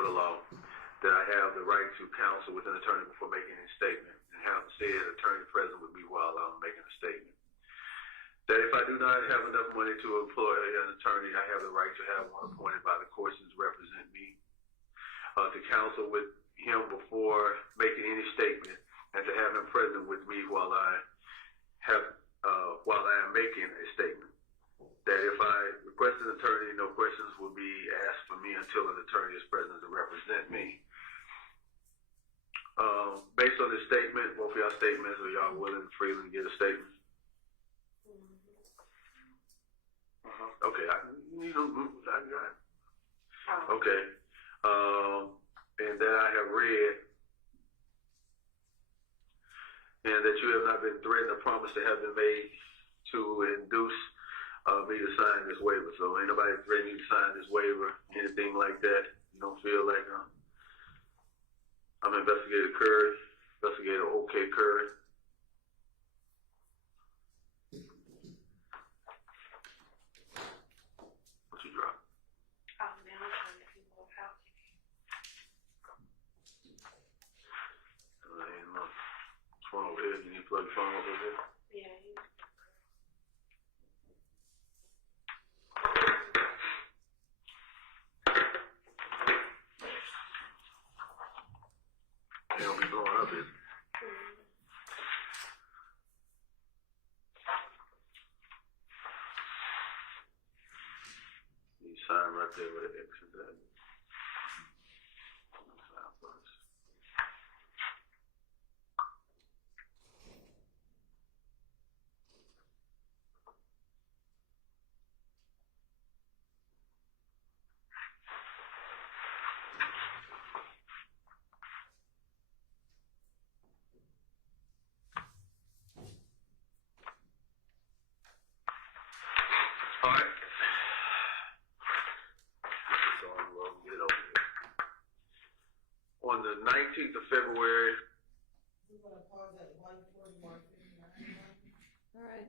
Florida law, that I have the right to counsel with an attorney before making a statement, and have said attorney present with me while I'm making a statement. That if I do not have enough money to employ an attorney, I have the right to have one appointed by the courts to represent me, to counsel with him before making any statement, and to have him present with me while I am making a statement. That if I request an attorney, no questions will be asked for me until an attorney is present to represent me. Based on this statement, both of y'all statements, are y'all willing and freely to get a statement? Okay, okay. And that I have read, and that you have not been threatened or promised to have been made to induce me to sign this waiver. So ain't nobody threatening you to sign this waiver, anything like that. You don't feel like I'm Investigator Curry, Investigator OK Curry. What you drop? Oh, now I'm trying to see more about it. What's wrong over here? You need to plug your phone over here? Yeah. They don't be blowing up, is it? You sign right there with an X and that. Sign first. All right. So we'll get it over here. On the 19th of February, We're gonna pause at 1:41:59. All right.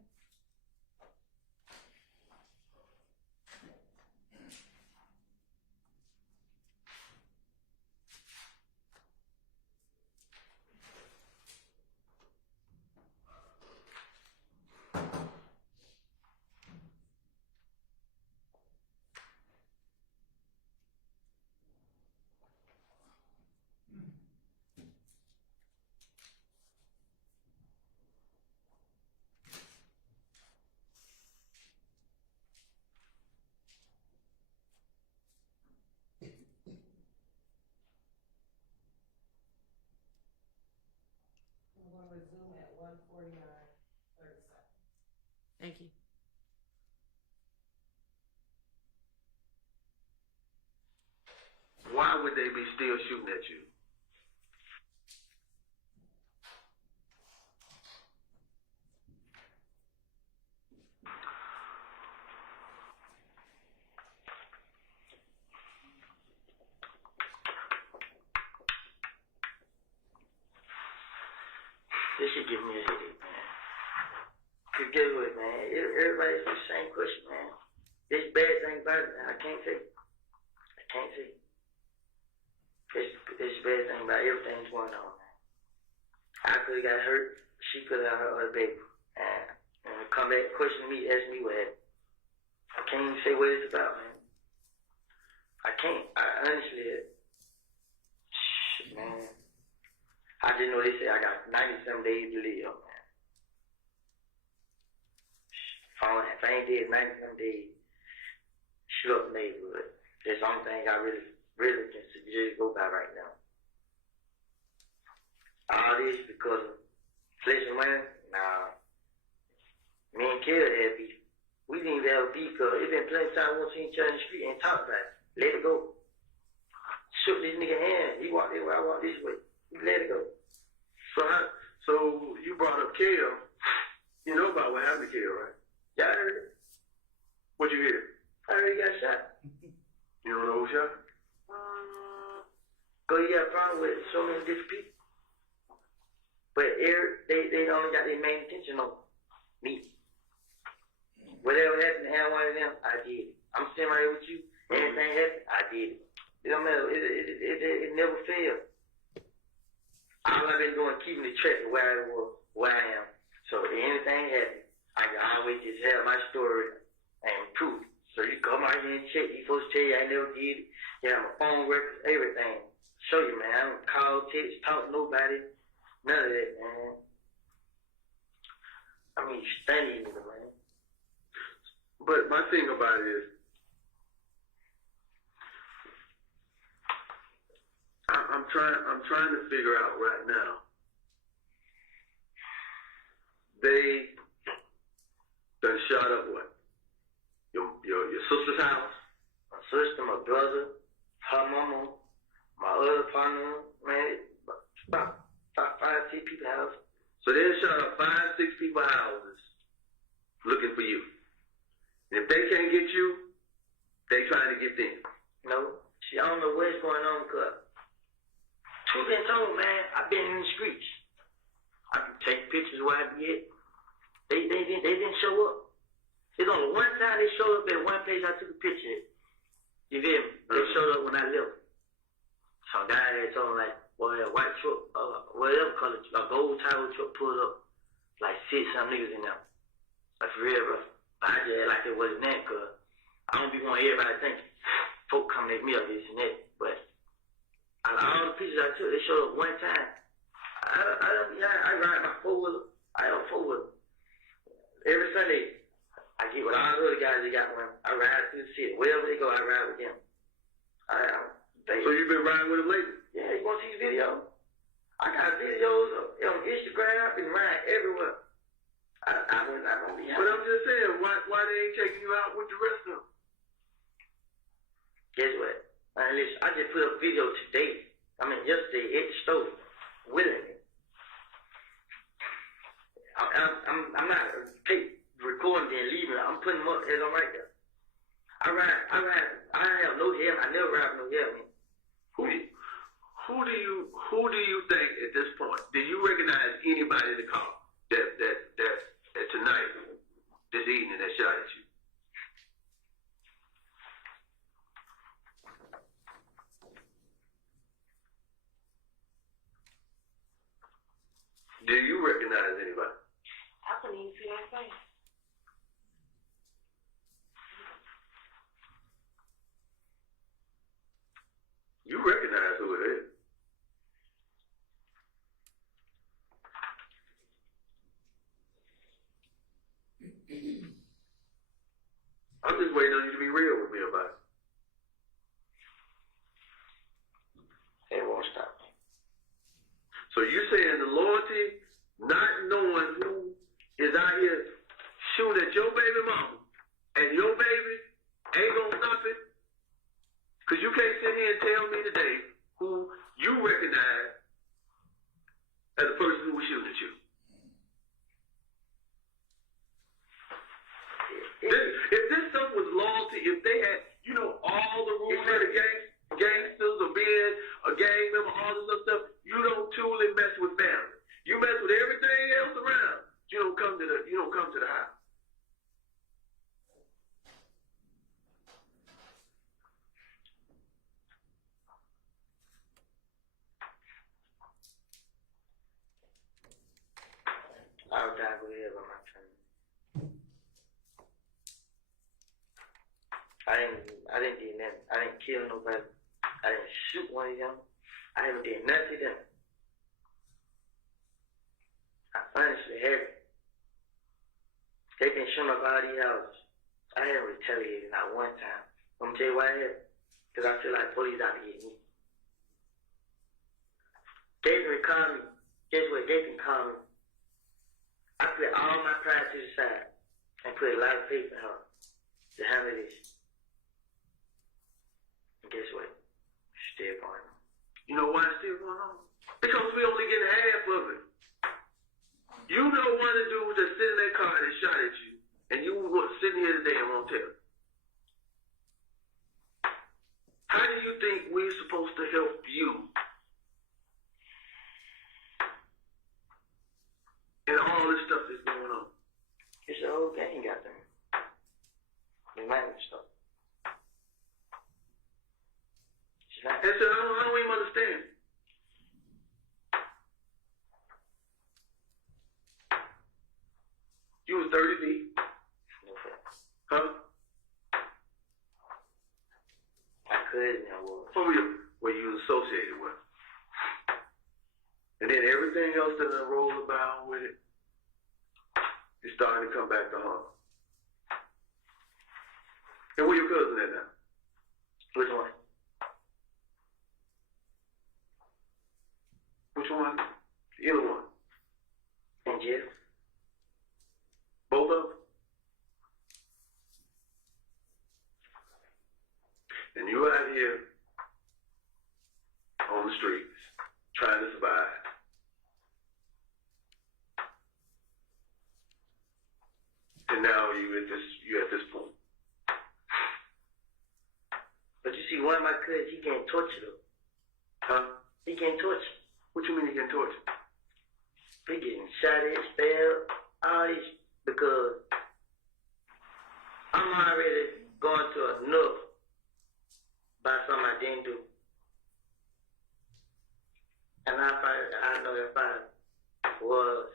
We're gonna resume at 1:49:37. Thank you. why would they be still shooting at you? This should give me a headache, man. Cause guess what, man? Everybody asks the same question, man. This bad thing about it, man, I can't say. I can't say. This bad thing about everything that's going on, man. I could have got hurt. She could have hurt her baby. And come back, question me, ask me what happened. I can't even say what it's about, man. I can't. I honestly, shit, man. I just know they say I got 97 days to live, man. If I ain't dead 97 days, shoot up the neighborhood. That's the only thing I really can suggest go by right now. All this because of flesh and money? Nah. Me and Kid had beef. We didn't even have beef because it been plenty of time we won't see each other in the street and talk about it. Let it go. Shook this nigga hand. He walked this way, I walked this way. Let it go. So you brought up Kale. You know about what happened to Kale, right? Y'all heard it? What'd you hear? I heard he got shot. You don't know who shot? Cause he got a problem with so many different people. But they only got their main attention on me. Whatever happened to one of them, I did it. I'm sitting right here with you. Anything happened, I did it. It don't matter. It never fails. All I've been doing, keeping the track of where I was, where I am. So if anything happens, I can always just have my story and proof. So you come out here and check. You supposed to tell you I never did it. You have my phone records, everything. Show you, man. I don't call, text, talk to nobody. None of that, man. I mean, stunning, man. But my thing about it is, I'm trying to figure out right now. They done shot up what? Your sister's house? My sister, my brother, her mama, my other partner, man, about 5, 6 people's house. So they shot up 5, 6 people's houses looking for you. And if they can't get you, they trying to get them. No, see, I don't know what's going on, cause truth been told, man, I've been in the streets. I can take pictures where I be at. They didn't show up. There's only one time they showed up at one place I took a picture at. You feel me? They showed up when I left. Some guy had told me, like, well, a white truck, whatever color, a gold Tower truck pulled up, like 6 niggas in there. Like, for real, bro. I just act like it wasn't that, cause I don't be wanting everybody thinking, folk coming at me or this and that, but all the pictures I took, they showed up one time. I ride my 4-wheeler. I have a 4-wheeler. Every Sunday, I get with all the other guys that got one. I ride through the city. Wherever they go, I ride with them. So you've been riding with them lately? Yeah, you want to see videos? I got videos on Instagram. I've been riding everywhere. I was not going to be happy. But I'm just saying, why they ain't taking you out with the rest of them? Guess what? Man, listen, I just put up a video yesterday at the store, willingly. I'm not recording and leaving. I'm putting them up as I'm right there. I have no hair. I never ride with no hair, man. Who do you think at this point? Do you recognize anybody in the car that tonight, this evening, that shot at you? Do you recognize anybody? I couldn't even see that face. You recognize who it is. I'm just waiting on you to be real with me about it. It won't stop. So you saying the loyalty, not knowing who is out here shooting at your baby mama and your baby ain't gonna stop it? Because you can't sit here and tell me today who you recognize as the person who was shooting at you. If this stuff was loyalty, if they had, all the rules of the gangsters or being a gang member, all this other stuff, you don't truly mess with family. You mess with everything else around. You don't come to the house. I'll die with it on my training. I didn't do nothing. I didn't kill nobody. I didn't shoot one of them. I haven't did nothing to them. I honestly haven't. They've been shooting up all these houses. I haven't retaliated not one time. I'm gonna tell you why I haven't. Because I feel like police out to get me. They can call me. Guess what? They can call me. I put all my pride to the side and put a lot of faith in her to handle this. And guess what? It's still going on. You know why it's still going on? Because we only getting half of it. You know one of the dudes that sit in that car that shot at you, and you were sitting here today and won't tell. How do you think we're supposed to help you in all this stuff that's going on? It's the whole gang got them. The man stuff. It's associated with. And then everything else that rolls about with it is starting to come back to haunt. And where your cousin at now? Which one? Which one? Either one. In jail. Both of them? And you out here on the streets trying to survive. And now you at this point. But you see, one of my cousins, he getting tortured though. Huh? He getting tortured. What you mean you getting tortured? He getting shot at, stabbed, all this, because I'm already going to enough by something I didn't do. And I know if I was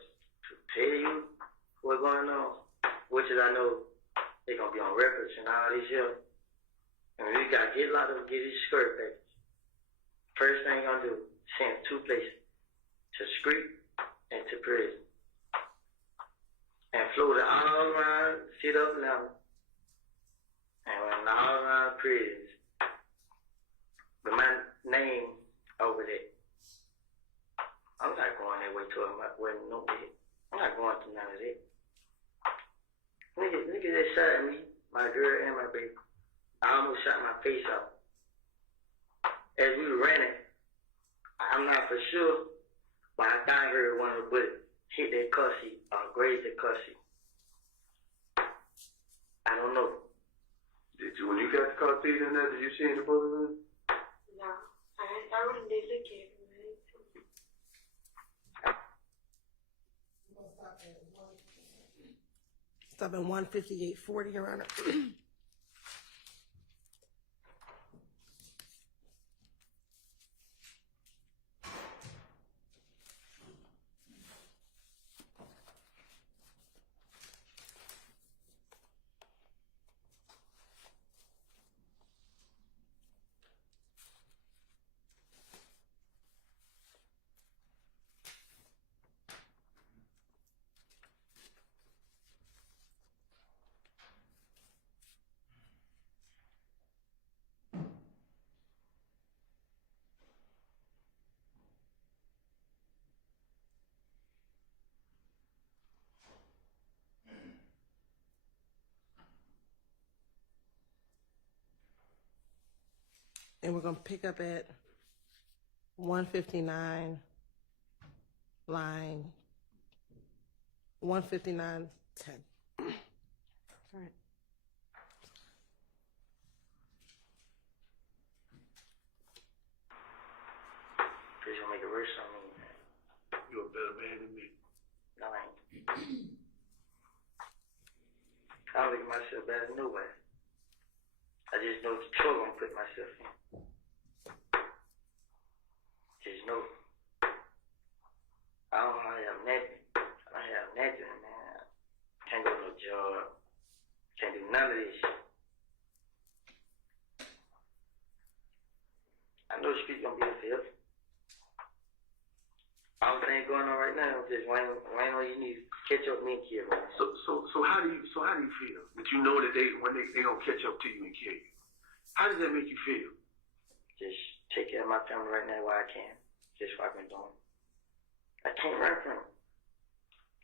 to tell you what's going on, which is I know they're going to be on records and all this here, and we got to get a lot of get his skirt back. First thing you're going to do, send 2 places, to street and to prison. And float it all around, sit up level, and went all around prisons. With my name over there. I'm not going that way to him. I'm not going to none of that. Nigga that shot at me, my girl and my baby. I almost shot my face off. As we were running, I'm not for sure, but I thought I heard one of the bullets hit that car seat or graze the car seat. I don't know. Did you, when you got the car seat in there, did you see any bullets in it? No, I really did look at it. We're gonna stop at 158.40, Your Honor. And we're going to pick up at 159, line 159.10. All right. Please don't make it worse on me. You're a better man than me. No, I ain't. I don't think myself better than nobody. I just know the trouble I'm putting myself in. Just know. I don't have nothing. I don't have nothing, man. Can't go to no job. Can't do none of this shit. I know the street gonna be a field. All the things going on right now is just waiting on you need to catch up with me and kill me. So how do you feel that you know that when they gonna catch up to you and kill you? How does that make you feel? Just take care of my family right now while I can. Just what I've been doing. I can't run from it.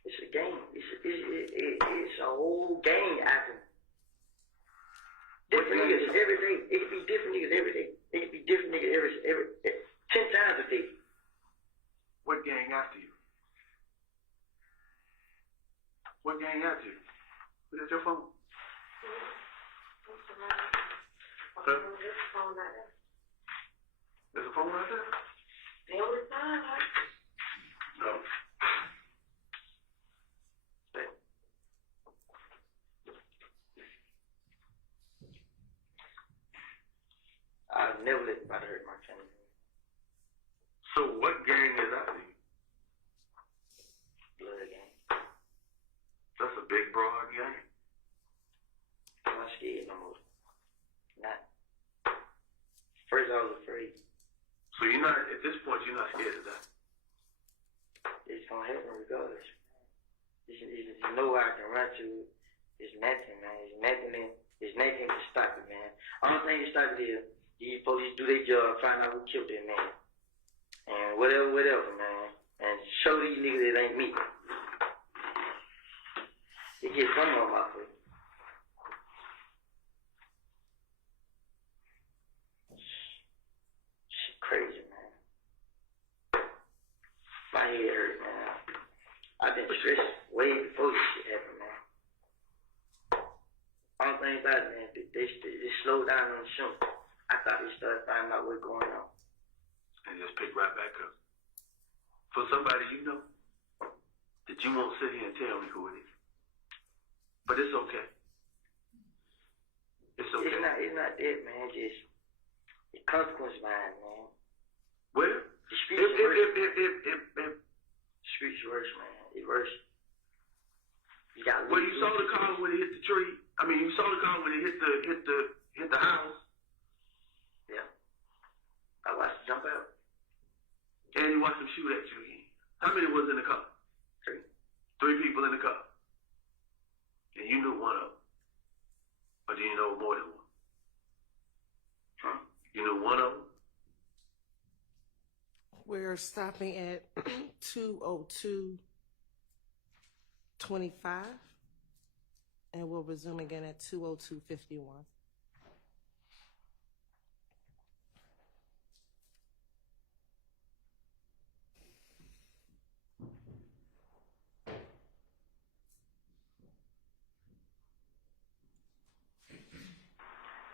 It's a game. It's a whole game after. Different niggas every day. It could be different niggas every day. It could be different niggas every 10 times a day. What gang after you? What gang after you? Is that your phone? Huh? There's a phone out there. There's a phone out there? They on the side, right? No. I've never let anybody hurt my family. So what gang is after you? Blood gang. That's a big broad gang. I'm not scared no more. Not. First I was afraid. So So you're not, at this point, you're not scared of that. It's gonna happen regardless. You know where I can run to. It's nothing, man. It's nothing to stop it, man. Only thing to stop it is these police do their job, find out who killed that man. And whatever, man. And show these niggas it ain't me. It gets some of them off of it. Shit crazy, man. My head hurt, man. I've been stressed way before this shit happened, man. Only thing about it, man, they slowed down on the show. I thought they started finding out what's going on. And just pick right back up. For somebody you know, that you won't sit here and tell me who it is. But it's okay. It's okay. It's not that, man. Just the consequence behind, man. Well, The streets are worse. if The streets are worse, man. It's worse. You got. well, you saw the car when it hit the tree. I mean, you saw the car when it hit the house. Yeah. I watched it jump out. And you watched them shoot at you again. How many was in the car? 3. 3 people in the car. And you knew one of them. Or do you know more than one? Huh? You knew one of them? We're stopping at 2:02:25, and we'll resume again at 2:02:51.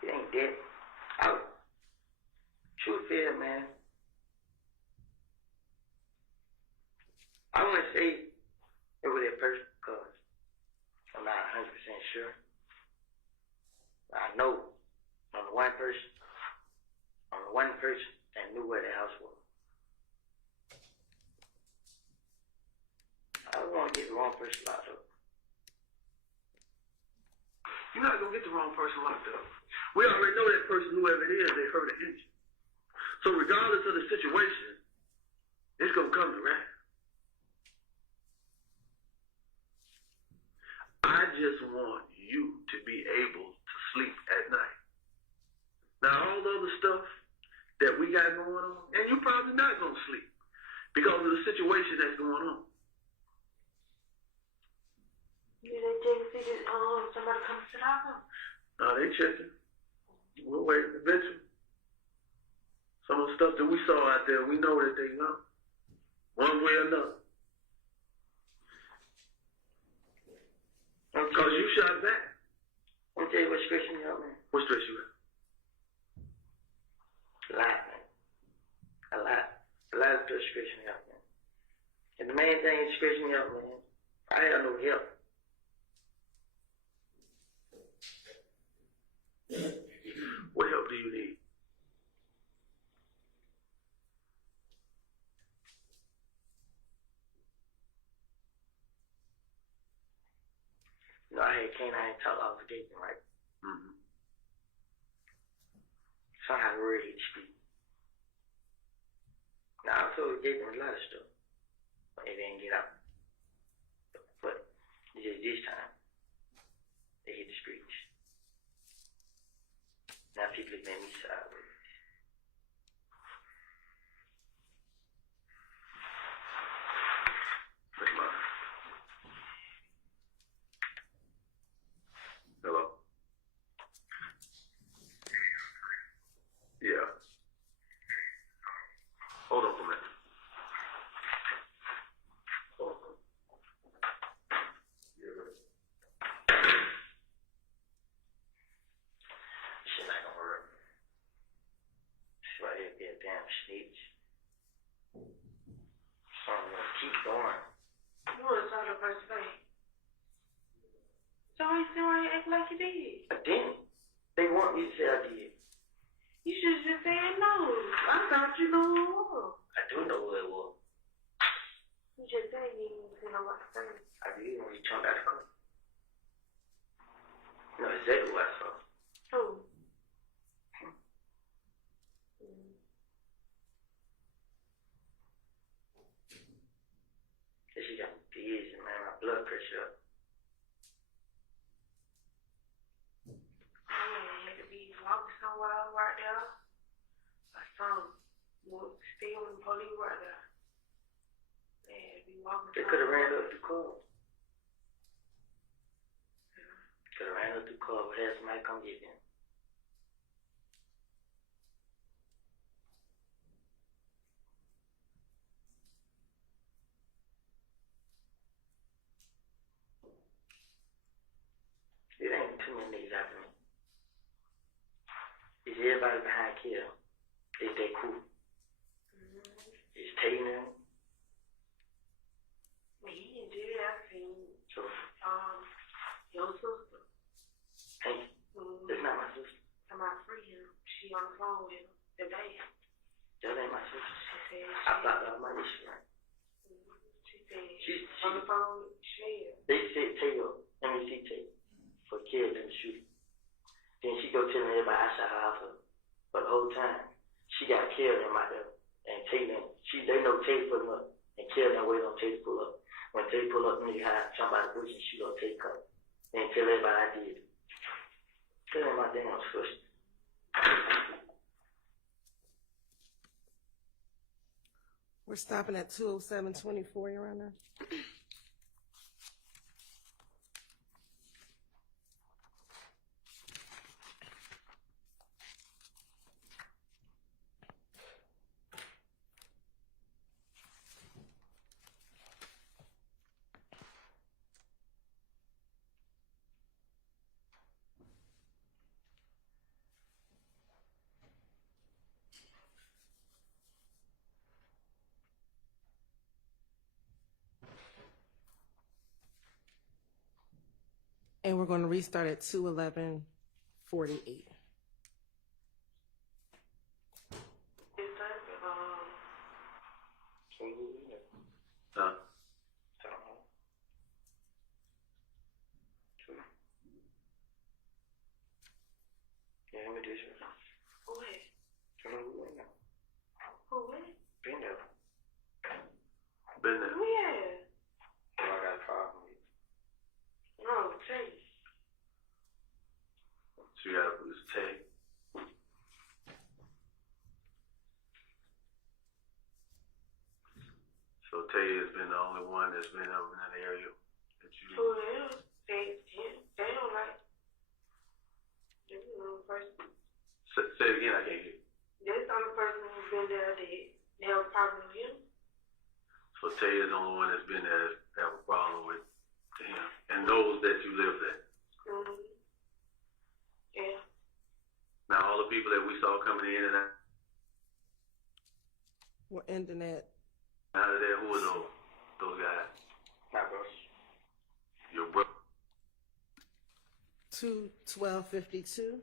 It ain't that. Truth is, man. I want to say it was that person because I'm not 100% sure. I know on the one person that knew where the house was. I don't want to get the wrong person locked up. You're not going to get the wrong person locked up. We already know that person, whoever it is, they hurt or injured. So regardless of the situation, it's going to come to that. I just want you to be able to sleep at night. Now, all the other stuff that we got going on, and you're probably not going to sleep because of the situation that's going on. Did they check to see that somebody comes to the house? No, they checking. We'll wait eventually. Some of the stuff that we saw out there, we know that they know. One way or another. Because you shot back. Let me tell you what's stressing me out, man. What stress you at? A lot, man. A lot of stuff stressing me out, man. And the main thing that's stressing me out, man, I have no help. What help do you need? You know, I had canine talk off the gate, right? Mm-hmm. Somehow the word hit the street. Now, I told Gaten a lot of stuff, but they didn't get out. But just this time, they hit the streets. Now people look at me sideways. That's mine. Hello? Yeah. Hold on for a minute. Hold on. Yeah, right. Shit ain't gonna work. This right here be a damn snitch. So I'm gonna keep going. You would have told the first thing. So I see why you act like you did. I didn't. They want me to say I did. You should have just said no. I thought you knew who it was. I do know who it was. You just said you didn't know what to say. I did when you jumped out the car. You know exactly what I saw. Who? Easy, man. My blood pressure up. I had to be walking somewhere right there. Or something. Still in police right there. They had to be walking They could have ran up the car. Could have ran up the car. We had somebody come get them. It ain't too many niggas after me. It's everybody behind Kill. It's that crew. It's Tatum. He in jail, I seen So, your sister. hey, that's not my sister. I'm not free him. She on the phone with him today. That ain't my sister. She said I blocked out my issue, right? she said She, on the phone with Shell. they said Taylor, Taylor, for killing and shooting. Then she go telling everybody I shot her out for. But the whole time, she got killed him out there. And Taylor, they know Taylor put him up. And killed him waiting on Taylor to pull up. When Taylor pull up, nigga had somebody bush and shoot on Taylor cup. Then tell everybody I did. Tell them my damn first. We're stopping at 207-24, Your Honor. And we're going to restart at 211-48. Yeah, let me do this. Who is? Who is? Who is? Been there. Who is? I got a problem with. No, Tay. So you gotta put this tag. So Tay has been the only one that's been over in that area that you. Who is? They don't like. They're the only person. Say it again, I can't hear you. That's the only person who's been there that have a problem with him. So Tay is the only one that's been there that have a problem with him and knows that you live there. Mm-hmm. Yeah. Now all the people that we saw coming in and out We're ending at of there, who are those guys? My brother. Your brother. 212-52.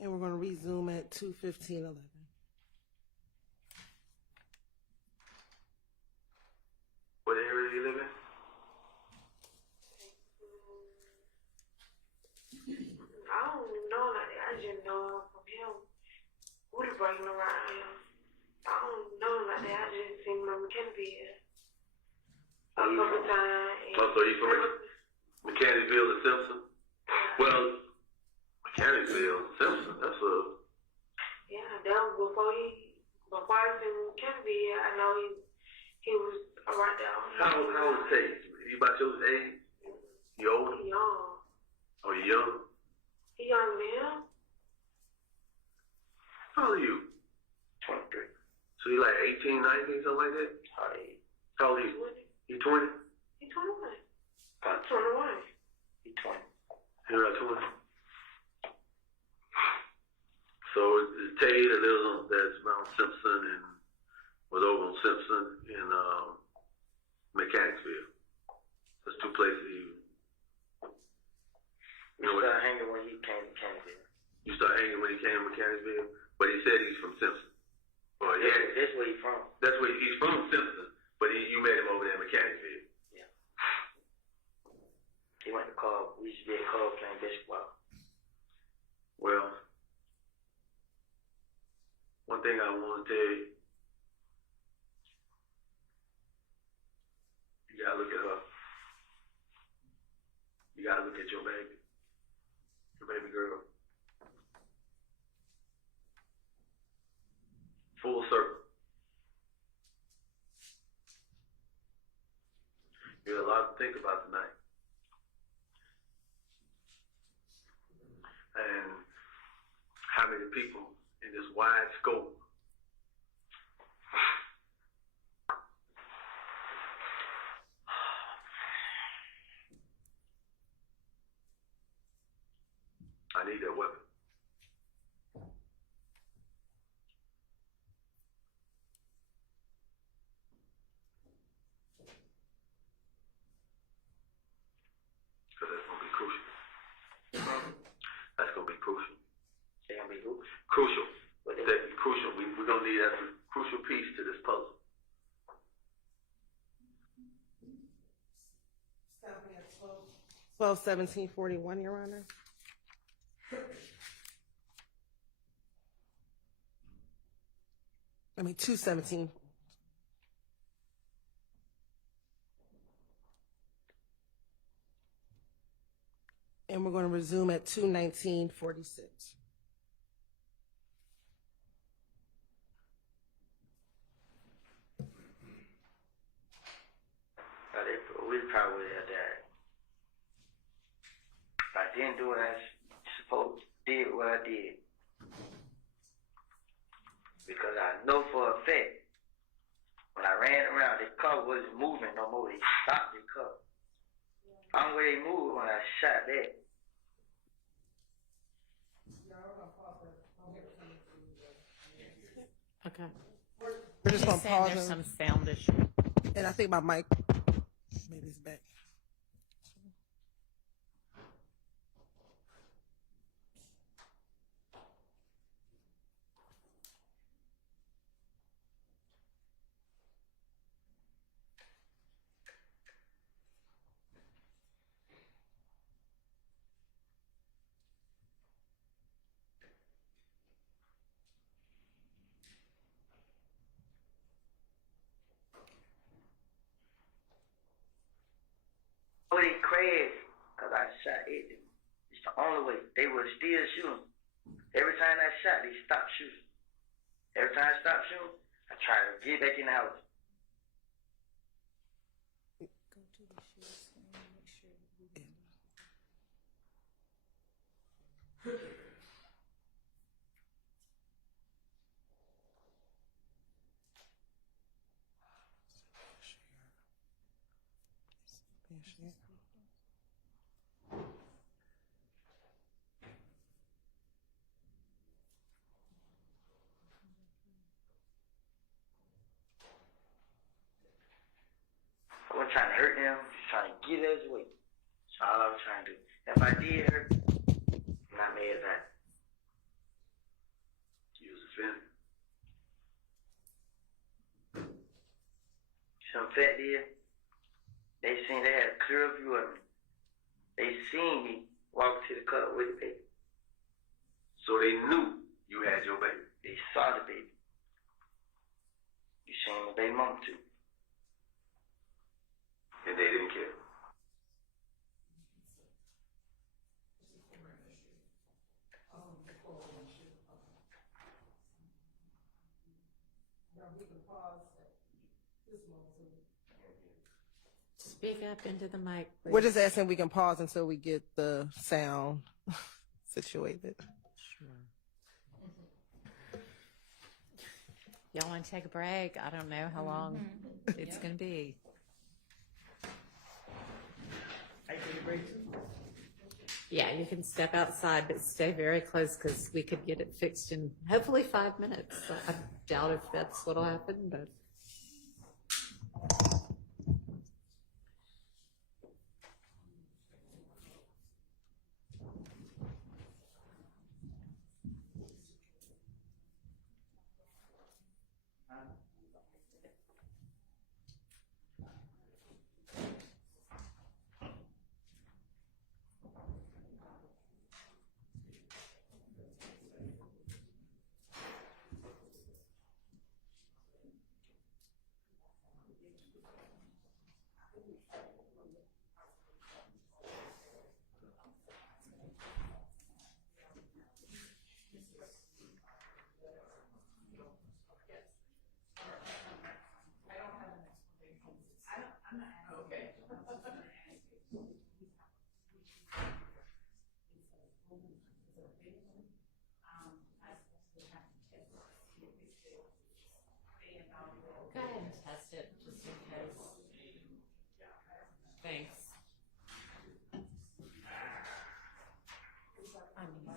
And we're going to resume at 2:15:11. What area you live in? I don't know like that. I just know from him. Woody breaking around him. I don't know like that. I just seen him on Mechanicsville a couple times. Oh, so he's from Mechanicsville and Simpson? Well, Mechanicsville, Simpson, that's a... Yeah, that was before I seen Mechanicsville. I know he was right there. How old is Tay? You about your age? You older? He young. Oh, you young? He young man. How old are you? 23. So you like 18, 19, something like that? How old are you? 20. You 20? He 21. I'm 21. He 20. You're at 20. So Tay that lives on that's around Simpson and was over on Simpson in Mechanicsville. There's two places We started hanging when he came to Canada. you start hanging when he came to Mechanicsville, but he said he's from Simpson. Well, yeah, That's where he's from. that's where he's from, Simpson, but you met him over there in Mechanicsville. Yeah. He went to club. We used to be at club playing basketball. Well, one thing I want to tell you, you gotta look at her. You gotta look at your baby girl. Full circle. You have a lot to think about tonight. And how many people in this wide scope I need that weapon. Because that's going to be crucial. That's going to be crucial. They gonna be who? Crucial. What they- That's crucial. We're going to need that a crucial piece to this puzzle. Stopping at 12/17/41, Your Honor. I mean, 2/17. And we're going to resume at 2/19/46. We probably had that. If I didn't do what I supposed did what I did. Because I know for a fact when I ran around, the car wasn't moving no more. They stopped the car. I'm where they moved when I shot that. Okay. We're just going He's to saying pause. there's some sound issue. And I think my mic, maybe it's back. Oh, they crashed because I shot at them. It's the only way. They were still shooting. Every time I shot, they stopped shooting. Every time I stopped shooting, I tried to get back in the house. I wasn't trying to hurt them, just trying to get us away. That's all I was trying to do. If I did hurt, I'm not mad at that. You was offended. Some fat there, they seen they had a clear view of me. They seen me walk to the car with the baby. So they knew you had your baby. They saw the baby. You seen my baby mama too. And they didn't care. Speak up into the mic, please. We're just asking if we can pause until we get the sound situated. Y'all want to take a break? I don't know how long it's going to be. I take a break too. Yeah, you can step outside, but stay very close because we could get it fixed in hopefully 5 minutes. I doubt if that's what'll happen, but. Go ahead and test it just in case. Thanks. I mean,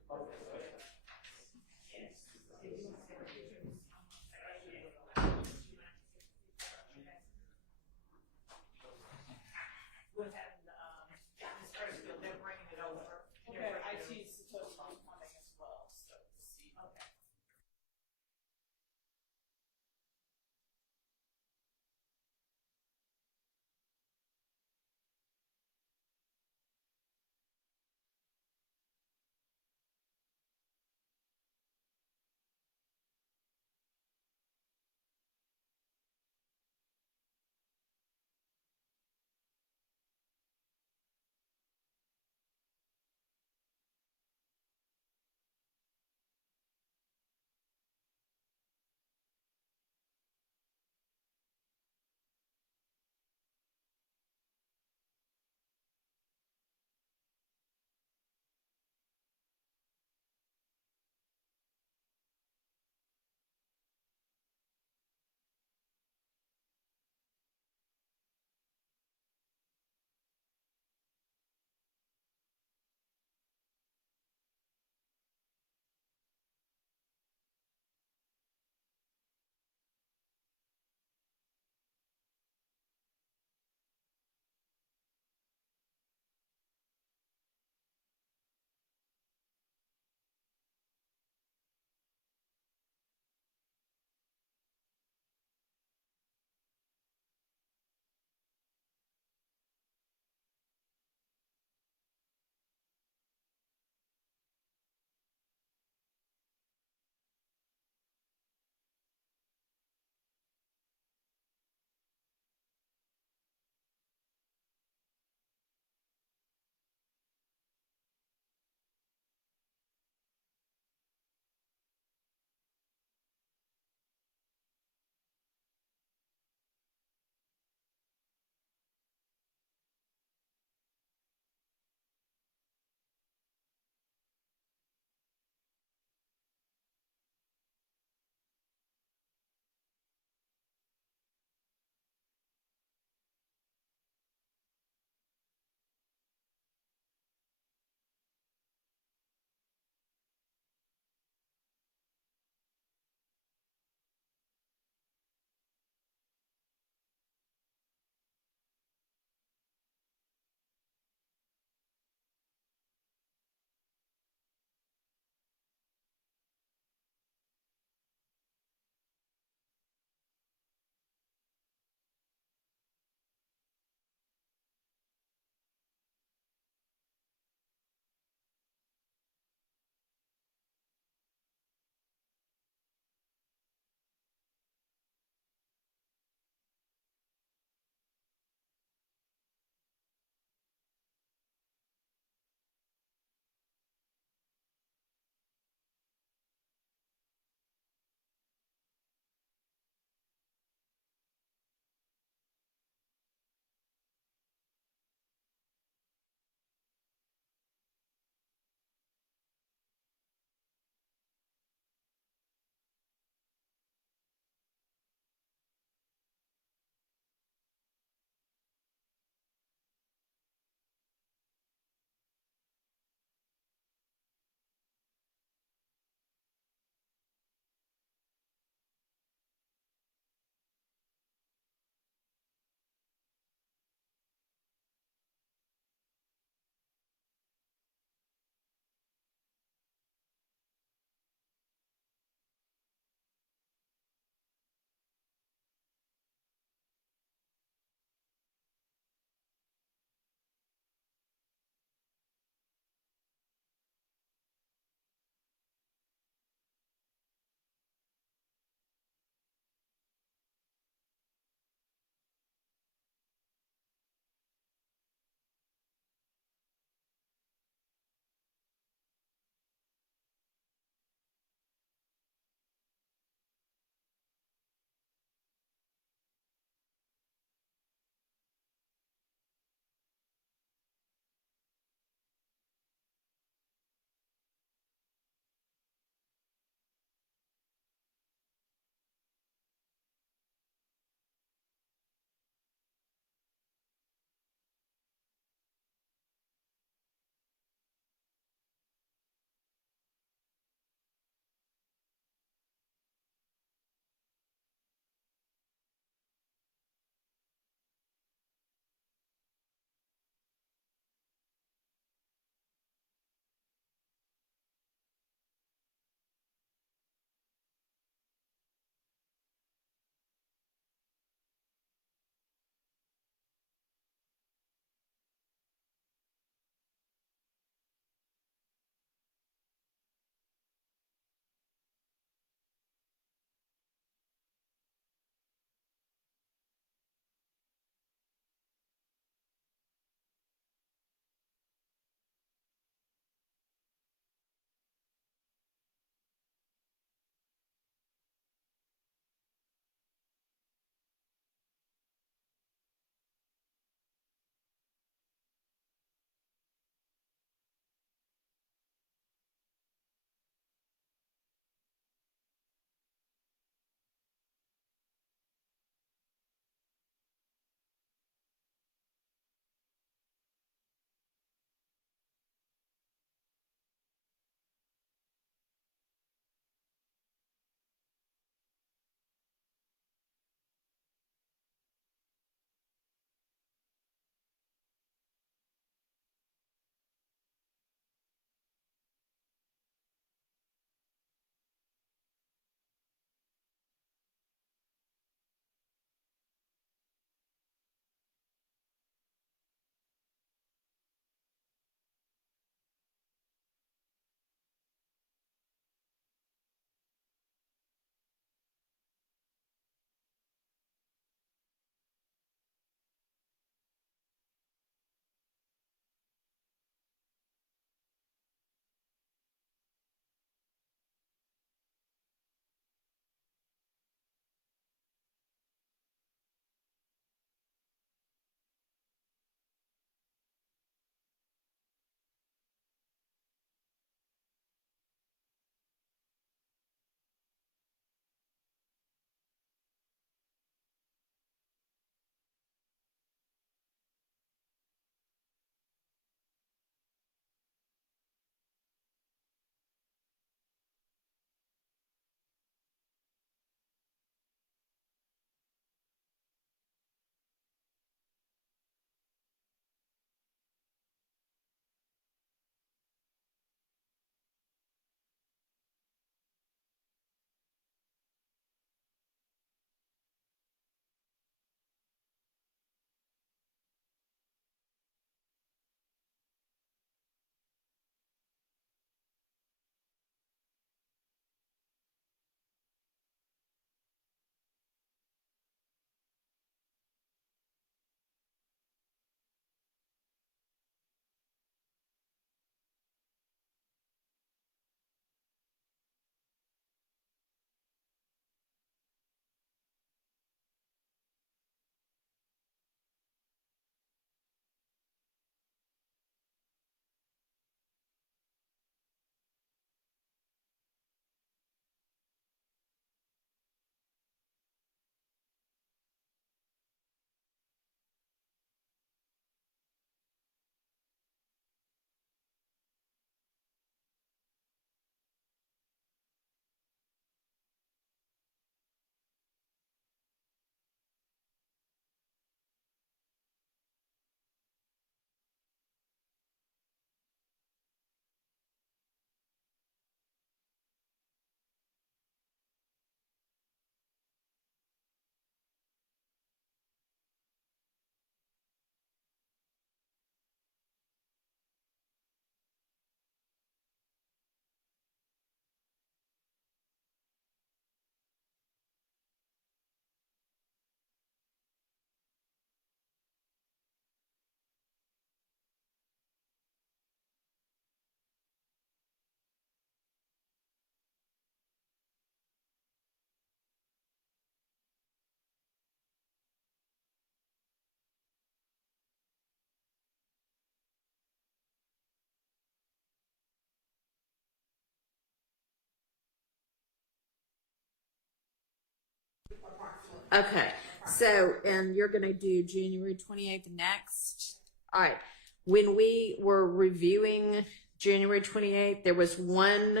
Okay, so, and you're gonna do January 28th next? All right, when we were reviewing January 28th, there was one,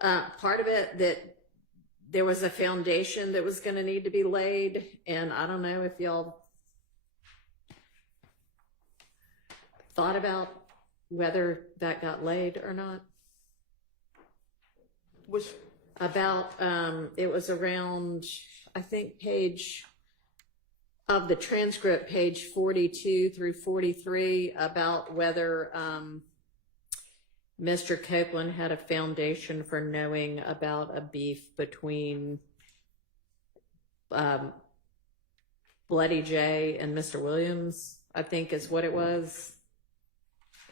part of it that there was a foundation that was gonna need to be laid, and I don't know if y'all thought about whether that got laid or not. Which, About, it was around, I think, page of the transcript, page 42 through 43, about whether Mr. Copeland had a foundation for knowing about a beef between Bloody J and Mr. Williams, I think is what it was.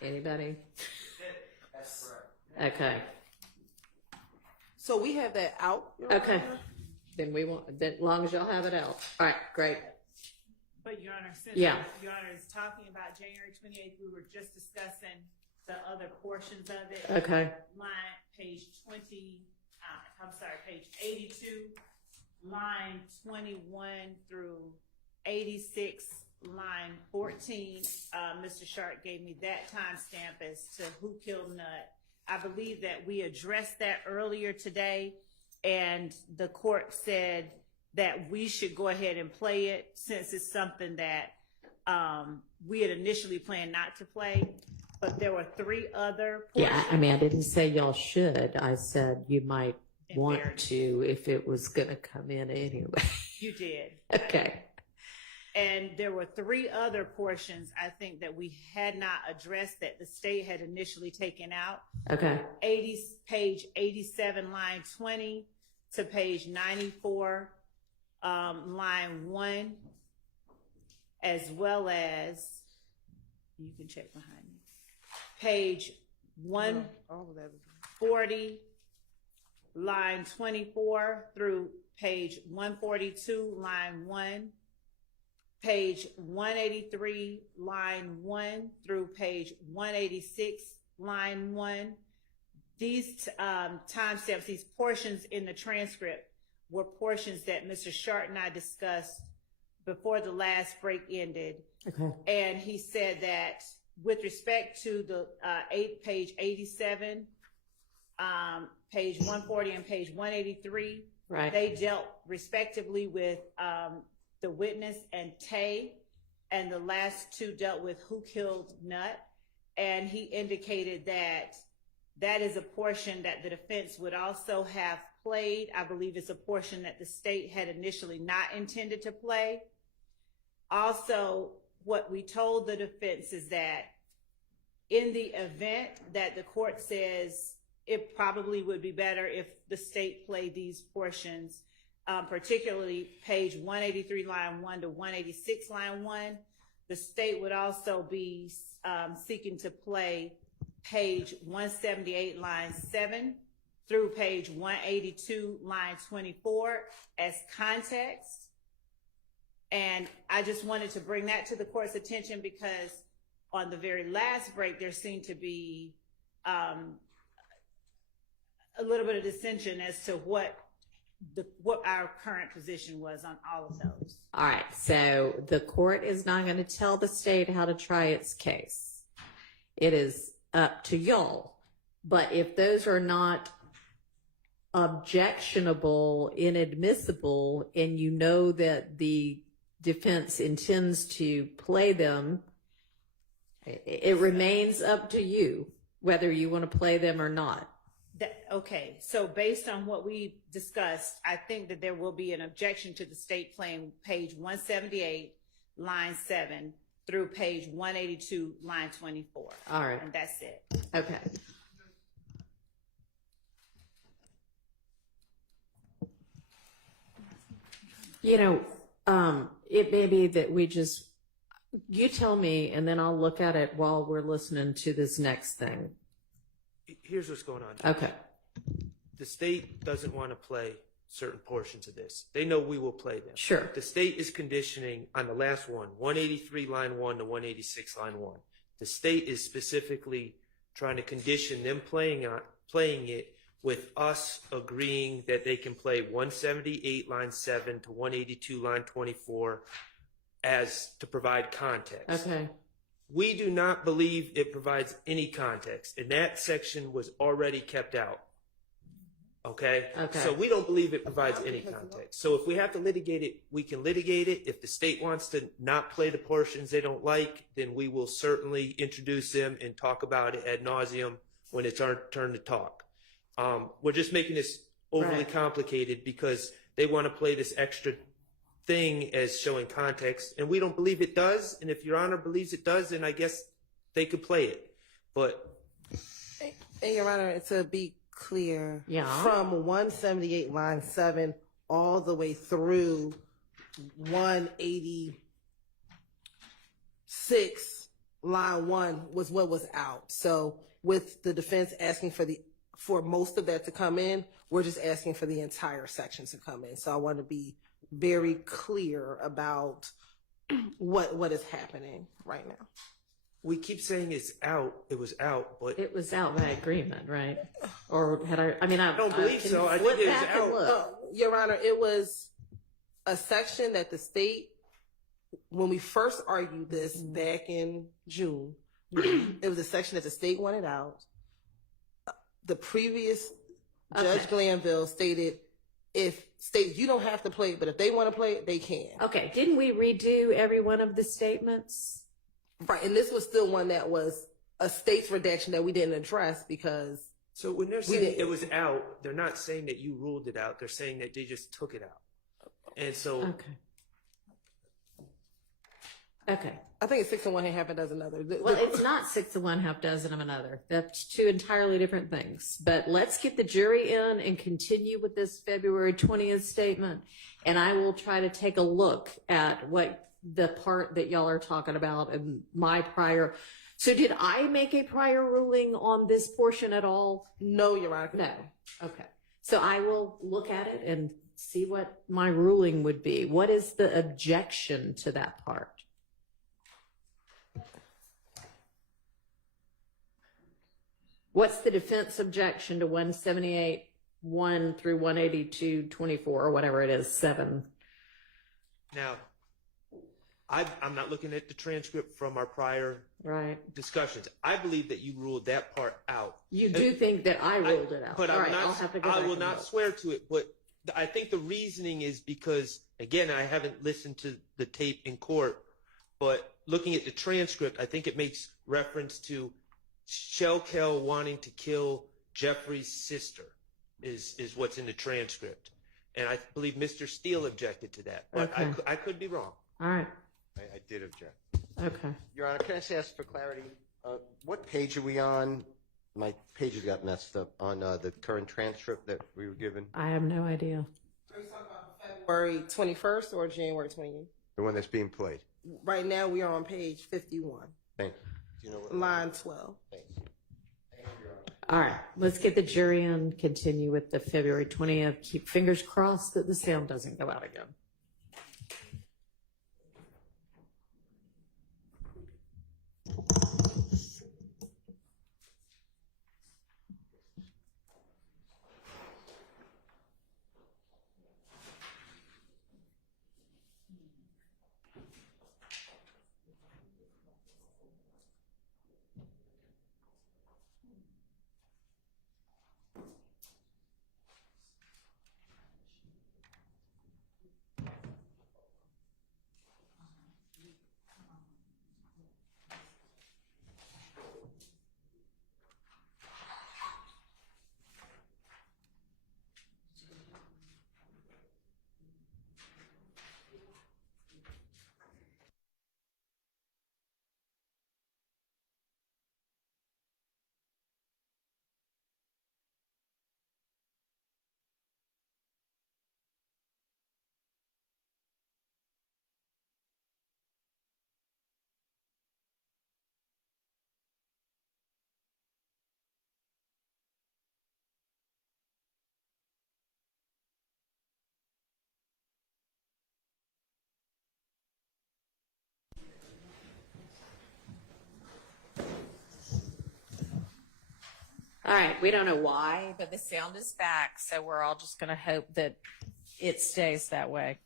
Anybody? That's correct. Okay. so we have that out. Your Okay. Honor? Then we want, then, as long as y'all have it out. All right, great. But Your Honor, since Yeah. Your Honor is talking about January 28th, we were just discussing the other portions of it. Okay. Page 82, line 21 through 86, line 14. Mr. Sharp gave me that timestamp as to who killed Nut. I believe that we addressed that earlier today, and the court said that we should go ahead and play it since it's something that we had initially planned not to play. But there were 3 other portions. Yeah, I mean, I didn't say y'all should. I said you might In want fairness. to if it was going to come in anyway. You did. Okay. And there were 3 other portions, I think, that we had not addressed that the state had initially taken out. Okay. Page 87, line 20 to page 94, line 1, as well as, you can check behind me, page All of that. 140, line 24 through page 142, line 1, page 183, line 1 through page 186, line 1. These timestamps, these portions in the transcript were portions that Mr. Sharp and I discussed before the last break ended. Okay. And he said that with respect to the page 87, page 140 and page 183, Right. they dealt respectively with the witness and Tay, and the last 2 dealt with who killed Nut. And he indicated that that is a portion that the defense would also have played. I believe it's a portion that the state had initially not intended to play. Also, what we told the defense is that in the event that the court says it probably would be better if the state played these portions, particularly page 183, line 1 to 186, line 1, the state would also be seeking to play page 178, line 7 through page 182, line 24 as context. And I just wanted to bring that to the court's attention because on the very last break, there seemed to be a little bit of dissension as to what our current position was on all of those. All right. So the court is not going to tell the state how to try its case. It is up to y'all. But if those are not objectionable, inadmissible, and you know that the defense intends to play them, it remains up to you whether you want to play them or not. Okay, so based on what we discussed, I think that there will be an objection to the state playing page 178, line 7 through page 182, line 24. All right. And that's it. Okay. You know, it may be that you tell me, and then I'll look at it while we're listening to this next thing. Here's what's going on. Okay. The state doesn't want to play certain portions of this. They know we will play them. Sure. The state is conditioning on the last one, 183 line 1 to 186 line 1. The state is specifically trying to condition them playing it with us agreeing that they can play 178 line 7 to 182 line 24 as to provide context. Okay. We do not believe it provides any context, and that section was already kept out. Okay? Okay. So we don't believe it provides any context. So if we have to litigate it, we can litigate it. If the state wants to not play the portions they don't like, then we will certainly introduce them and talk about it ad nauseum when it's our turn to talk. We're just making this overly complicated because they want to play this extra thing as showing context, and we don't believe it does. And if Your Honor believes it does, then I guess they could play it. But And Your Honor, to be clear, Yeah. from 178 line 7 all the way through 186 line 1 was what was out. So with the defense asking for most of that to come in, we're just asking for the entire section to come in. So I want to be very clear about what is happening right now. we keep saying it's out. It was out, but It was out by agreement, right? Or had I don't believe can so. I flip think it was back and out. look. Your Honor, it was a section that the state, when we first argued this back in June, it was a section that the state wanted out. The previous Judge Glanville stated, you don't have to play it, but if they want to play it, they can. Okay, didn't we redo every one of the statements? Right, and this was still one that was a state's redaction that we didn't address because So when they're We saying didn't- it was out, they're not saying that you ruled it out. They're saying that they just took it out. And so Okay. I think it's 6 and 1 and half a dozen other. Well, it's not 6 of one, half dozen of another. That's two entirely different things. But let's get the jury in and continue with this February 20th statement. And I will try to take a look at what the part that y'all are talking about and my prior. So did I make a prior ruling on this portion at all? No, Your Honor. No. Okay. So I will look at it and see what my ruling would be. What is the objection to that part? What's the defense objection to 178, 1 through 182, 24, or whatever it is, 7? now, I'm not looking at the transcript from our prior Right. discussions. I believe that you ruled that part out. You do think that I ruled it out. But All I'm right, not, I'll have to go I back will and not look. swear to it. But I think the reasoning is because, again, I haven't listened to the tape in court, but looking at the transcript, I think it makes reference to Shellkel wanting to kill Jeffrey's sister is what's in the transcript. And I believe Mr. Steele objected to that, but Okay. I could be wrong. All right. I did object. Okay. Your Honor, can I just ask for clarity? What page are we on? My pages got messed up on the current transcript that we were given. I have no idea. Are you talking about February 21st or January 28th? The one that's being played. Right now, we are on page 51, Thank you. Do you know what line 12. Thanks. All right. Let's get the jury in, continue with the February 20th. Keep fingers crossed that the sound doesn't go out again. right, we don't know why, but the sound is back, so we're all just going to hope that it stays that way.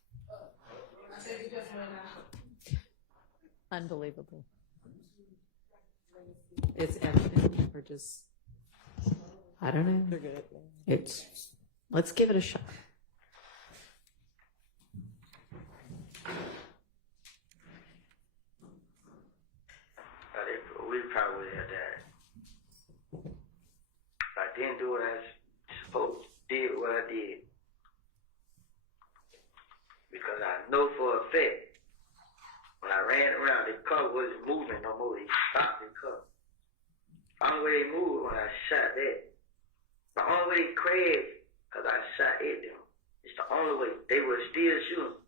Unbelievable. It's evident. We're just, I don't know. You're good. Let's give it a shot. We probably had that. If I didn't do what I was supposed to did what I did. Because I know for a fact, when I ran around, the car wasn't moving no more. They stopped the car. The only way they moved when I shot that. The only way they crashed, because I shot at them. It's the only way. They were still shooting.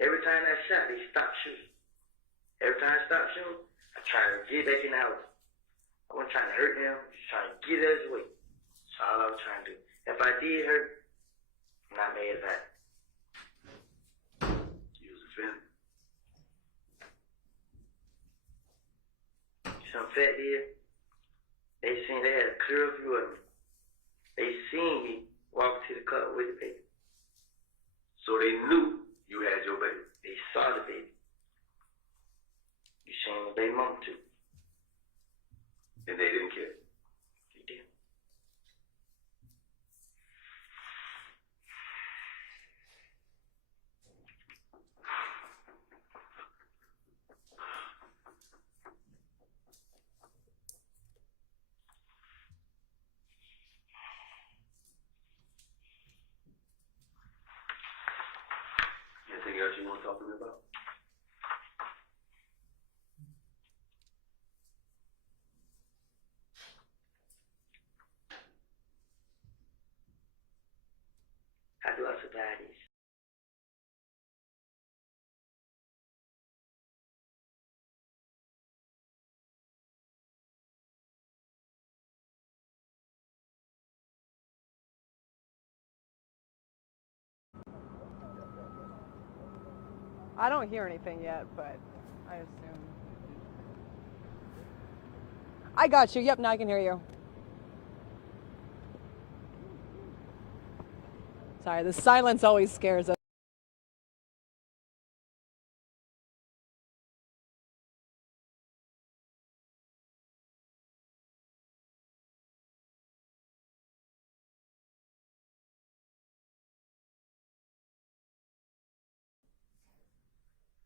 Every time I shot, they stopped shooting. Every time I stopped shooting, I tried to get back in the house. I wasn't trying to hurt them, just trying to get us away. That's all I was trying to do. If I did hurt, I'm not mad about it. You was offended. Some fat did. They seen they had a clear view of me. They seen me walk to the car with the baby. So they knew you had your baby. They saw the baby. You seen the baby mama too. And they didn't care. You did. Anything else you want to talk to me about? How do I survive this? I don't hear anything yet, but I assume. I got you. Yep, now I can hear you. Sorry, the silence always scares us.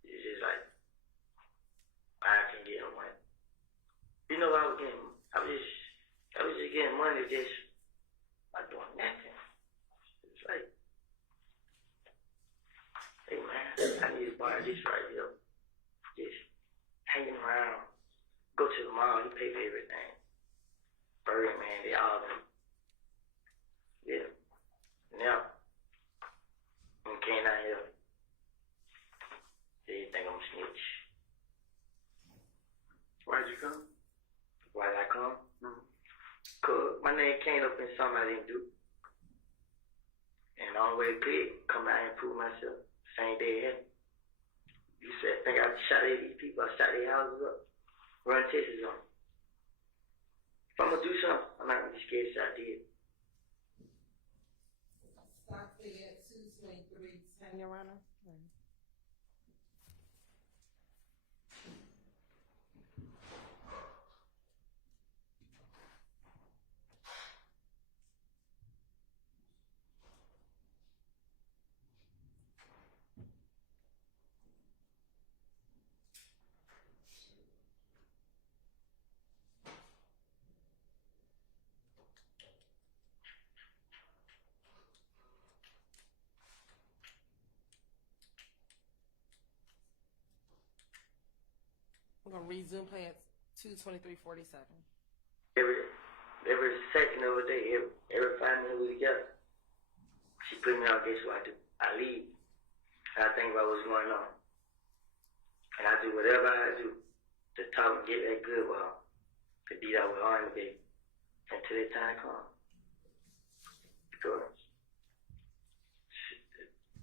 It's just like, I can get them money. You know, I was just getting money just by doing nothing. It's like, hey man, I need to buy this right here. Just hanging around. Go to the mall, you pay for everything. Burger man, they all them. Yeah. Now, when you came down here, they think I'm a snitch. Why'd you come? Why did I come? Mm-hmm. Cause my name came up in something I didn't do. And the only way to pick, come out and prove myself. Same day it happened. You said, think I shot at these people, I shot their houses up, run tests on them. If I'm gonna do something, I'm not gonna be scared shot dead. Stop at 2:23:10, Your Honor. We're gonna resume play at 2:23:47. Every second of the day, every 5 minutes we together, she put me out, guess what I do? I leave. And I think about what's going on. And I do whatever I do to talk and get that good with her. To be that with her and the baby. Until that time comes. Because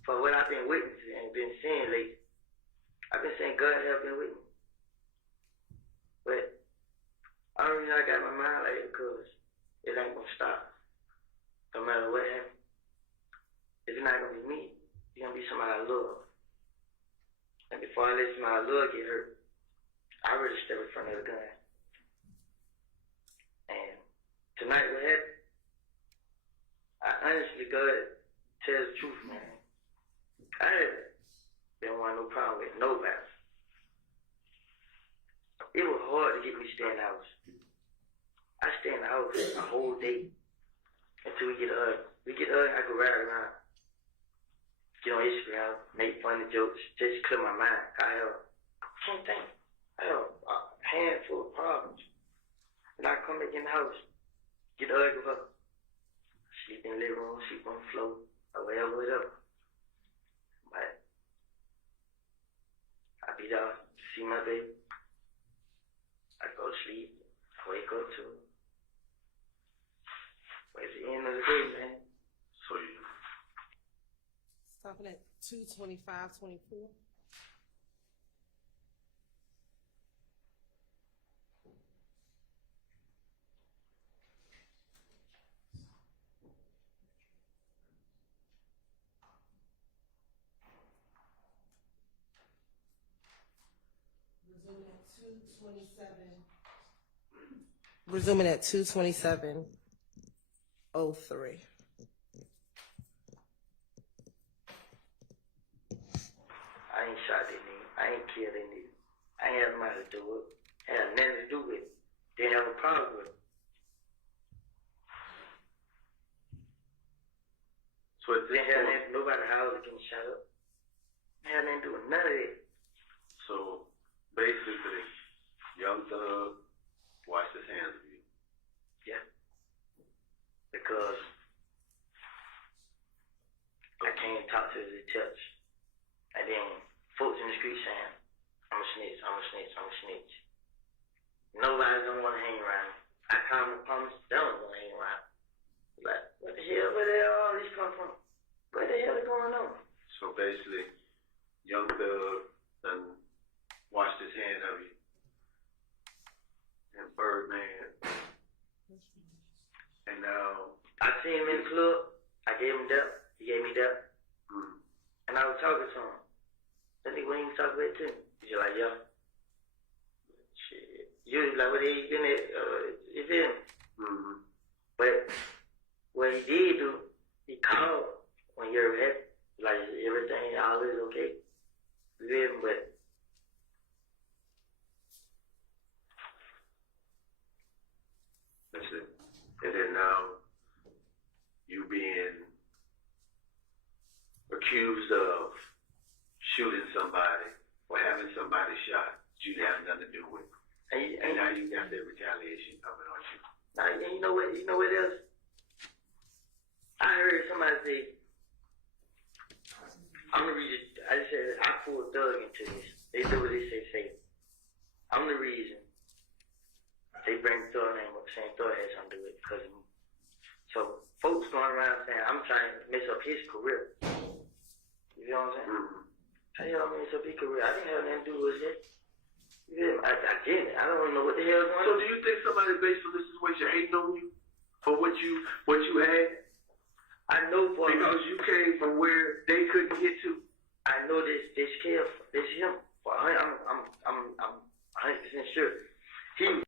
for what I've been witnessing and been seeing lately, I've been saying God have been with me. But I don't know I got my mind like it because it ain't gonna stop. No matter what happens. It's not gonna be me. It's gonna be somebody I love. And before I let somebody I love get hurt, I already step in front of the gun. And tonight what happened, I honestly, God, tell the truth, man. I didn't want no problem with nobody. It was hard to get me to stay in the house. I stay in the house a whole day until we get up. We get up, I go right around. Get on Instagram, make funny jokes, just clear my mind. I can't think. I have a handful of problems. And I come back in the house, get ugly with her, sleep in the living room, sleep on the floor, or whatever. But I be there, see my baby. I go to sleep, I wake up to her. But at the end of the day, man, So you, Stopping at 2:25:24. Resuming at 2:27:03. I ain't shot that nigga. I ain't killed that nigga. I ain't have nothing to do with it. Had nothing to do with it. Didn't have a problem with it. so at this Didn't have point, nothing, nobody house getting shot up. Didn't have nothing to do with none of that. so basically, Young Thug washed his hands of you. Yeah. Because I can't talk to the touch. And then folks in the street saying, I'm a snitch, I'm a snitch, I'm a snitch. Nobody don't want to hang around. I call them promise, they don't want to hang around. Like, what the hell, where the hell all this come from? What the hell is going on? So basically, Young Thug done washed his hands of you. And Birdman. And now, I seen him in the club, I gave him that, he gave me that, and I was talking to him. That nigga wouldn't even talk back to me. He's like, yo, shit. You like, what he getting at, you feel me? But what he did do, he called when you're happy, like everything, all is okay. You feel me? But that's it. And then now, you being accused of shooting somebody or having somebody shot, you have nothing to do with. And now you got that retaliation coming on you. now, you know what? You know what else? I heard somebody say, I'm the reason. I said I pulled Doug into this. They do what they say. I'm the reason. They bring Thug name up, saying Thug had something to do with it because of me. So folks going around saying I'm trying to mess up his career. You know what I'm saying? How y'all mess up his career? I didn't have nothing to do with it. You know, I didn't. I don't know what the hell is going So on. do you think somebody based on this situation hating on you for what you had? I know for Because you came from where they couldn't get to. I know this kid, this him. Well, I'm 100% sure. He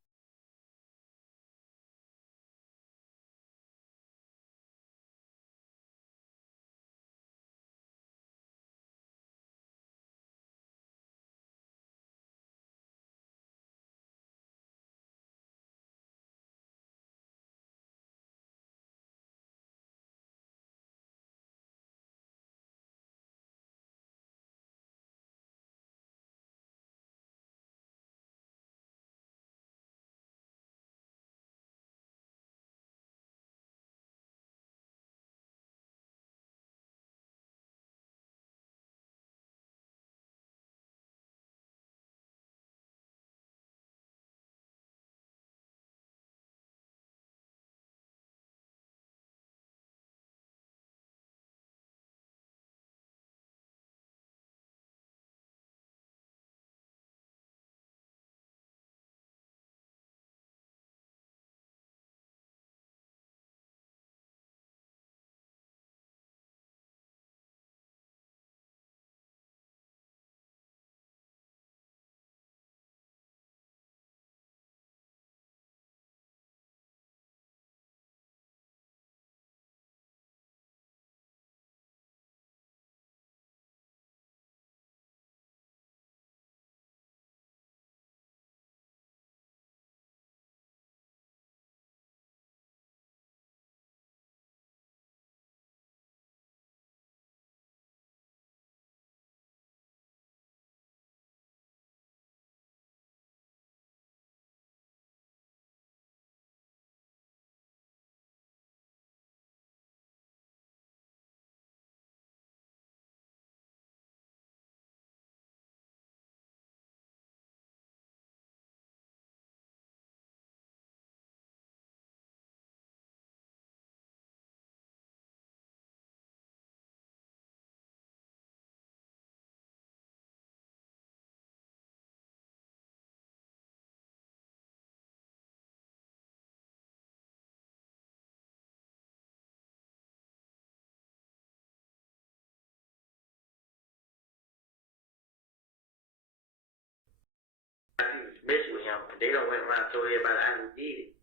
people mess with him, and they don't went around and told everybody I did it.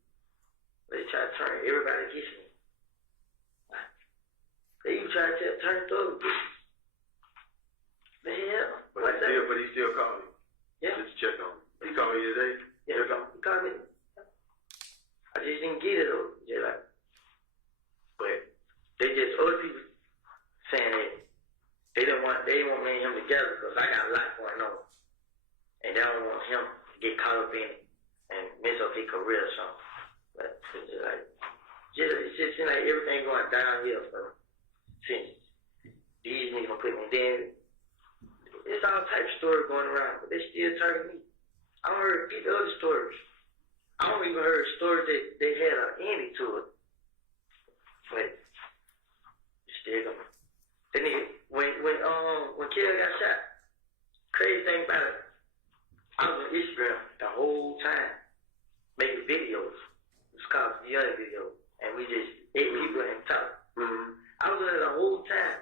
They try to turn everybody against me. They even try to turn the other people. The hell? But he still called you. Yeah. Just check on him. He called you today? Yeah, he called me. I just didn't get it though. Just like, but they just other people saying that they didn't want me and him together because I got a lot going on, and they don't want him to get caught up in it and mess up his career or something. But it's just like, it just seems like everything going downhill for me since these niggas put me. Then it's all types of stories going around, but they still target me. I don't heard the other stories. I don't even heard stories that they had an ending to it. But it's still going. The nigga, when Kelly got shot, crazy thing about it, I was on Instagram the whole time making videos. It's called the other video, and we just hit people and talk. I was on it the whole time,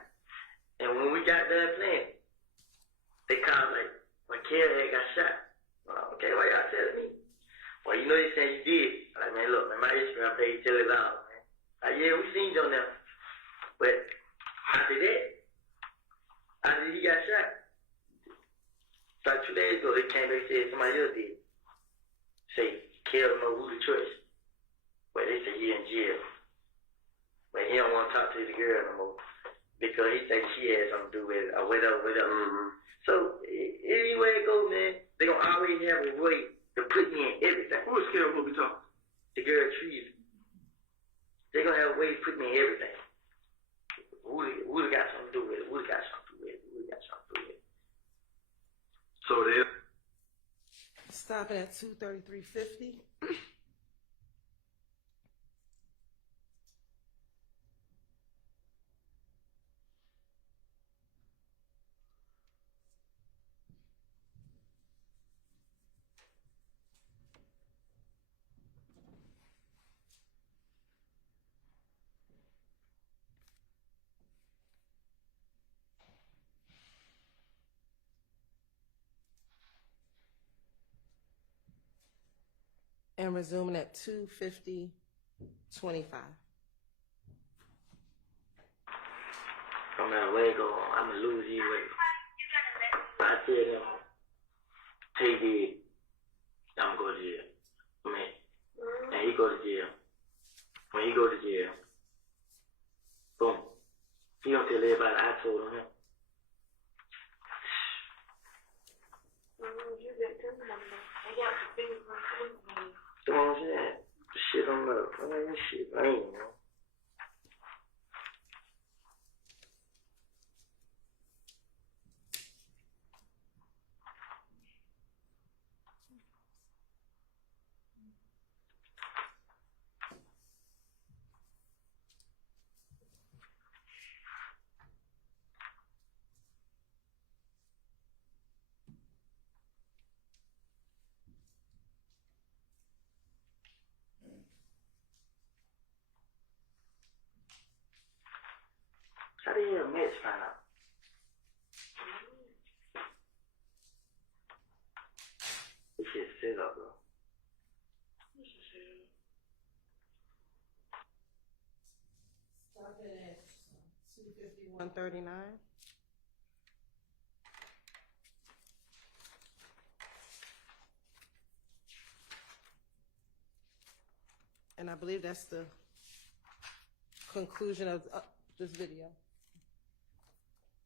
and when we got done playing, they called like when Kelly got shot. Okay, why y'all telling me? Well, you know they saying you did. Like, man, look, man, my Instagram page tell it all, man. Like, yeah, we seen you on there. But after that, after he got shot, like 2 days ago, they came back and said somebody else did. Say, Kelly know who to trust. But they say he in jail. But he don't want to talk to the girl no more. Because he thinks she had something to do with it, or whatever. So, anyway it goes, man, they gonna always have a way to put me in everything. Who is Kelly when we talking? The girl Trees. They gonna have a way to put me in everything. Would got something to do with it. Would got something to do with it. Would got something to do with it. So then, Stopping at 233.50. And resuming at 2:50:25. No matter where it go, I'm gonna lose either way. I tell them, take it, I'm gonna go to jail. And he go to jail. When he go to jail, boom. He don't tell everybody I told him. You know what I'm saying? Shit on the, shit, I ain't know. How do you hear Mitch find out? This shit set up, bro. Stopping at 2:51:39. And I believe that's the conclusion of this video.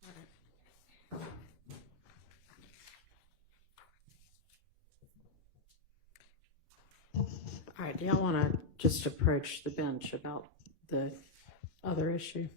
All right. All right, do y'all want to just approach the bench about the other issue?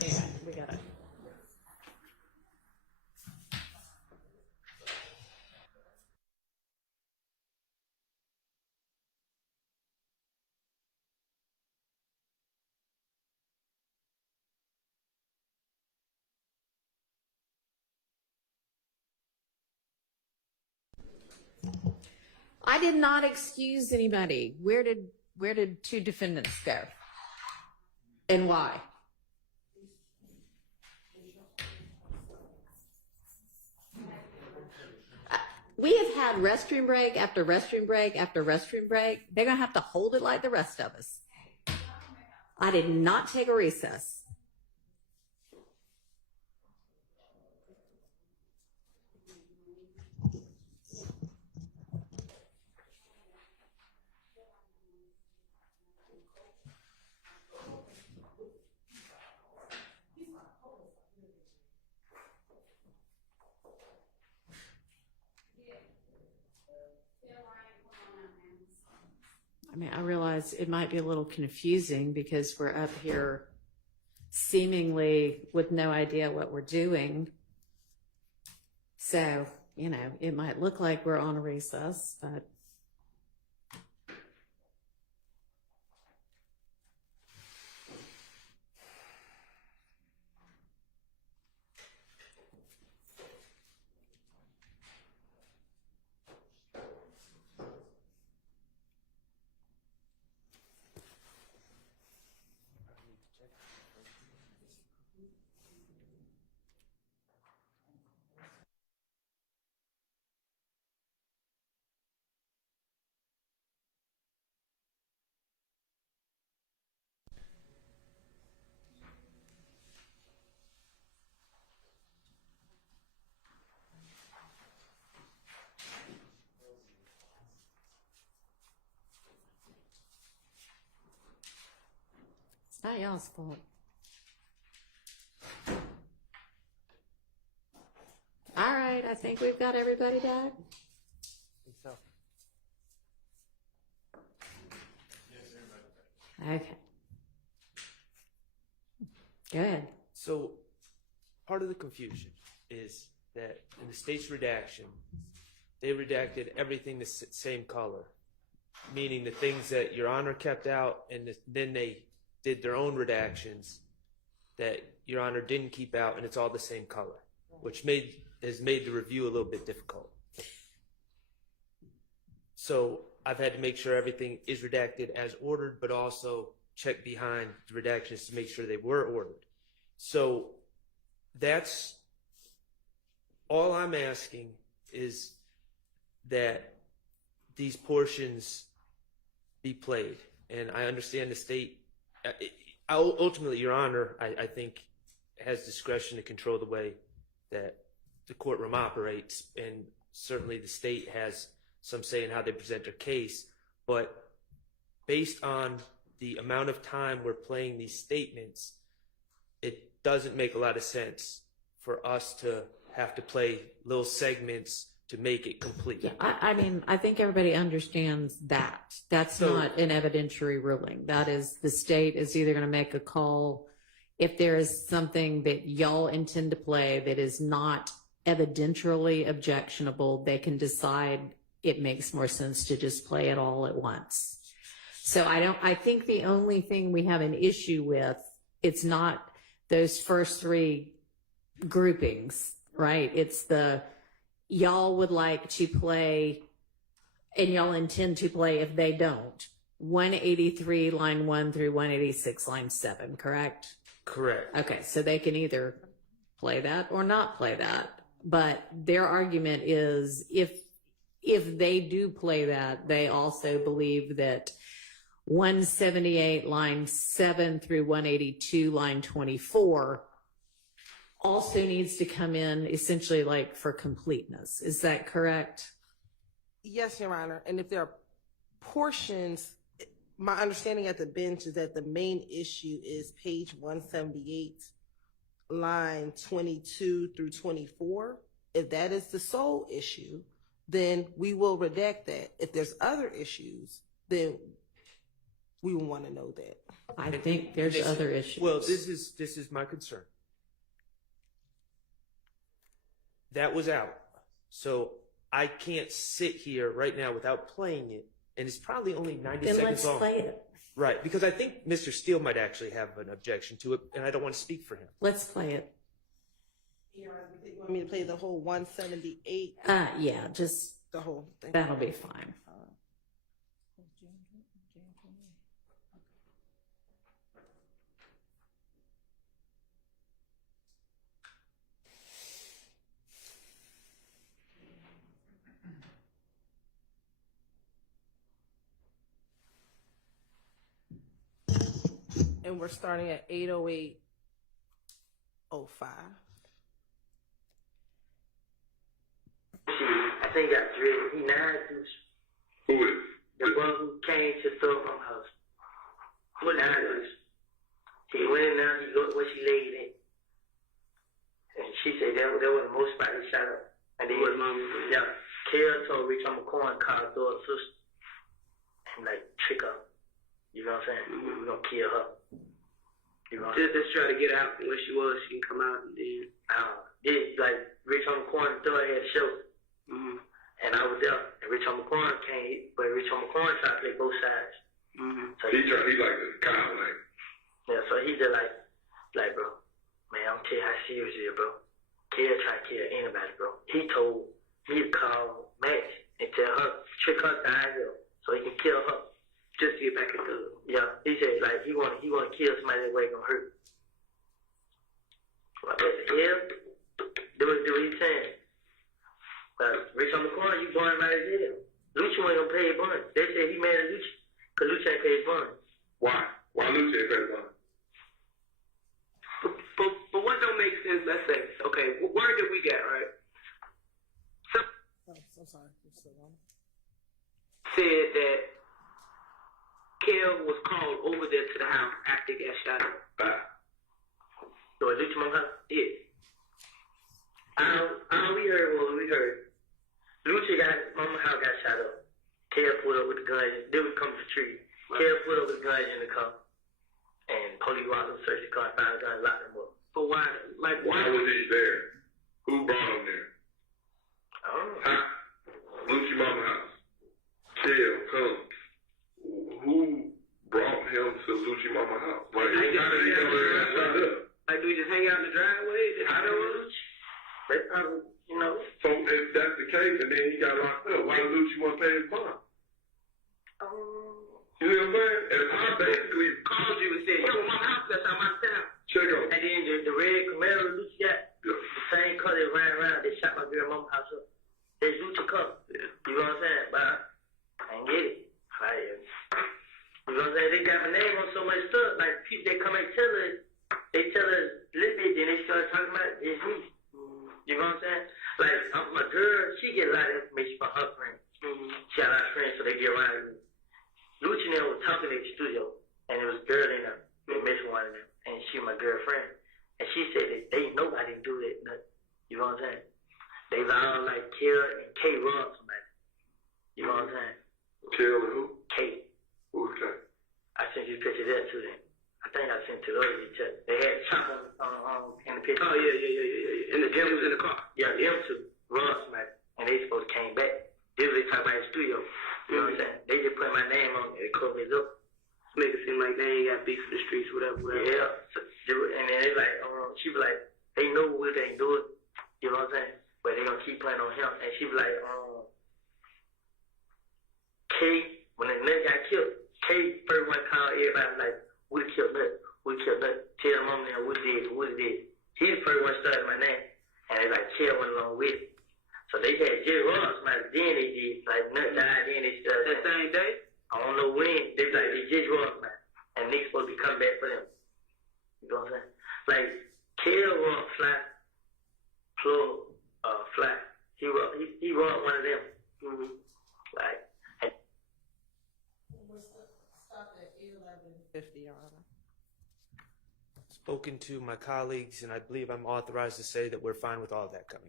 Yeah, we got it. I did not excuse anybody. Where did two defendants go? And why? We have had restroom break after restroom break after restroom break. They're going to have to hold it like the rest of us. I did not take a recess. I mean, I realize it might be a little confusing because we're up here seemingly with no idea what we're doing. So, you know, it might look like we're on a recess, but it's not y'all's fault. All right, I think we've got everybody back. Okay. Go ahead. So part of the confusion is that in the state's redaction, they redacted everything the same color, meaning the things that Your Honor kept out, and then they did their own redactions that Your Honor didn't keep out, and it's all the same color, which has made the review a little bit difficult. So I've had to make sure everything is redacted as ordered, but also check behind the redactions to make sure they were ordered. So that's all I'm asking, is that these portions be played. And I understand the state, ultimately, Your Honor, I think, has discretion to control the way that the courtroom operates, and certainly the state has some say in how they present their case. But based on the amount of time we're playing these statements, it doesn't make a lot of sense for us to have to play little segments to make it complete. Yeah, I mean, I think everybody understands that. That's not an evidentiary ruling. That is, the state is either going to make a call if there is something that y'all intend to play that is not evidentially objectionable. They can decide it makes more sense to just play it all at once. So I think the only thing we have an issue with, it's not those first three groupings, right? It's the y'all would like to play, and y'all intend to play if they don't, 183 line 1 through 186 line 7, correct? Correct. Okay, so they can either play that or not play that. But their argument is if they do play that, they also believe that 178, line 7 through 182, line 24, also needs to come in essentially like for completeness. Is that correct? Yes, Your Honor. And if there are portions, my understanding at the bench is that the main issue is page 178, line 22 through 24. If that is the sole issue, then we will redact that. If there's other issues, then we will want to know that. I think there's other issues. Well, this is my concern. That was out. So I can't sit here right now without playing it, and it's probably only 90 then seconds long. let's play it. Right, because I think Mr. Steele might actually have an objection to it, and I don't want to speak for him. Let's play it. You want me to play the whole 178? Yeah, just The whole thing. that'll be fine. And we're starting at 8:08:05. I think got three. He nine dudes. Who is? The one who came to throw my house. What nine dudes? He went in there, he looked where she laid in. And she said that was the most spot he shot up. And then yeah, Kara told Rich I'm a corn call her sister. And like trick her. You know what I'm saying? We're gonna kill her. You know what I'm saying? Just try to get out where she was. She can come out and then. Like Rich on the corner door had a show. Mm-hmm. And I was there. And Rich on the corner came, but Rich on the corner tried to play both sides. Mm-hmm. So He like this kind of like. yeah, so he just like bro, man, I'm tell you how serious it is, bro. Kill try to kill anybody, bro. He told me to call Max and tell her, trick her down here so he can kill her. Just to get back into it. Yeah, he said like he want to kill somebody that way gonna hurt. Well, yeah, do what he's saying. But Rich on the corner, you born right as hell. Lucci ain't gonna pay his bond. They said he mad at Lucci because Lucci ain't pay his bond. Why? Why Luce ain't paid one? But what don't make sense, let's say, okay, what word did we get, right? I'm sorry. You're still on. Said that Kel was called over there to the house after he got shot up. So Lucci mama house? Yeah. All we heard was Lucci mama house got shot up. Kel pulled up with the guns. They would come to the tree. Kel pulled up with the guns in the car. And police walked up, searched the car, found the gun, locked him up. But why? Like, Why was he there? Who brought him there? I don't know. Huh? Lucy Mama House. Kill, come. Who brought him to Lucy Mama House? Like, how did he go there and shut up? Like, do we just hang out in the driveway? I don't know Lucci. They probably, you know. So if that's the case, and then he got locked up, why did Lucci want to pay his bond? You know what I'm saying? And I basically Called you and said, yo, my house, that's how my town. check out. And then the red Camaro Lucci got, Yeah. the same car they ran around, they shot my girl mama house up. They Lucci car. Yeah. You know what I'm saying? But I ain't get it. You know what I'm saying? They got my name on so much stuff. Like, people, they come and tell us, little bit, then they start talking about it's me. You know what I'm saying? Like, my girl, she get a lot of information from her friends. She got a lot of friends, so they get around me. Lucci and them was talking in the studio, and there was a girl in there, they missed one of them, and she my girlfriend. And she said that they nobody do that, nothing. You know what I'm saying? They was all like Kill and K robbed somebody. You know what I'm saying? Kill and who? K. Who's K? I sent you a picture of that too then. I think I sent it to the other each other. They had chopper in the picture. Oh, yeah. And the gym was in the car. Yeah, them two robbed somebody, and they supposed to came back. This was they talking about in the studio. You know what I'm saying? They just put my name on it. They covered it up. Make it seem like they ain't got beef in the streets, whatever. Yeah. So, and then they like, she be like, they know what they ain't do it. You know what I'm saying? But they gonna keep playing on him. And she be like, K, when the nigga got killed, K first one called everybody like, Woody killed Nut. Woody killed Nut. Tell the mom now what it is, what it is. He the first one started my name. And they like, Chill went along with it. So they had Jerry Ross, then they did, like Nut died, then they started. That same day? I don't know when. They like they just robbed man, and niggas supposed to be coming back for them. You know what I'm saying? Like Kel robbed Fly. He robbed one of them. Mm-hmm. Like. Stop at 11:50, Your Honor. Spoken to my colleagues, and I believe I'm authorized to say that we're fine with all of that coming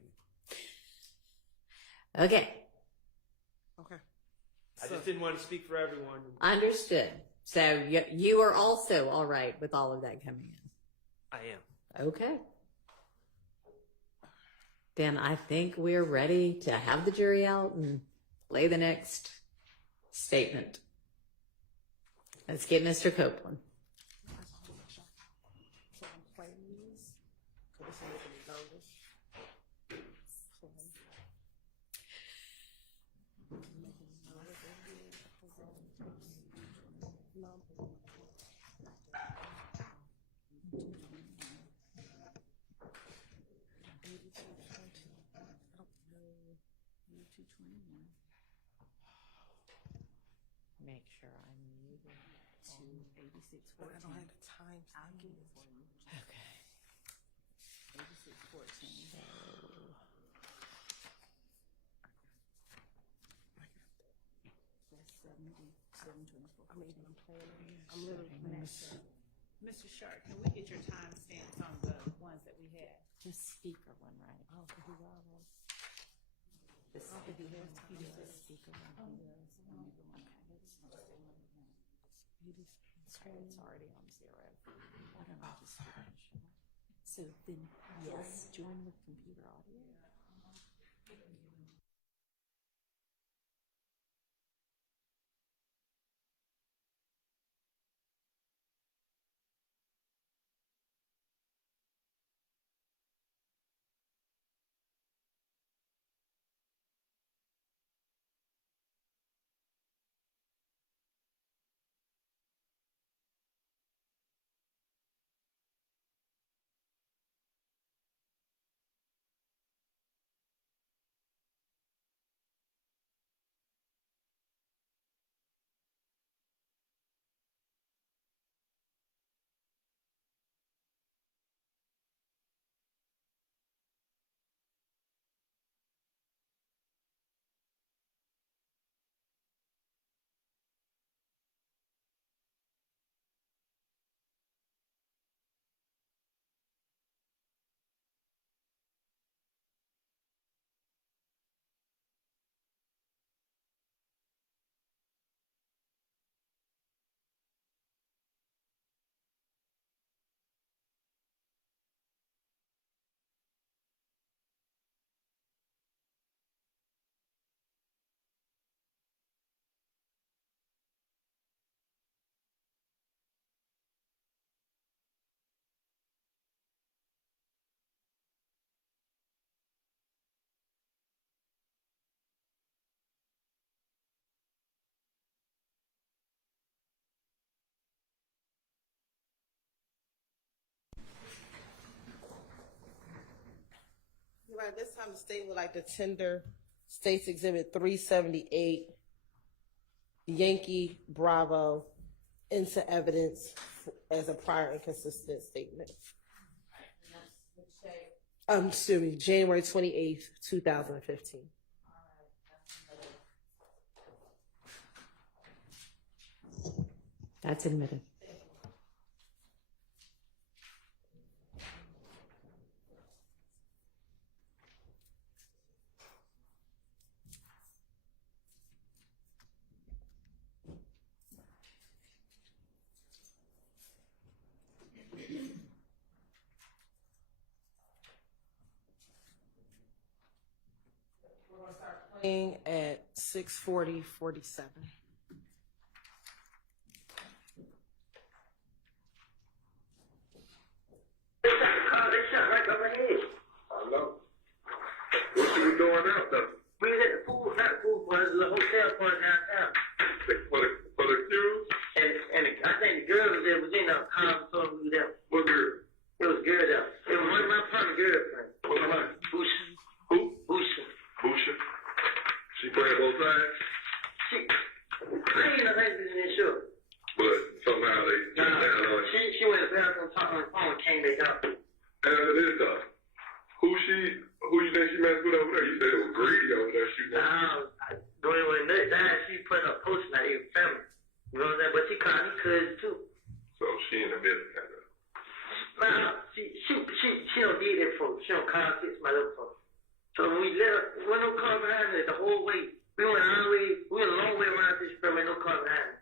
in. Okay. Okay. I just didn't want to speak for everyone. Understood. So you are also all right with all of that coming in? I am. Okay. Then I think we're ready to have the jury out and play the next statement. Let's get Mr. Copeland. Make sure I'm muted to 8614. I don't have the time. I'll get it for you. Okay. 8614. So. That's 724. I'm literally. Mr. Sharp, can we get your time stamps on the ones that we had? Just speaker one, right? Oh, he got one. The speaker one. The speaker one. Okay. Okay, it's already on 0. Why don't I just finish? So then, yes, join with computer audio. Right, this time the state would like to tender State's Exhibit 378, Yankee Bravo, into evidence as a prior inconsistent statement. Excuse me, January 28th, 2015. That's admitted. At 6:47. They shot right by my head. I know. What you was doing out though? We was at the pool, not the pool, but the hotel part downtown. For the accused? And I think the girl was there, was in the car, so we were there. What girl? It was a girl there. It was one of my partner girlfriends. What's her name? Busha. Who? Busha. Busha. She playing both sides? She, I ain't know how to think she messed with over there? You said it was greedy over there shooting. Going with nut died, she put up posts like even family. You know what I'm saying? But she called me cousin too. So she in the middle, kind of. Nah, she don't need that for. She don't call fix my little phone. So when we let her, there was no car behind her the whole way. We went a long way around this experiment, no car behind her.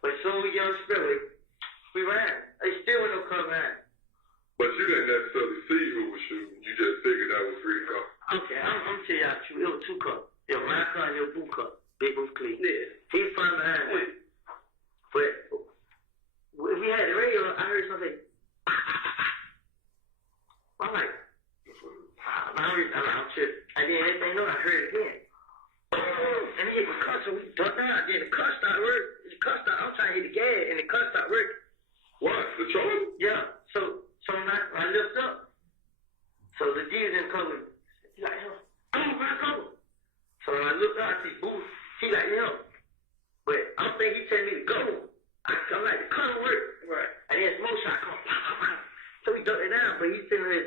But as soon as we get on the experiment, we ran. There still was no car behind her. But you didn't necessarily see who was shooting. You just figured that was three cars. Okay, I'm telling y'all the truth. It was two cars. It was my car and your boo car. Big Boo Clee. Yeah. He was from behind me. But if we had the radio, I heard something. I'm like, I'm tripping. I didn't anything know. I heard it again. And he hit the car, so we ducked down. Then the car started working. I'm trying to hit the gas, and the car started working. What? The Charlie? Yeah. So I lift up. So the G's didn't come with me. He's like, go. So when I looked up, I see Boo. He like, but I'm thinking he telling me to go. I'm like, the car work. Right. And then smoke shot come. So we ducked it down, but he's sitting there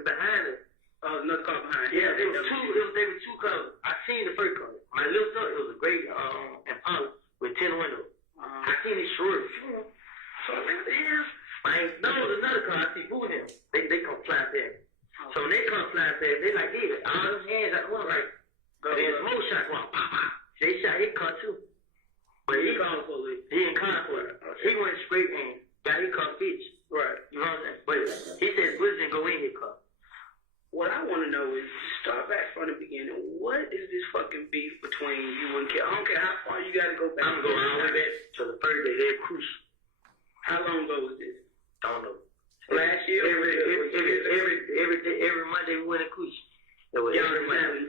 behind us. Another car behind. Yeah, there were two cars. I seen the first car. When I looked up, it was a gray Impala with 10 windows. I seen it short. So I'm like, what the hell? No, it was another car. I see Boo and them. They come flying there. So when they come flying there, they like, hey, all them hands out the window, right? And then smoke shot going, pop. They shot his car too. But he called for it. He didn't call for it. He went straight in. Got his car fixed. Right. You know what I'm saying? But he said bullets didn't go in his car. What I want to know is, start back from the beginning. What is this fucking beef between you and Kel? I don't care how far you got to go back. I'm going all the way back to the first day. They're crucial. How long ago was this? Don't know. Last year? Every Monday we went to cruise. It was every Monday.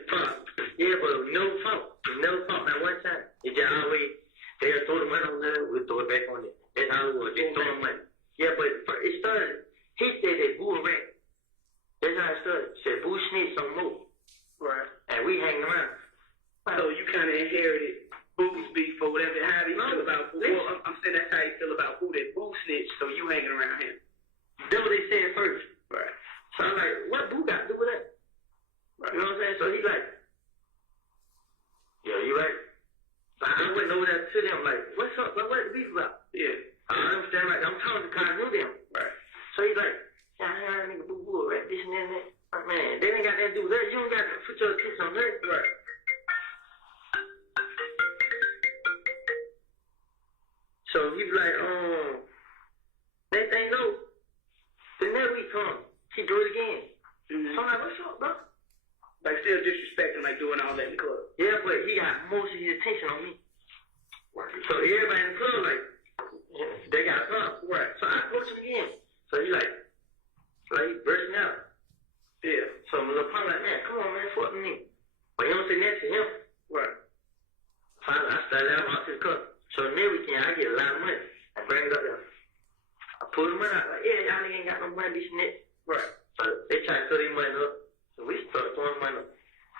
Yeah, but we never fought. Not one time. It just always, they'll throw the money on there, we'll throw it back on it. That's how it was. They throw the money. Yeah, but it started, he said that Boo a rat. That's how it started. He said Boo snitched some more. Right. And we hanging around. So you kind of inherited Boo's beef or whatever. How do you feel about Boo? Well, I'm saying that's how you feel about Boo, that Boo snitched, so you hanging around him. That's what they said first. Right. So I'm like, what Boo got to do with that? Right. You know what I'm saying? So he's like, yeah, you right. So I went over there to them like, what's up? What the beef about? Yeah. I understand, right? I'm talking to because I knew them. Right. So he's like, yeah, I nigga Boo, right? This and that. Like, man, they ain't got nothing to do with that. You don't got to put your attention on that. Right. So he was like, that thing go. The next week come, he do it again. Mm-hmm. So I'm like, what's up, bro? Like still disrespecting, like doing all that in the club. Yeah, but he got most of his attention on me. So everybody in the club, like, they got a problem. Right. So I approach him again. So he like bursting out. Yeah. So my little punk like, man, come on, man, fuck with me. But he don't say nothing to him. Right. So I started out off his cup. So next weekend, I get a lot of money. I bring it up there. I pull the money out, like, yeah, y'all ain't got no money, this and that. Right. So they try to throw their money up. So we start throwing money up.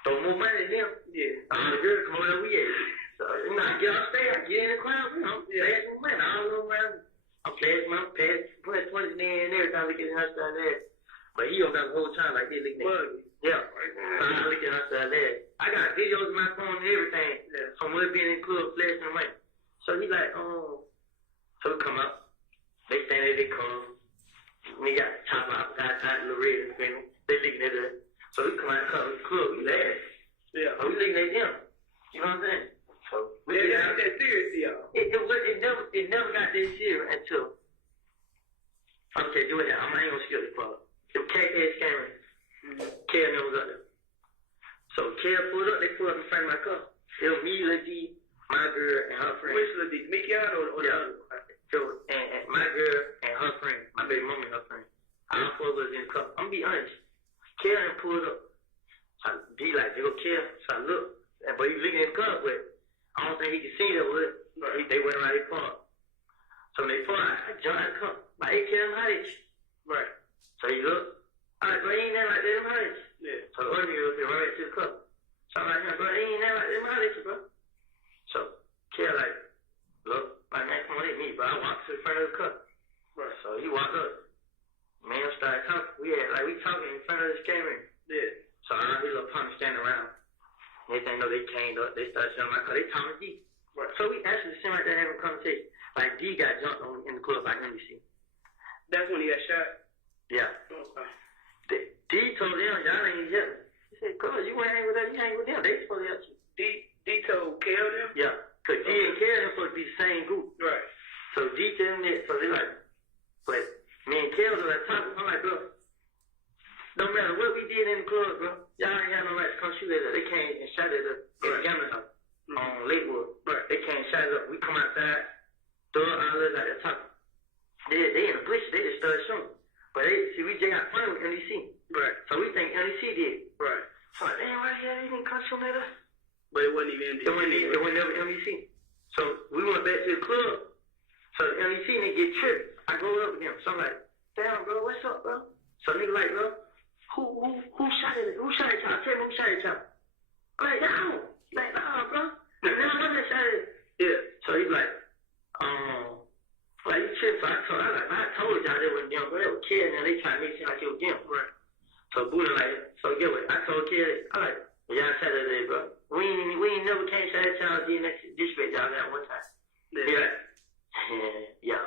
Throw more money than them. Yeah. All the girls come over there, we at it. So, you know, I get upstairs, I get in the crowd, you know, pass my money. I don't know, man. I'm passing my put 20 in every time we get in outside there. But he don't got the whole time like this looking at me. Yeah. So I'm looking outside there. I got videos on my phone and everything. Yeah. From us being in the club, flashing the money. So he like, so we come up. They stand there, they come. We got the top out, got the red and green. They looking at us. So we come out of the club, we laugh. Yeah. So we looking at them. You know what I'm saying? So we got that serious, y'all. It never got that serious until okay, doing that. I ain't gonna skip the part. The cat-ass camera. Kel never was up there. So Kel pulled up, they pulled up in front of my car. It was me, Lil D, my girl, and her friend. Which Lil D? Mickey out or the other? So, and my girl and her friend, my baby mama and her friend. All four of us in the car. I'm gonna be honest. Kel pulled up. So I be like, they go Kel. So I look. But he was looking in the car, but I don't think he could see that was it. They went around their car. So when they fought, I jumped out the car. My AKM hottage. Right. So he looked. I like, bro, he ain't nothing like them hottage. Yeah. So the other nigga was run right to the car. So I'm like, bro, he ain't nothing like them hottage, bro. So Kel like, look, my man, come on in me, bro. I walked to the front of the car. Right. So he walked up. Man started talking. We talking in front of this camera. Yeah. So all his little punks standing around. Next thing you know, they came up, they started showing my car. They talking to D. Right. So we actually sitting right there having a conversation. Like D got jumped on in the club by NBC. That's when he got shot. Yeah. Okay. D told them, y'all ain't help me. He said, cuz, you ain't hang with us, you hang with them. They supposed to help you. D told Kel them? Yeah. Because D and Kel them supposed to be the same group. Right. So D tell them that, so they like, but me and Kel was like talking. I'm like, bro, no matter what we did in the club, bro, y'all ain't got no right to come shoot at us. They came and shot at us at the gambling house on Lakewood. Right. They came and shot us up. We come outside, throw all us out there talking. They in the bush, they just started shooting. But we just got fun with NDC. Right. So we think NDC did. Right. So like, damn, why the hell they didn't come shoot at us? But it wasn't even NBC. It wasn't never NBC. So we went back to the club. So the NBC nigga get tripped. I go up with him. So I'm like, damn, bro, what's up, bro? So nigga like, bro, who shot at it? Who shot at y'all? Tell me who shot at y'all. I'm like, no. He's like, nah, bro. Like, no, I'm not shot at it. Yeah. So he's like, you tripped. So I told y'all they wasn't them, bro. They were kidding and they trying to make it seem like it was them. Right. So Buddha like, so get what? I told kid, I like, y'all shot at it, bro. We ain't never came shot at y'all DNX district y'all that one time. Yeah. Yeah.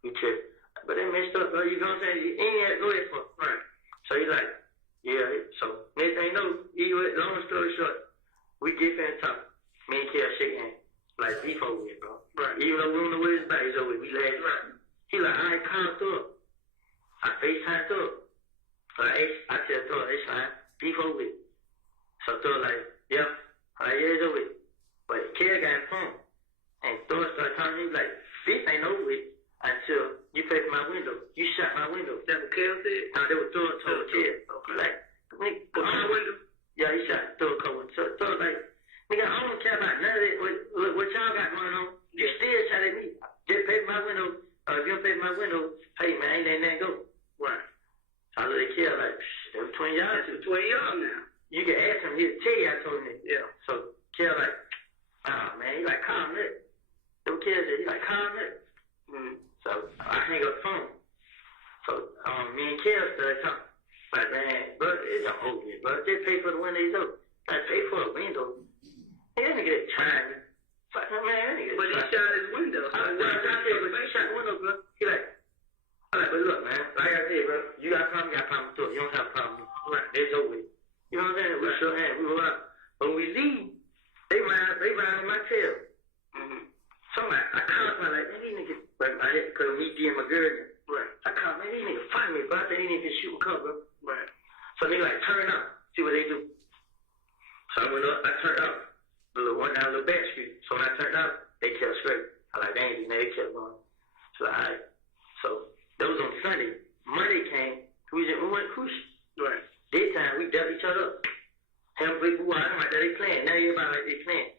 We tripped. But they messed up, bro. You know what I'm saying? You ain't had to go there for. Right. So he's like, yeah. So next thing you know, long story short, we get in and talk. Me and Kel shake hands. Like default with, bro. Right. Even though we don't know where his back is over, we laugh. Right. He like, I ain't calm through. I FaceTime through. I tell Thor, it's fine. Default with. So Thor like, yeah. Yeah, it's over with. But Kel got his phone. And Thor started calling me like, this ain't over with until you pay for my window. You shot my window. That's what Kel said? No, they were Thor told Kel. Okay. Like, nigga, go on my window. Yeah, he shot Thor Copeland. So Thor like, nigga, I don't care about none of that. What y'all got going on? You still shot at me. Just pay for my window. If you don't pay for my window, hey man, ain't letting that go. Right. So I let Kel like, it was between y'all two. Between y'all now. You can ask him, he'll tell you I told him. Yeah. So Kel like, man, he like, calm it. So Kel said, he like, calm it. So I hang up the phone. So me and Kel started talking. Like, man, bro, it's a whole bit, bro. Just pay for the windows up. I pay for a window. That nigga that tried me. Fuck, man, that nigga. But he shot his window. I said, but he shot the window, bro. He like, I'm like, but look, man, like I said, bro, you got a problem, you got a problem too. You don't have a problem. Right. It's over with. You know what I'm saying? We shook hands, we were out. When we leave, they ride on my tail. So I called my like, man, these niggas, but I had, cause me, D and my girl. Right. I called, man, these niggas find me, but I said, these niggas shoot a cover. Right. So they like, turn up, see what they do. So I went up, I turned up, one down the back street. So when I turned up, they kept straight. I like, dang, they kept going. So alright. So that was on Sunday. Monday came, we went cruising. Right. Daytime, we dealt each other up. Him, Big Boo, I'm like, they playing. Now everybody like they playing.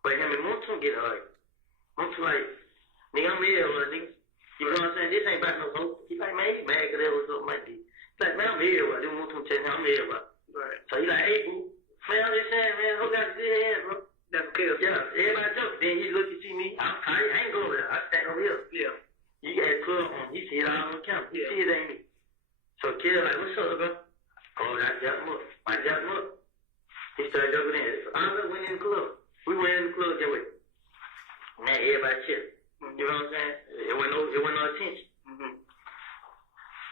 But him and Monton get like, Monton like, nigga, I'm here, nigga. You know what I'm saying? This ain't about no vote. He's like, man, he mad because that was something like this. He's like, man, I'm here, bro. Then Monton tell him, I'm here, bro. Right. So he's like, hey, Boo. Man, I'm just saying, man, who got to do that, bro? That's okay. Yeah, everybody joke. Then he look at me. I ain't going over there. I stand over here. Yeah. You got 12 on. He see it all on the camera. He see it ain't me. So kid like, what's up, bro? Oh, I jacked him up. He started jumping in. So I went in the club. We went in the club that way. Now everybody chill. You know what I'm saying? It wasn't no attention.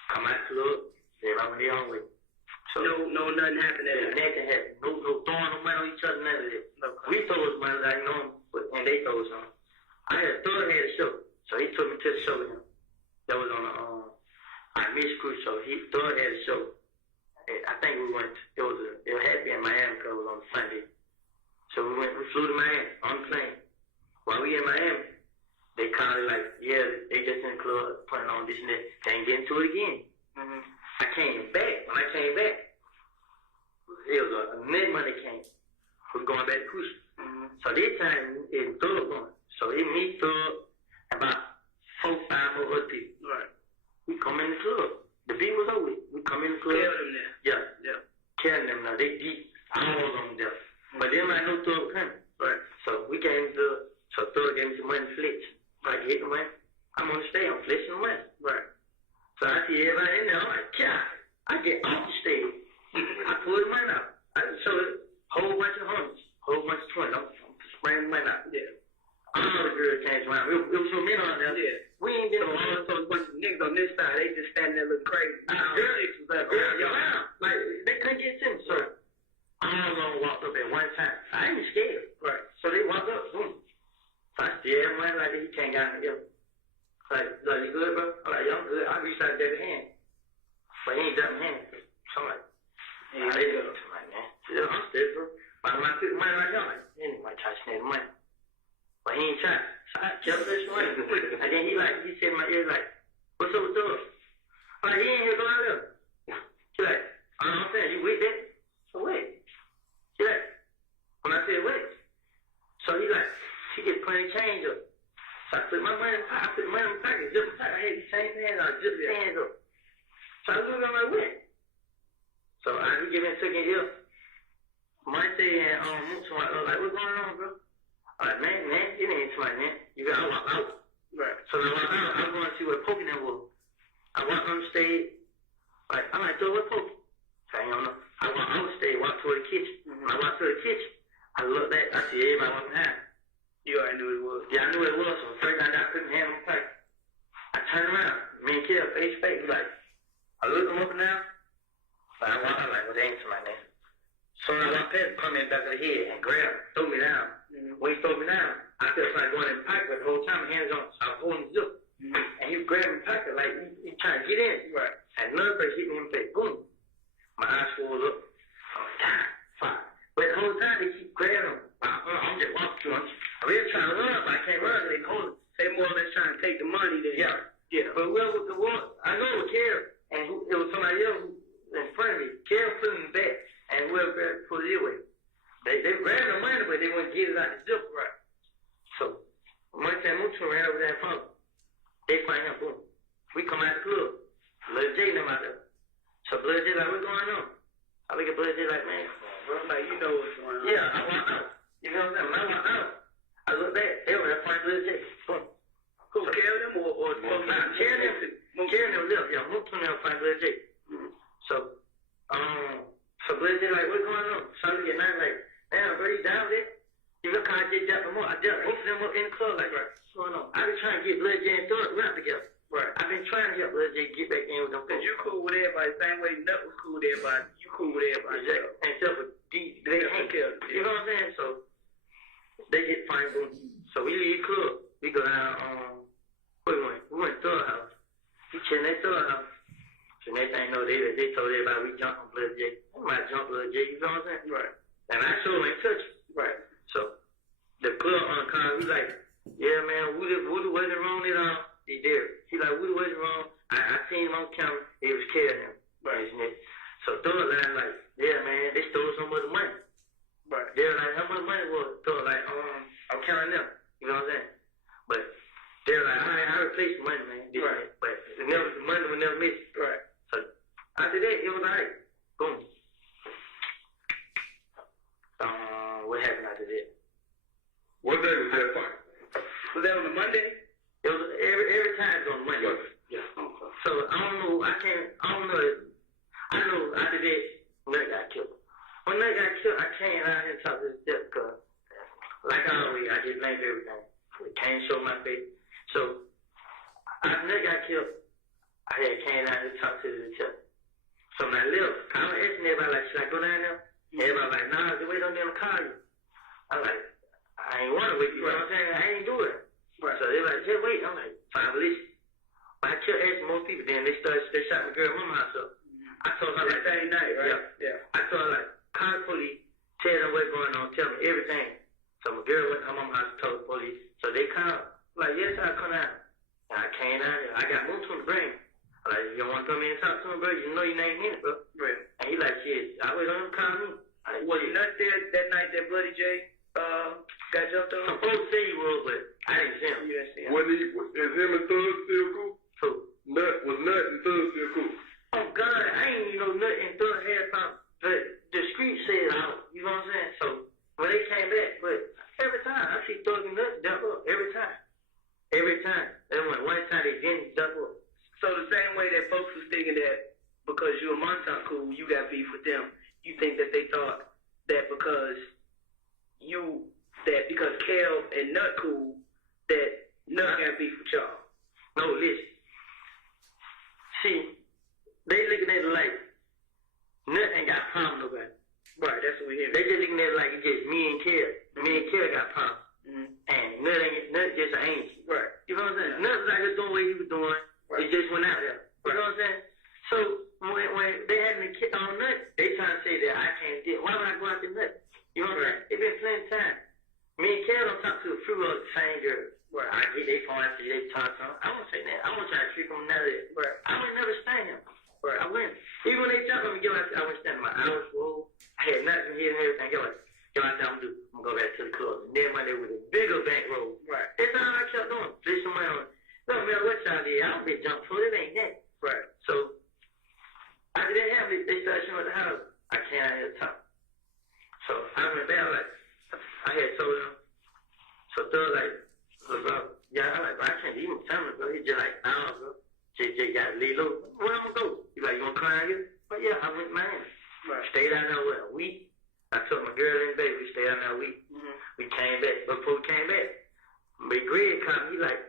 Come out the club. Everybody went their own way. So no, nothing happened there. Nothing happened. No throwing no money on each other, none of that. Okay. We throw us money like normal, and they throw us on. I had Thor had a show, so he took me to the show with him. That was on I missed cruise show. Thor had a show. I think we went. It had to be in Miami because it was on Sunday. So we flew to Miami on the plane. While we in Miami, they called it like, yeah, they just in the club putting on this and that. Can't get into it again. I came back. When I came back, it was a net money came. We going back to cruise. So this time it Thor going. So it me, Thor, about 4, 5 more other people. Right. We come in the club. The beat was over. We come in the club. Tell them there. Yeah. Tell them now. They deep. All of them there. But then I know Thor coming. Right. So we came to. So Thor gave me some money to flex. I get the money. I'm gonna stay. I'm flexing the money. Right. So I see everybody in there. I'm like, God. I get off the stage. I pull the money out. hand got in the ear. Like, you good, bro? I'm like, yeah, I'm good. I reached out to David's hand. But he ain't got my hand. So I'm like, yeah, they go. I'm like, man, still, I'm still, bro. But when I took the money right now, I'm like, he might try to snag the money. But he ain't try. So I kept this money. And then he said in my ear, like, what's up with those? I'm like, he ain't here going out there. He like, I don't understand, you with that? So wait. He like, when I said wait. So he like, he get plenty change up. So I put my money in the pocket. I put the money in the pocket. Zip the pocket. I had these same hands. I zipped the hands up. So I looked at my wet. So I was giving a second ear. Monday and so I was like, what's going on, bro? I'm like, man, it ain't too much, man. You got to walk out. Right. So I walk out. I'm going to see what poking that was. I walk on the stage. Like, I'm like, so what poking? So I don't know. I walk on the stage, walk toward the kitchen. I walk to the kitchen. I look back. I see everybody walking behind. You already knew it was. Yeah, I knew it was. So first I got put my hand on the pocket. I turned around. Me and Kid face to face. Like, I looked him up and down. But I walked out like, well, they ain't somebody there. So I walked past, come in back of the head and grabbed him, threw me down. When he threw me down, I felt like going in the pocket, but the whole time my hands on, I was holding the zip. And he grabbed me in the pocket like he trying to get in. Right. And another person hit me in the face. Boom. My eyes swelled up. I'm like, God, fuck. But the whole time they keep grabbing him. I'm just walking through him. I'm really trying to run, but I can't run. They hold it. They more or less trying to take the money. Then. Yeah. But whoever the one, I know it was Carol, and it was somebody else in front of me. Carol put him back, and whoever put it away. They grabbed the money, but they wouldn't get it out the zip. Right. So one time Mutu ran over there and found him. They find him, boom. We come out the club. Lil J them out there. So Lil J like, what's going on? I look at Lil J like, man, bro, like, you know what's going on. Yeah, I walked out. You know what I'm saying? When I walked out, I looked back. They were there find Lil J. Boom. Who, so, carry them or carry them left. Yeah, Mutu them find Lil J. So Lil J like, what's going on? So I look at Nine like, man, bro, you down there? You look how I just dropped them up. I dropped both of them up in the club like, right. What's going on? I've been trying to get Lil J and Thug rap together. Right. I've been trying to help Lil J get back in with them. Cause you cool with everybody, same way Nut was cool with everybody. You cool with everybody. Exactly. Except for D, they ain't care. You know what I'm saying? So they get fine boom. So we leave the club. We go down. Where we went? We went to Thug house. We chilling at Thug house. So next thing you know, they told everybody we jumped on Lil J. We might jump Lil J. You know what I'm saying? Right. And I sure ain't touch it. Right. So the club on the car, we like, yeah, man, Woody wasn't wrong at all. He did. He like, Woody wasn't wrong. I seen him on camera. He was carrying him. Right. So Thug line like, yeah, man, they stole some of the money. Right. They're like, how much money was Thug like, I'm counting them. You know what I'm saying? But they're like, all right, I replaced the money, man. Right. But the money was never missed. Right. So after that, it was like, boom. What happened after that? What day was that fight? Was that on a Monday? It was every time it was on Monday. Yeah. So I don't know. I know. I know after that, Nut got killed. When Nut got killed, I came out here and talked to the death because, like always, I just blamed everything. I can't show my face. So after Nut got killed, I had came out here and talked to the detective. So when I left, I was asking everybody like, should I go down there? Everybody like, nah, just wait on them to call you. I'm like, I ain't want to wait. You know what I'm saying? I ain't do it. Right. So they like, just wait. I'm like, fine, listen. But I kept asking more people. Then they shot my girl mama house up. I told her like, that night, right? Yeah. I told her like, call the police, tell them what's going on, tell me everything. So my girl went to her mama house and told the police. So they called. Like, yes, I'll come out. And I came out there. I got moved to the brain. I'm like, you want to come in and talk to him, bro? You know your name in it, bro. Right. And he like, shit, I wait on him to call me. Was you not there that night that Bloody J got jumped on? I'm supposed to say he was, but I didn't see him. You didn't see him. Is him and Thug still cool? Who? Was Nut and Thug still cool? Oh, God, I ain't even know Nut and Thug had something. But the street said out, you know what I'm saying? So when they came back, but every time I see Thug and Nut jump up, every time. Every time. Then one time they didn't jump up. So the same way that folks was thinking that because you and Montauk cool, you got beef with them, you think that they thought that because Kel and Nut cool, that Nut got beef with y'all. No, listen. See, they looking at it like Nut ain't got problem with nobody. Right, that's what we hear. They just looking at it like it's just me and Kel. Me and Kel got problems. Mm-hmm. And Nut just an angel. Right. You know what I'm saying? Nothing like just doing what he was doing. Right. It just went out there. You know what I'm saying? So when they had me kicked on nut, they trying to say that I can't do it. Why would I go out to nut? You know what I'm saying? It's been plenty of time. Me and Kel don't talk to a few of the same girls. Right. I get their phone after they talk to them. I won't say that. I won't try to trick them none of that. Right. I would never stand him. Right. I wouldn't. Even when they jump on me, I wouldn't stand my hours full. I had nothing here and everything. Get what I'm gonna do? I'm gonna go back to the club. And then Monday with a bigger bankroll. Right. That's all I kept doing. Play somewhere else. No matter what y'all did, I don't get jumped for it. It ain't that. Right. So after that happened, they started showing at the house. I can't out here talk. So I went back like I had told them. So they're like, yeah, I'm like, bro, I can't even tell him, bro. He's just like, nah, bro. JJ got to leave low. Where I'm gonna go? He's like, you wanna come out here? But yeah, I went mine. Right. Stayed out there a week. I took my girl in bed. We stayed out there a week. Mm-hmm. We came back. Before we came back, Big Greg called me. He like,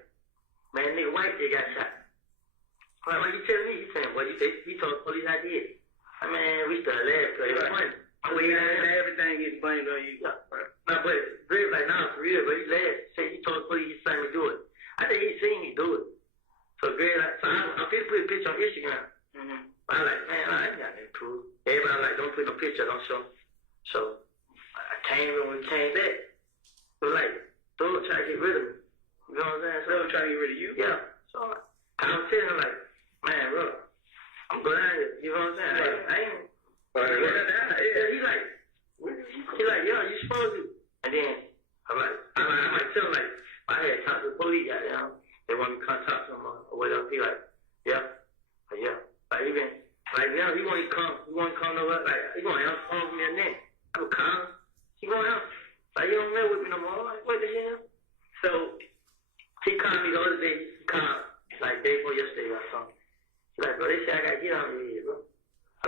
man, nigga White they got shot. I'm like, what you telling me? He saying, what you say? He told the police I did. I mean, we started laughing because it was funny. Everything gets blamed on you. Yeah. No, but Greg like, nah, for real, but he laughed. Said he told the police he saw me do it. I think he seen me do it. So Greg like, so I'm gonna put a picture on Instagram. Mm-hmm. I'm like, man, I ain't got nothing to prove. Everybody like, don't put no picture, don't show. So I came and when we came back, it was like, throw trying to get rid of me. You know what I'm saying? So they were trying to get rid of you? Yeah. So I was telling him like, man, bro, I'm going out here. You know what I'm saying? Right. I ain't. He like, yo, you supposed to. And then I might tell him like, I had talked to the police out there. They want me to come talk to him or whatever. He like, yeah. Like even like now he won't come. He won't come nowhere. Like he gonna help phone me and then I would call him. He gonna help. Like he don't live with me no more. Like what the hell? So he called me the other day. He called like day before yesterday or something. He's like, bro, they say I gotta get out of here, bro.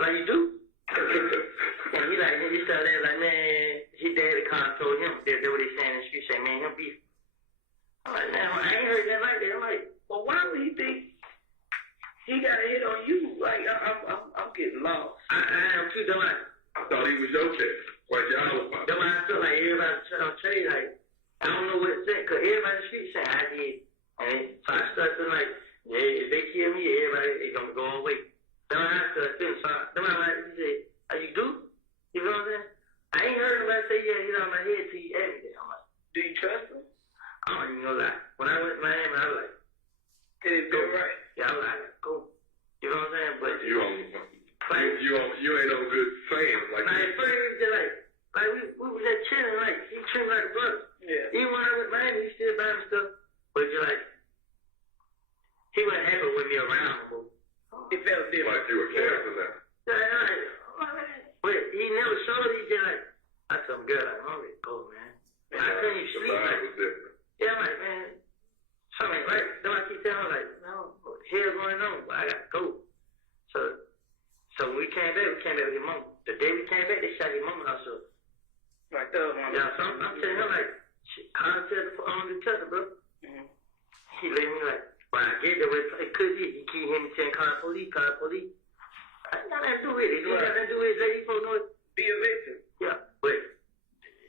I'm like, you do? And he started there like, man, his daddy called and told him that what they saying in the street, say, man, him beef. I'm like, man, I ain't heard that like that. I'm like, well, why would he think he got a hit on you? Like, I'm getting lost. I am too, don't I? I thought he was your case. What y'all was about? Don't I feel like everybody trying to say, like, I don't know what to say, because everybody in the street saying I did. And so I started feeling like, yeah, if they kill me, everybody, they gonna go away. Then I started feeling sorry. Then I like, he said, are you do? You know what I'm saying? I ain't heard nobody say, yeah, hit on my head till you asked me that. I'm like, do you trust him? I don't even know that. When I went to Miami, I was like, it didn't feel right. Yeah, I was like, go. You know what I'm saying? But you ain't no good fan. Like at first, it was just like we was just chilling, like, he treated me like a brother. Yeah. Even when I went to Miami, he still buying me stuff. But just like, he wasn't happy with me around, but it felt different. Like you were careful now. But he never showed it. He just like, I told him, girl, I'm hungry. Go, man. I couldn't even sleep. Like, was different. Yeah, I'm like, man, something ain't right. Then I keep telling him, like, no, what the hell's going on? But I got to go. So when we came back with his mama. The day we came back, they shot his mama also. Right there, mama. Yeah, so I'm telling him, like, I don't tell the detective, bro. Mm-hmm. He let me, like, well, I get that way it could be. He keep hearing me saying, call the police. I ain't got nothing to do with it. He got nothing to do with it. They supposed to know it. Be a victim. Yeah, but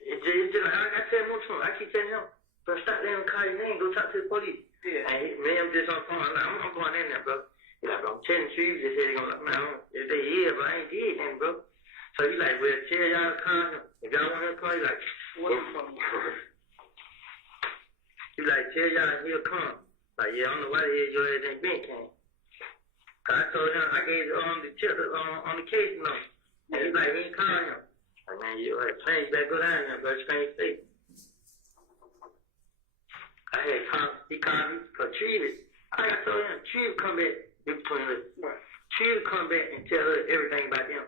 it's just like, I tell him, I keep telling him, bro, stop letting him call your name. Go talk to the police. Yeah. And I'm just on the phone. I'm going in there, bro. He's like, bro, I'm telling you, they said they're going to, man, if they here, but I ain't did nothing, bro. So he's like, well, tell y'all to call him. If y'all want him to call, he's like, what's the phone? He's like, tell y'all he'll come. Like, yeah, I don't know why the hell your ass ain't been came. Cause I told him, I gave the tip on the case number. And he's like, he ain't calling him. Like, man, you better go down there, bro. Strange state. He called me for Tree. I told him, Tree would come back in between us. Tree would come back and tell her everything about them.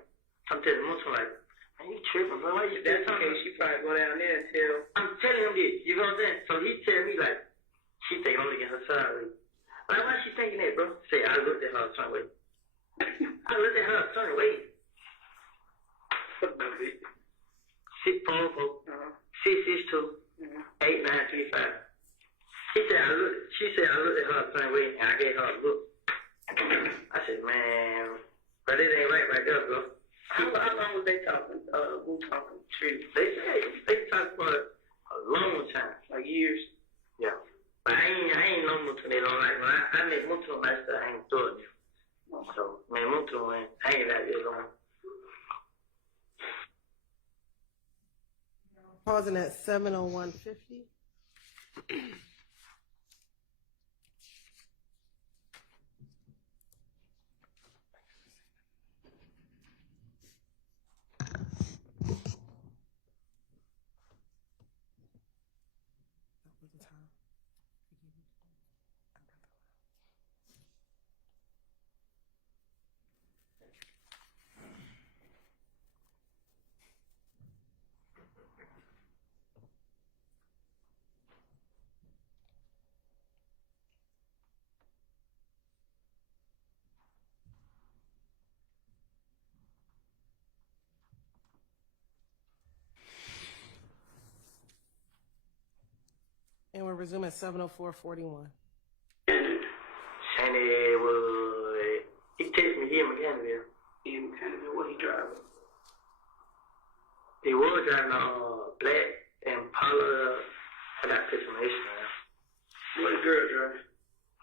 I'm telling Muslim, like, man, you tripping, bro. Why you that's okay, she probably go down there and tell. I'm telling him this, you know what I'm saying? So he tell me, like, she think I'm looking at her sideways. Like, why she thinking that, bro? Say, I looked at her a certain way. I looked at her a certain way. 644, 662, 8935. She said I looked at her a certain way, and I gave her a look. I said, man, but it ain't right there, bro. How long was they talking? Who talking? Tree? They talked for a long time. Like years? Yeah. But I ain't no Mutu they don't like. When I make Mutu myself, I ain't doing it. So, man, Mutu, man, I ain't that good on. Pausing at 7:01:50. And we're resuming at 7:04:41. Sandy was, he texted me here in Mechanicsville. In Canada, what he driving? He was driving a black Impala. I got picture on Instagram. What the girl driving?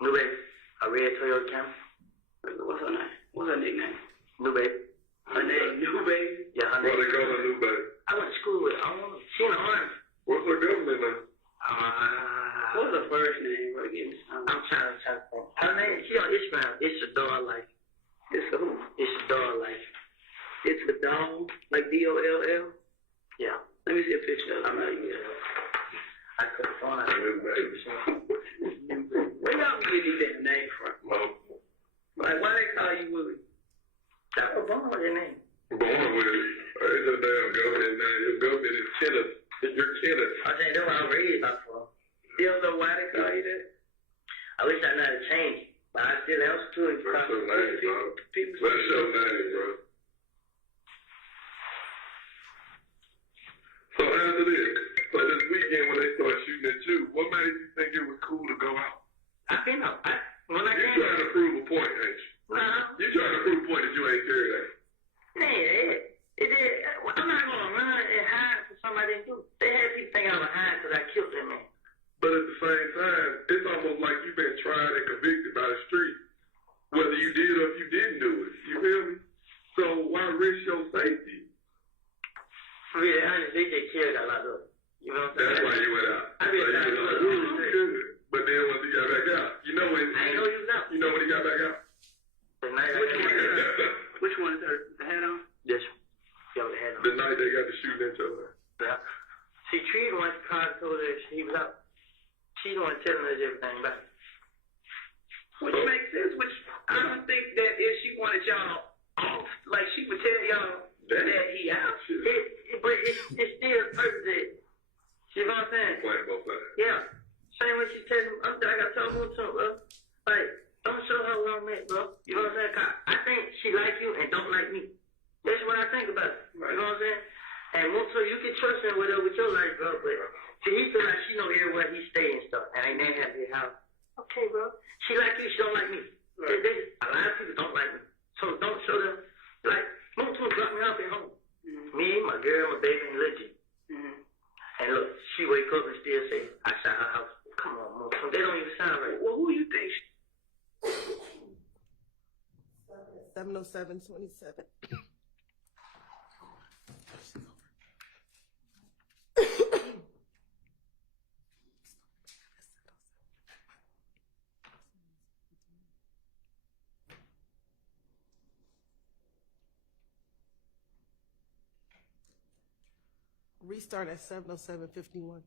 New Baby. A red Toyota Camry. What's her name? What's her nickname? New Baby. Her name, New Baby? Yeah, her What name. they call her New Baby? I went to school with her. I don't know. She in the Army. What's her government name? What's her first name, bro? Give me some. I'm trying to think. Her name, she on Instagram. It's a dog life. It's a who? It's a dog life. It's a doll, like D-O-L-L? Yeah. Let me see a picture of I'm her. not even. I could have thought I New Baby. Where y'all be getting these damn names from? Well, Like, why they call you Willie? That was born with that name. born with it. It's a damn government name. Your government is Kenneth. You're Kenneth. I think that's what I raised up for. You don't know why they call you that? I wish I knew how to change it, but I still else to it. What's your name, bro? People What's your name, bro? So after this, so this weekend when they start shooting at you, what made you think it was cool to go out? I think when I You came, trying to prove a point, ain't you? nah, You trying to prove a point that you ain't carried out. it did. I'm not gonna run and hide for somebody to do. They had people think I was hiding because I killed that man. But at the same time, it's almost like you've been tried and convicted by the street, whether you did or if you didn't do it. You feel me? So why risk your safety? Really, honestly, they just killed a lot of it. You know what I'm saying? That's why you went out. I So really you thought was like, it was ooh, good. But then once he got back out, you know when I ain't know he was out. you know when he got back out? The night I Which came one? out. Which one is her? The hat on? Yes. Yeah, with the head on. The night they got to shooting each other. Yeah. See, Tree the one told her he was out. She the one telling us everything about it. Which makes sense. Which I don't think that if she wanted y'all off, like she would tell y'all that he out. But it's still perfect. You know what I'm saying? Playing both sides. Yeah. Same way she tells him, I got told him something, bro. Like, don't show her where I'm at, bro. You know what I'm saying? 'Cause I think she like you and don't like me. That's what I think about it. You know what I'm saying? And Muto, you can trust her with your life, bro. But see, he feel like she know everywhere he stay and stuff. And I ain't never had his house. Okay, bro. She like you, she don't like me. A lot of people don't like me. So don't show them. Like, Muto dropped me off at home. Mm-hmm. Me, my girl, my baby, and Lil G. Mm-hmm. And look, she wake up and still say, I shot her house. Come on, Muto. They don't even sound right. Well, who you think? 7:07:27. Restart at 7:07:51.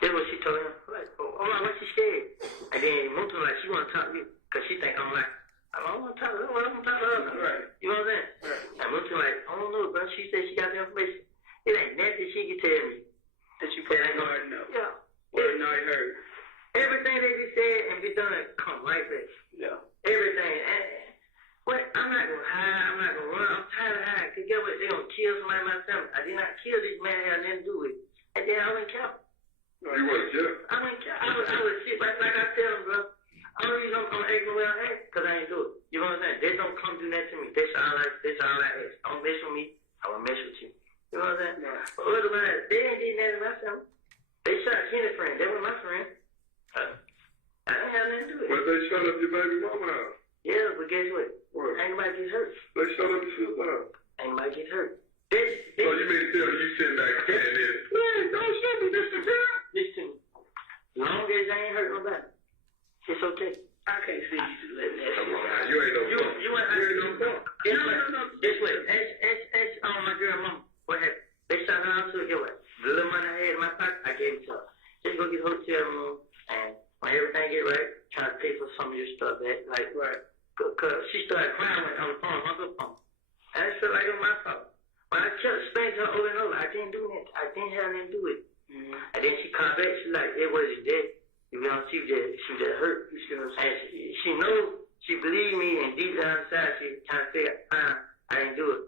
That's what she told him. Like, oh, why she scared? And then Muto like, she want to talk to me because she think I'm like, I don't want to talk to her. I don't want to talk to her. Right. You know what I'm saying? Right. And Muto like, I don't know, bro. She said she got the information. It ain't nothing she can tell me. That you probably already know. Yeah. Well, you already heard. Everything they be said and be done come right back. Yeah. Everything. And, what? I'm not going to hide. I'm not going to run. I'm tired of hiding. Because guess what? They're going to kill somebody in my family. I did not kill this man. I had nothing to do with it. And then I wouldn't care. You want to kill? I wouldn't care. I would sit like I tell them, bro. Only reason I'm going to act the way I act because I ain't do it. You know what I'm saying? They don't come do that to me. That's all I ask. Don't mess with me. I will mess with you. You know what I'm saying? Right. But otherwise, they ain't did nothing to my family. They shot Kenneth friend. That was my friend. I didn't have nothing to do with it. But they shot up your baby mama house. Yeah, but guess what? What? Ain't nobody get hurt. They shot up your sister's house. Ain't nobody get hurt. So you mean to tell me you sitting back and then, hey, don't shoot me, Mr. Terrell. Listen, as long as I ain't hurt nobody, it's okay. I can't see you just letting that Come shit on, out. man. You ain't no punk. You ain't no punk. Guess what? Ask my girl mama what happened. They shot her out too. Guess what? The little money I had in my pocket, I gave it to her. Just go get a hotel room, and when everything get right, try to pay for some of your stuff. Cause she started crying on the phone, on her phone. And I felt like it was my fault. But I kept explaining to her over and over, I didn't do that. I didn't have nothing to do with it. Mm-hmm. And then she called back, she like, it wasn't dead. You know, she was just hurt. And she knows, she believed me, and deep down inside, she kind of said, I didn't do it.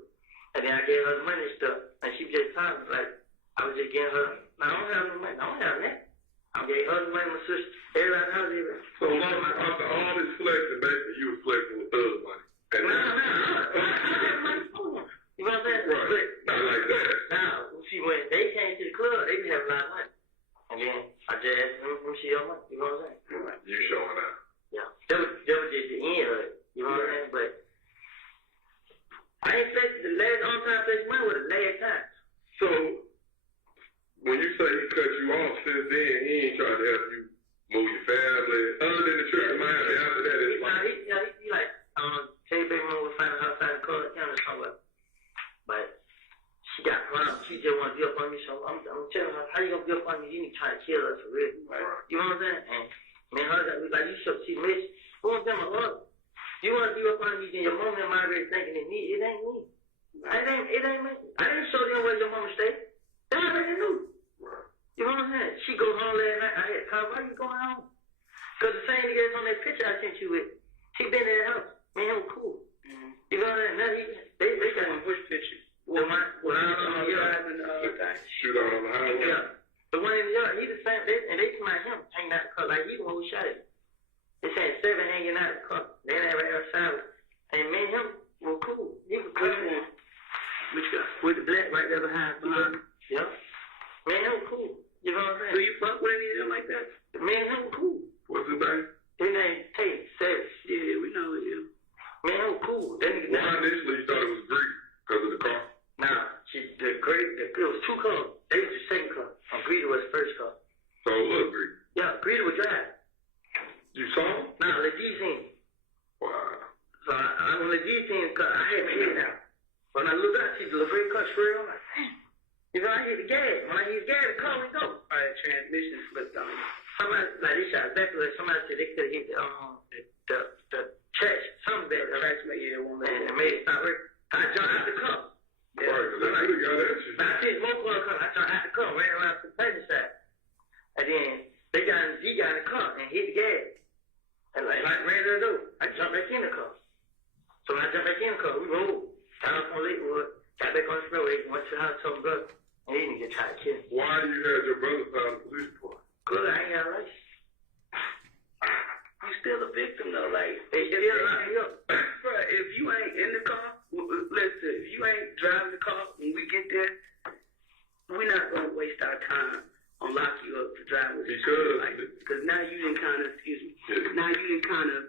And then I gave her the money and stuff, and she was just talking, like, I was just giving her, no, I don't have no money, I don't have that. I gave her the money, my sister, everybody knows it. So after all this flexing, basically you was flexing with thug money. No, I have money for them. You know what I'm saying? Right. But, not like that. now, see, when they came to the club, they didn't have a lot of money. And then I just asked them, let me see your money. You know what I'm saying? You showing out. Yeah. That was just the end of it. You know what I'm saying? But I ain't flexed the last on time flexing money was the last time. So when you say he cut you off since then, he ain't tried to help you move your family. Other than the trip to Miami, after that, it's like. He like, tell your baby mama we'll find a house out in Coeur County somewhere. But she got problems. She just want to get up on me. So I'm telling her, how you going to get up on me? You need to try to kill us for real. Right. You know what I'm saying? And me and her, like, you should see me. Who wants them a hug? You want to get up on me, then your mama and my already thinking it me. It ain't me. It ain't me. I didn't show them where your mama stayed. They already knew. Right. You know what I'm saying? She goes home last night. I had to call, why you going home? Because the same nigga that's on that picture I sent you with, he been in the house. Me and him was cool. Mm-hmm. You know what I'm saying? Now they got him. Which picture? The one on the yard and Shoot out on the highway. Yeah. The one in the yard, he the same, and they come out him hanging out the car like he the one who shot it. They saying 7 hanging out the car. They never outside. And me and him were cool. He was cool. Which guy? With the black right there behind. Yeah. Me and him were cool. You know what I'm saying? Do you fuck with any of them like that? Me and him were cool. What's his name? His name Tate Savage. Yeah, we know it. Me and him were cool. That nigga. Well, initially you thought it was Greek because of the car. Nah, it was 2 cars. They was the second car. And Greedy was the first car. So it was Greek. Yeah, Greedy was driving. You saw him? Nah, Legit seen him. Wow. So I when Legit seen him, I had my head down. When I looked up, see the LeVray car straight on. I'm like, damn. You know, I hit the gas. When I hit the gas, the car went go. Alright, transmission slipped on you. Somebody, like, they shot back. Somebody said they could have hit the trash. Something bad. The trash made it stop working. I jumped out the car. Yeah. Right, because they really got that shit. I see more car coming. I jumped out the car, ran around to the passenger side. And then he got in the car and hit the gas. And like ran to the door. I jumped back in the car. So when I jumped back in the car, we rolled down from Lakewood, got back on the freeway, went to the house, told my brother, and he didn't get tried to kill me. Why you had your brother sign the police report? Good, I ain't got a license. You still a victim though, like They still lock me up. bro, if you ain't in the car, listen, if you ain't driving the car when we get there, we're not gonna waste our time on lock you up to drive with because now you didn't kind of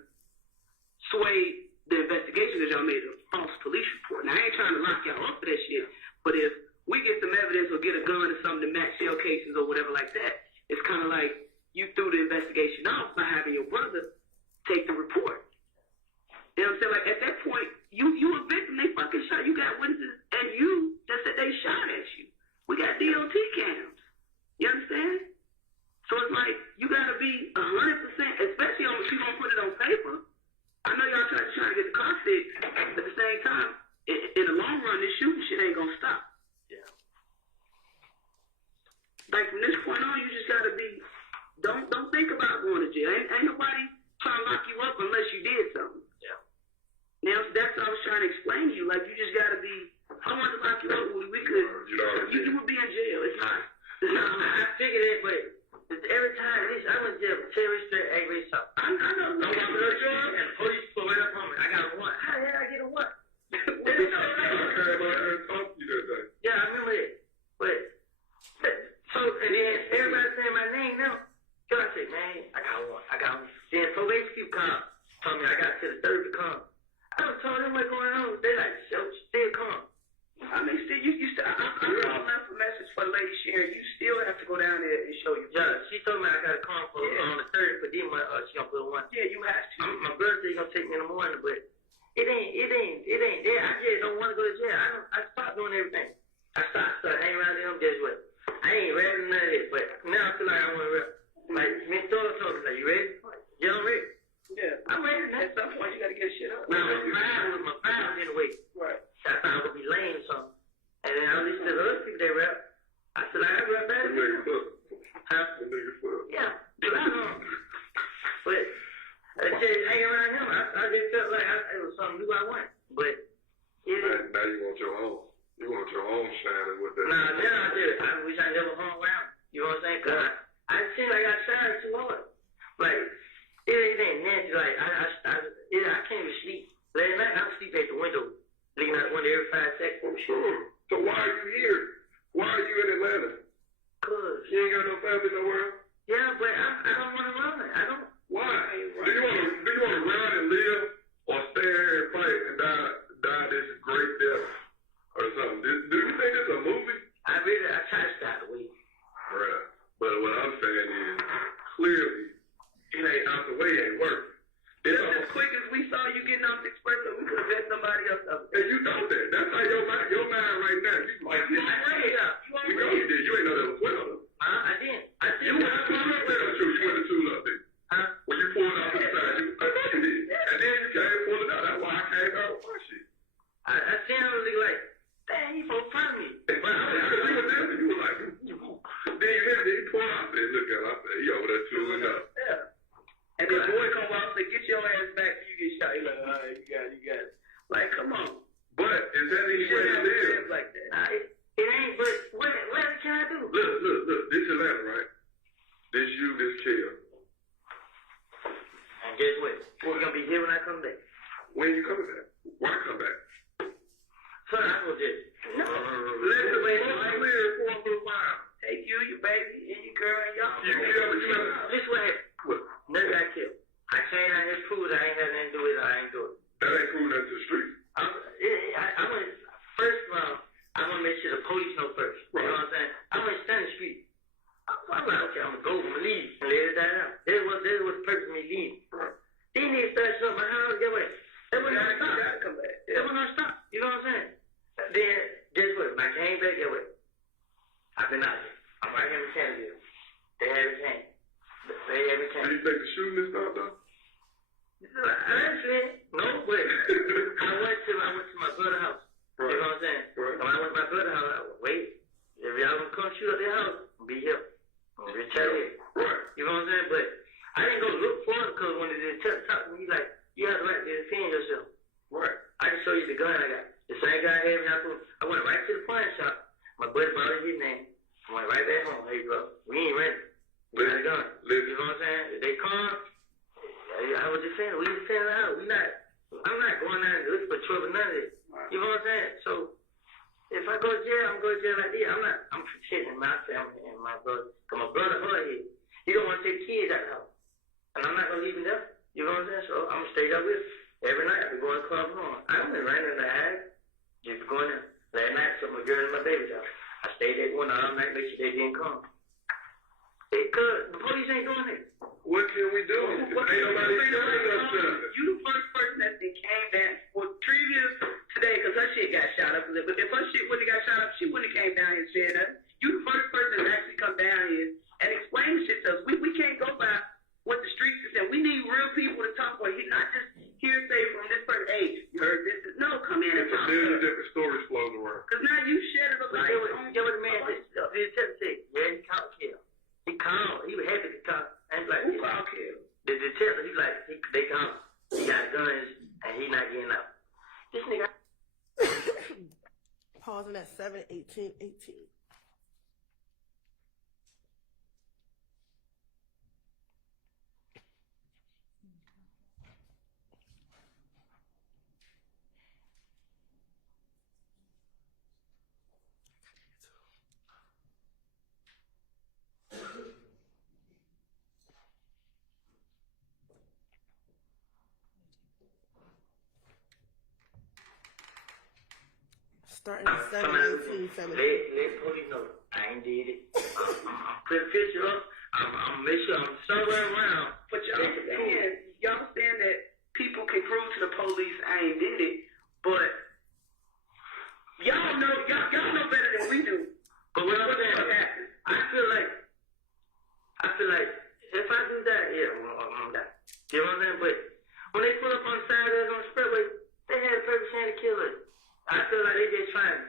sway the investigation because y'all made a false police report. Now I ain't trying to lock y'all up for that shit, but if we get some evidence or get a gun or something to match shell cases or whatever like that, it's kind of like you threw the investigation off by having your brother take the report. You know what I'm saying? Like at that point, you a victim. They fucking shot. You got witnesses, and you just said they shot at you. We got DOT cams. You understand? So it's like you gotta be 100%, especially if you gonna put it on paper. I know y'all trying to get the car fixed. At the same time, in the long run, this shooting shit ain't gonna stop. Yeah. Like from this point on, you just gotta be. Don't think about going to jail. Ain't nobody trying to lock you up unless you did something. Yeah. Now that's what I was trying to explain to you. Like you just gotta be. I want to lock you up. We could. You would be in jail. It's not. I figured it, but every time I went to jail for terrorist threat, aggravated assault. I know. I'm going to the job and the police pull right up on me. I got a warrant. How the hell I get a warrant? Yeah, I remember it. But so and then everybody saying my here, you still have to go down there and show your Yeah, she told me I gotta come for on the 30th, but then she gonna put one. Yeah, you have to. My brother said he gonna take me in the morning, but it ain't there. I just don't want to go to jail. I stopped doing everything. I stopped hanging around them. Guess what? I ain't ready to none of this, but now I feel like I want to rap. Like Miss Thor told me, like, you ready? Yeah, I'm ready. Yeah. I'm ready. At some point, you gotta get shit up. Now my pride in the way. Right. I thought I was gonna be lame or something. And then I listened to the other people that rap. I said, I rap better than you. Huh? Yeah. But I don't. But just hanging around him, I just felt like it was something new I want. But Now you want your own. You want your own shining with that. now I did. I wish I never hung around. You know what I'm saying? Cause I seem like I shined too hard. Like it ain't nasty. Like I can't even sleep. Last night I sleep at the window, looking out the window every 5 seconds. I'm sure. So why are you here? Why are you in Atlanta? Cause You ain't got no family nowhere. yeah, but I don't want to run. I don't. Why? Do you want to run and live, or stay here and fight and die this great death or something? Do you think it's a movie? I try to stop the way. Right. But what I'm saying is, clearly, it ain't out the way, ain't working. Just as quick as we saw you getting off the expressway, we could have let somebody else up. And you know that. That's how your mind right now. You like this. We know you did. You ain't know that was well. I didn't. You went to the tool up there. Huh? When you pulled out to the side, I know you did. And then you came pull it out. That's why I came out with my shit. I seen him really like, dang, he so proud of me. And when you were there, you were like, then you pulled out there. Look at him. I said, he over there tooling up. Yeah. And then boy come out and say, get your ass back and you get shot. He's like, all right, you got it. Like, come on. But is that any way to live? Like that. It ain't, but what can I do? Look. This Atlanta, right? This you, this kill. And guess what? We're gonna be here when I come back. When you coming back? Why come back? So I will just Listen, I'm clear for a little while. take you, your baby, and your girl, and y'all. You ever This what happened. Never got killed. I came out here to prove that I ain't had nothing to do with it. I ain't do it. that ain't proving that to the street. I went first of all. I want to make sure the police know first. You know what I'm saying? I went stand in the street. I'm like, okay, I'm gonna go, I'm gonna leave, and let it die out. That was the purpose of me leaving. They need to start shutting my house. Get away. That wasn't gonna stop. Come back. That wasn't gonna stop. You know what I'm saying? Then guess what? When I came back, get away. I've been out here. I'm right here in Canada. They haven't came. They haven't Do came. you think the shooting is stopped though? Honestly, no, but I went to my brother's house. Right. You know what I'm saying? Right. When I went to my brother's house, I was wait. If y'all gonna come shoot up their house, be here. Retaliate. Right. You know what I'm saying? But I didn't go look for it because when they talk to me, like, you have the right to defend yourself. Right. I can show you the gun I got. The same gun I had when I went right to the pawn shop. My buddy bought his name. I went right back home. Hey, bro, we ain't ready. We got a gun. You know what I'm saying? If they come, I was just saying, we defend the house. I'm not going out and looking for trouble, none of it. You know what I'm saying? So, if I go to jail, I'm going to jail like this. I'm protecting my family and my brother. Because my brother hard here. He don't want to take kids out of the house. And I'm not going to leave him there. You know what I'm saying? So, I'm going to stay there with him. Every night, I be going to club home. I don't been running in the house. Just going there. Last night, I took my girl and my baby's house. I stayed there one all night, make sure they didn't come. Because the police ain't doing it. What can we do? Ain't nobody telling us nothing. You the first person that they came down. Well, previous today, because her shit got shot up a little bit. If her shit wouldn't have got shot up, she wouldn't have came down here and said nothing. You the first person that actually come down here and explain the shit to us. We can't go by what the streets is saying. We need real people to talk about it, not just hearsay from this person. Hey, you heard this? No, come in and It's a talk. million different stories floating around. Because now you shed it up like Get what the man did. Yeah, he called kill. He called. He was happy to call. And he's like, who called kill? The detective, he's like, they called. He got guns and he not getting out. This nigga. Pausing at 7:18:18. Starting at Somebody 7/18/17. let police know I ain't did it. I'm put a picture up. I'm make sure I'm somewhere around. But y'all understand that people can prove to the police I ain't did it, but y'all know better than we do. But what I'm saying, happened? I feel like if I do that, yeah, I'm gonna die. You know what I'm saying? But when they pull up on the side of us on the expressway, they had a purpose to kill us. I feel like they just trying to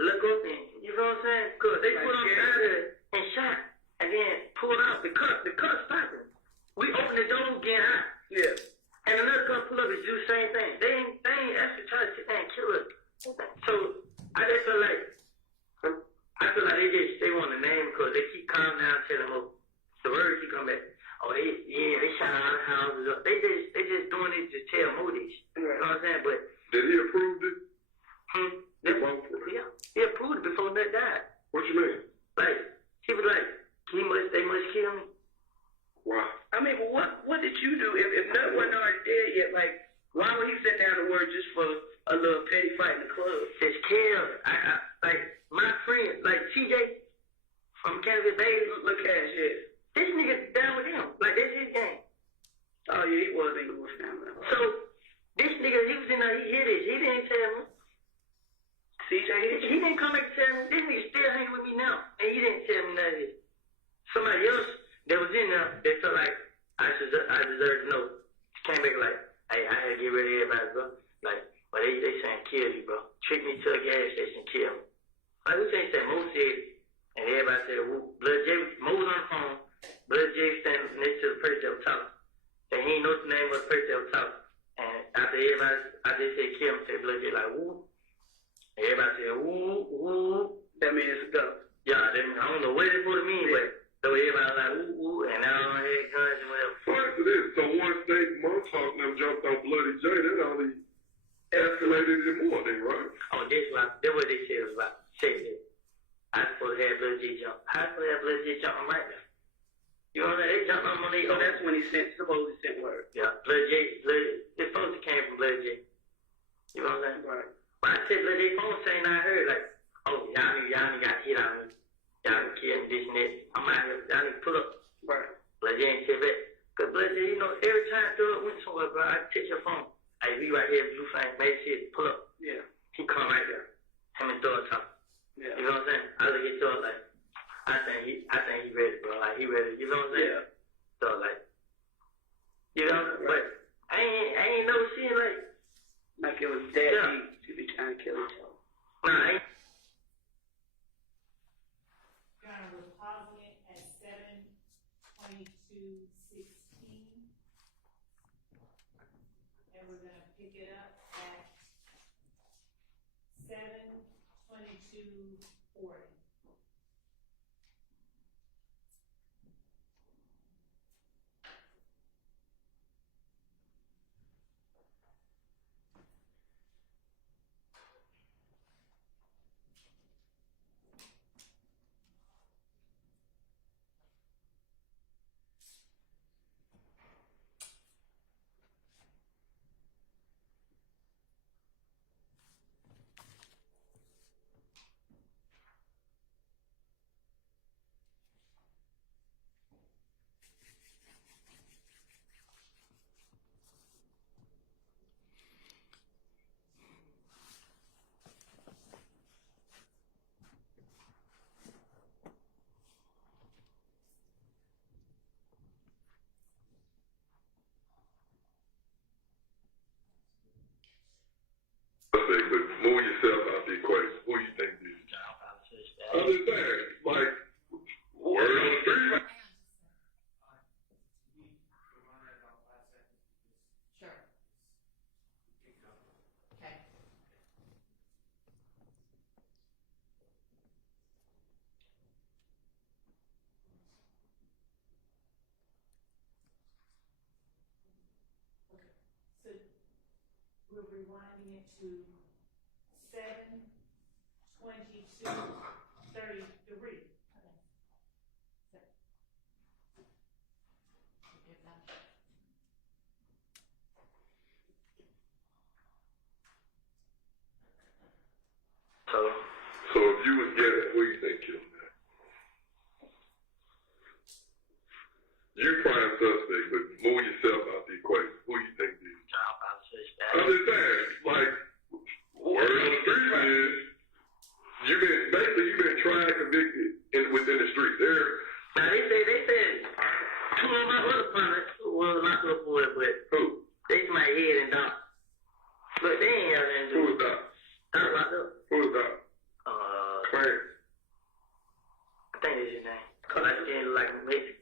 look up and, you know what I'm saying? Cause they put on the side of us and shot and then pulled out the cut stopped them. We opened the door, getting out. Yeah. And another car pull up and do the same thing. They ain't actually trying to sit there and kill us. So I just feel like they want to name because they keep calling down, telling them, the words keep coming back. Oh, they shot our houses up. They just doing it to tell Moody's. You know what I'm saying? But Did he approve it? Yeah, he approved it before Nut died. What you mean? Like he was like, they must kill me. Why? I mean, but what did you do if Nut wasn't already dead yet? Like, why would he sit down to work just for a little petty fight in the club? Just kill. I like my friend, like TJ from Kenneth Copeland. Look at shit. This nigga down with him. Like that's his game. Oh yeah, he was in with family. So this nigga, he was in there. He hit it. He didn't tell me. CJ, He didn't come back and tell me. This nigga still hanging with me now, and he didn't tell me nothing. Somebody else that was in there, they felt like I deserved to know. Came back like, hey, I had to get rid of everybody, bro. Like, but they saying kill you, bro. Trick me to a gas station, kill me. Like we say, Mo said it, and everybody said, woo. Blood J, Mo was on the phone. Blood J standing next to the person that was talking. And he didn't know the name of the person that was talking. And after everybody, I just said kill him, said Blood J like, woo. Everybody said, woo, woo. that means it's a go. Yeah, I don't know what it would mean, but so everybody was like, woo, woo, and now I had guns and whatever. Right to this. So once they Montauk them jumped on Bloody J, that only escalated it more then, right? Oh, that's what they said was about. Say it. I supposed to have Bloody J jump. I supposed to have Bloody J jump on right now. You know what I'm saying? They jumped on my leg. So that's when he supposedly sent word. Yeah, Bloody J, the phone came from Bloody J. You know what I'm saying? Right. But I said Bloody J phone saying I heard like, oh, y'all got hit on me. Y'all killed this and that. I'm out here. Y'all need to pull up. Right. Bloody J ain't said that. Because Bloody J, you know, every time Doug went somewhere, bro, I take your phone. Hey, we right here, Blue Flame, make shit, pull up. Yeah. He come right there. Him and Doug talk. Yeah. You know what I'm saying? I look at Doug like, I think he ready, bro. Like he ready. You know what I'm saying? Yeah. So like, you know, but I ain't never seen like it was that deep to be trying to kill each other. Nah, I ain't. We're pausing it at 7:22:16, and we're gonna pick it up at 7:22:40. I say, but move yourself out the equation. Who you think this? I'm just saying, like, word on the street. Sure. Okay. So we're rewinding it to 7:22:33. So you was guessing, who you think killed him? You prime suspect, but move yourself out the equation. Who you think did? I'm just saying, like, word on the street is, you've been tried, convicted within the street. Now they said two of my other partners were locked up for it, but Who? they my head and down. But they ain't have anything to do. Who was that? Doc locked up. Who was that? Clarence. I think that's his name. Cause I didn't look like him, maybe.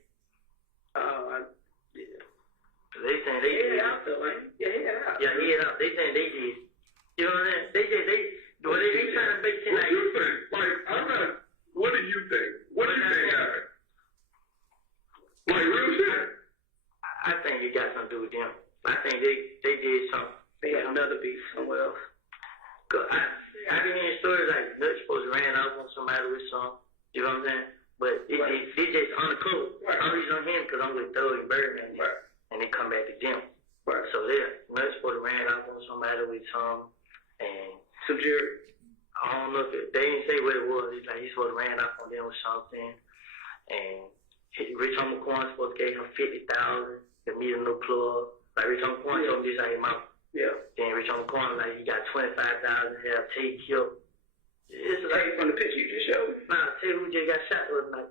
Yeah. They saying they did. Yeah, head out. They saying they did. You know what I'm saying? They trying to make it What like. do you think? Like, what do you think? What do you think happened? Like, real shit? I think it got something to do with them. I think they did something. They had another beef somewhere else. Cause I been hearing stories like Nut's supposed to ran off on somebody with some. You know what I'm saying? But they just undercover. Right. I'm reason on him because I'm with Doug and Birdman. Right. And they come back to them. Right. So Nut's supposed to ran off on somebody with some. And Some jury. I don't know if they didn't say what it was. It's like he's supposed to ran off on them or something. And Rich Homie Corn supposed to give him $50,000 to meet a new plug. Like Rich Homie Corn told me this out of his mouth. Yeah. Then Rich Homie Corn like he got $25,000 to have Tate killed. It's like Take from the picture you just showed. nah, tell you who just got shot the other night.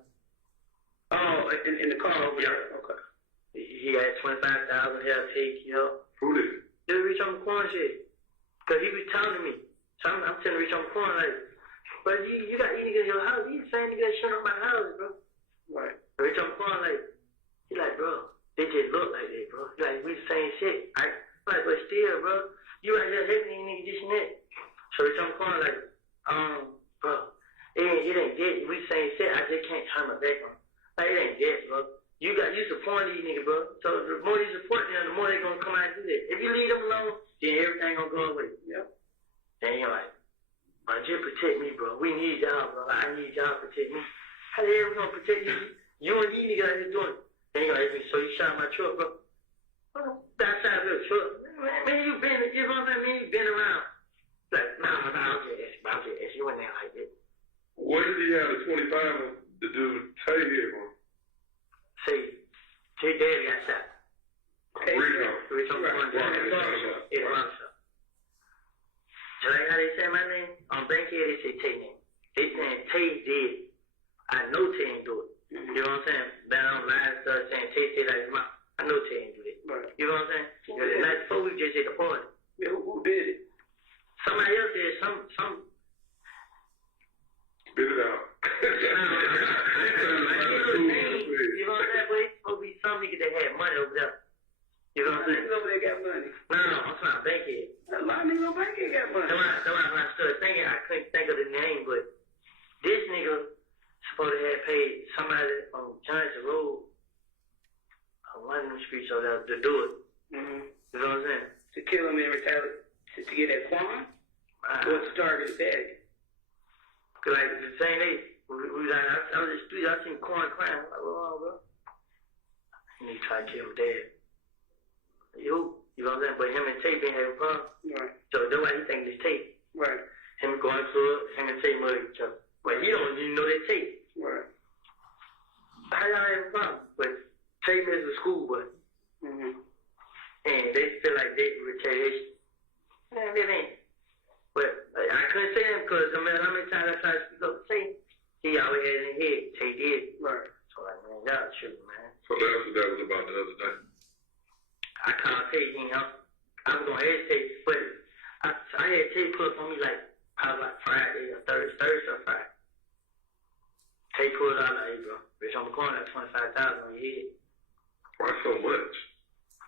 Oh, in the car over there. Okay. He had $25,000 to have Tate killed. Who did it? This Rich Homie Corn shit. Cause he was telling me. So I'm telling Rich Homie Corn like, bro, you got these niggas in your house. You saying niggas shut up my house, bro. Right. Rich Homie Corn like, he like, bro, they just look like that, bro. He like, we the same shit. I'm like, but still, bro, you out here helping these niggas this and that. So Rich Homie Corn like, bro, it ain't that. We the same shit. I just can't turn my back on. Like, it ain't that, bro. You support these niggas, bro. So the more you support them, the more they gonna come out and do that. If you leave them alone, then everything gonna go away. Yep. And you're like, bro, just protect me, bro. We need y'all, bro. I need y'all to protect me. How the hell we gonna protect you? You and these niggas out here doing it. And you're like, so you shot my truck, bro. That side of your truck. Man, you been, you know what I'm saying? You been around. Like, nah, I'll just ask you in there like that. What did he have the 25 to do Tay hit him? Say, Jay Daddy got shot. Rich Homie Corn. It's wrong shot. So like how they say my name? On Bankhead, they say Tay name. They saying Tay did. I know Tay ain't do it. You know what I'm saying? Then on line stuff saying Tay said like his mouth. I know Tay ain't do it. Right. You know what I'm saying? Because the night before we just at the party. Yeah, who did it? Somebody else did some. Spit it out. You know what I'm saying? But it's supposed to be some nigga that had money over there. You know what I'm saying? Niggas over there got money. No, I'm talking about Bankhead. A lot of niggas over there got money. That's why when I started thinking, I couldn't think of the name, but this nigga supposed to have paid somebody on Johnson Road on one of them streets over there to do it. Mm-hmm. You know what I'm saying? To kill him and retaliate to get that Quan? Or to target his daddy? Cause like the same day, we was like, I was in the street, I seen Quan crying. I'm like, what's wrong, bro? And he tried to kill my dad. You know what I'm saying? But him and Tate been having fun. Right. So that's why he think it's Tate. Right. Him going through it, him and Tate murder each other. But he don't even know that Tate. Right. How y'all have a problem? But Tate is a school boy. Mm-hmm. And they feel like they retaliation. Man, it ain't. But I couldn't say him because no matter how many times I tried to speak up to Tate, he always had in his head, Tate did. Right. So like, man, y'all tripping, man. So that's what that was about the other day. I called Tate, you know. I was gonna hesitate, but I had Tate put up on me like probably like Friday or Thursday or Friday. Tate pulled out like, hey, bro, Rich Homie Corn got 25,000 on your head. Why so much?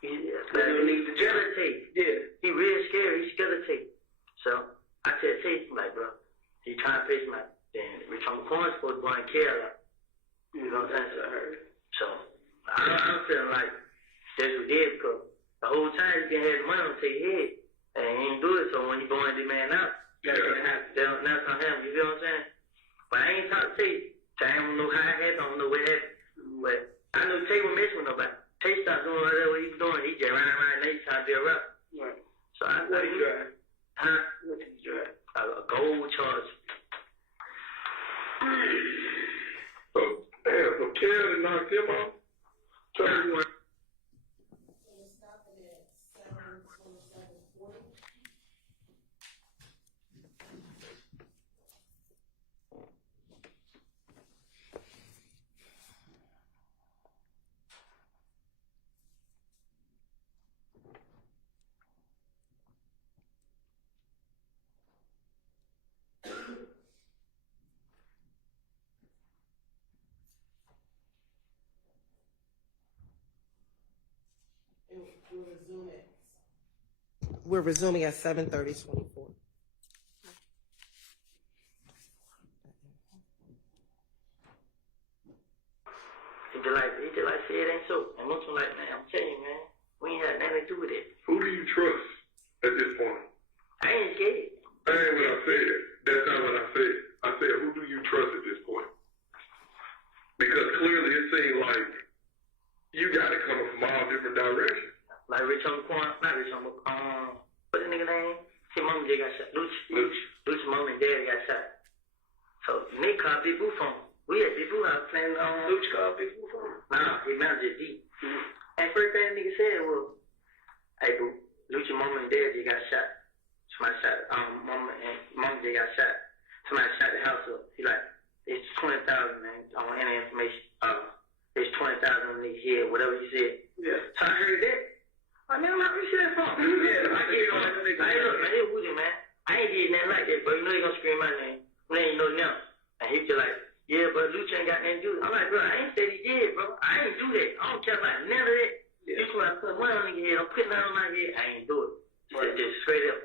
You need to scared of Tate. Yeah. He real scared. He's scared of Tate. So I said, Tate, I'm like, bro, he trying to face my. Then Rich Homie Corn's supposed to go and care a lot. You know what I'm saying? So I'm feeling like that's what he did because the whole time he been having money on Tate's head and he ain't do it. So when he go and demand out, that's on him. You feel what I'm saying? But I ain't talk to Tate. I don't know how it happened. I don't know what happened. But I know Tate was messing with nobody. Tate stopped doing whatever he was doing. He just ran around and he tried to be a rap. Right. So I What did you drive? Huh? What did you drive? A gold charge. knock him off? Charge one. We're resuming at 7:30:24. He just like say it ain't so. And most of them like, man, I'm telling you, man, we ain't had nothing to do with it. Who do you trust at this point? I ain't scared. That ain't what I said. That's not what I said. I said, who do you trust at this point? Because clearly it seems like you got it coming from all different directions. Like Rich on the corner, not Rich on the, what's the nigga name? His mom just got shot. Luch's mom and dad got shot. So Nick called Big Boo phone. We had Big Boo out playing, Luch called Big Boo phone. Nah, his manager D. And first thing the nigga said was, hey Boo, Luch's mom and dad just got shot. Somebody shot, mom just got shot. Somebody shot the house up. He like, it's 20,000, man. I don't want any information. It's 20,000 on his head, whatever he said. Yeah. So I heard that. I mean, I'm not really sure that's wrong. Yeah, I get on that nigga. I ain't man, it Woody, man. I ain't did nothing like that, but you know they gonna scream my name. When they ain't know now. And he just like, yeah, but Luch ain't got nothing to do with it. I'm like, bro, I ain't said he did, bro. I ain't do that. I don't care about none of that. Yeah. You try to put money on your head, I'm putting that on my head. I ain't do it. Right. Just straight up.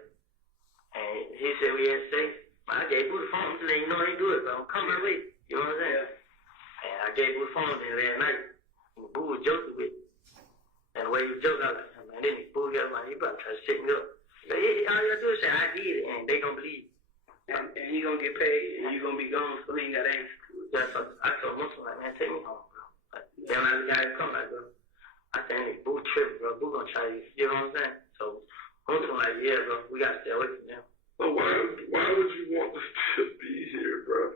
And he said we had to say, I gave Boo the phone to let you know I ain't do it, bro. Come my way. You know what I'm saying? Yeah. And I gave Boo the phone to him last night. And Boo was joking with me. And the way he was joking, I was like, man, then he Boo got my, he about to try to set me up. But yeah, all you gotta do is say, I did it, and they gonna believe. And he gonna get paid, and you gonna be gone, so he ain't got to answer to it. Yeah, so I told Muslim, like, man, take me home, bro. Like, then I gotta come back, bro. I think Boo tripping, bro. Boo gonna try to, you know what I'm saying? So Muslim, like, yeah, bro, we gotta stay away from them. Well, why would you want us to be here, bro?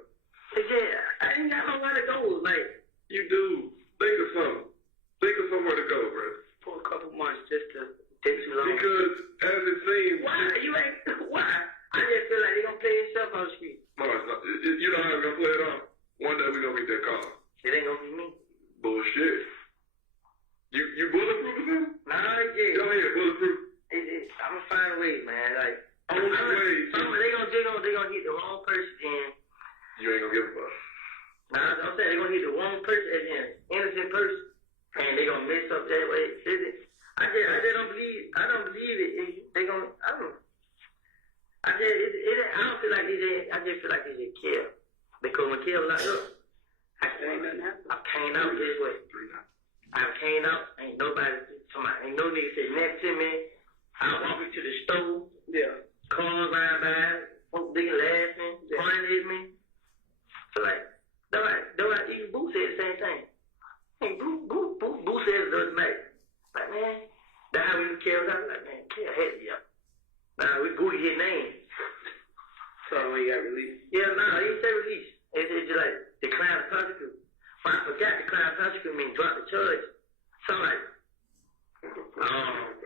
Yeah, I ain't got nowhere to go. Like, you do. Think of something. Think of somewhere to go, bro. For a couple months, just to take too long. Because as it seems, why you ain't? Why? I just feel like they gonna play himself on the street. No, it's not. You know how they're gonna play it off. One day we gonna get that call. It ain't gonna be me. Bullshit. You bulletproof or something? Nah, yeah. Go ahead, bulletproof. I'm gonna find a way, man. Like, they gonna hit the wrong person and you ain't gonna give a fuck. Nah, I'm saying they gonna hit the wrong person as an innocent person, and they gonna mess up that way. I don't believe it. They gonna. I don't feel like I just feel like they just care. Because when Kel locked up, I came out this way. I came out, ain't nobody, ain't no nigga sitting next to me. I walk into the store. Yeah. Cars riding by, folks niggas laughing, pointing at me. So like, even Boo said the same thing. Hey, Boo said it the other night. Like, man, that's how we Kel out. Like, man, Kel had me up. Nah, we Boo his name. So he got released? Yeah, nah, he didn't say released. It's just like, decline the prosecute. But I forgot decline the prosecute means drop the charge. So I'm like,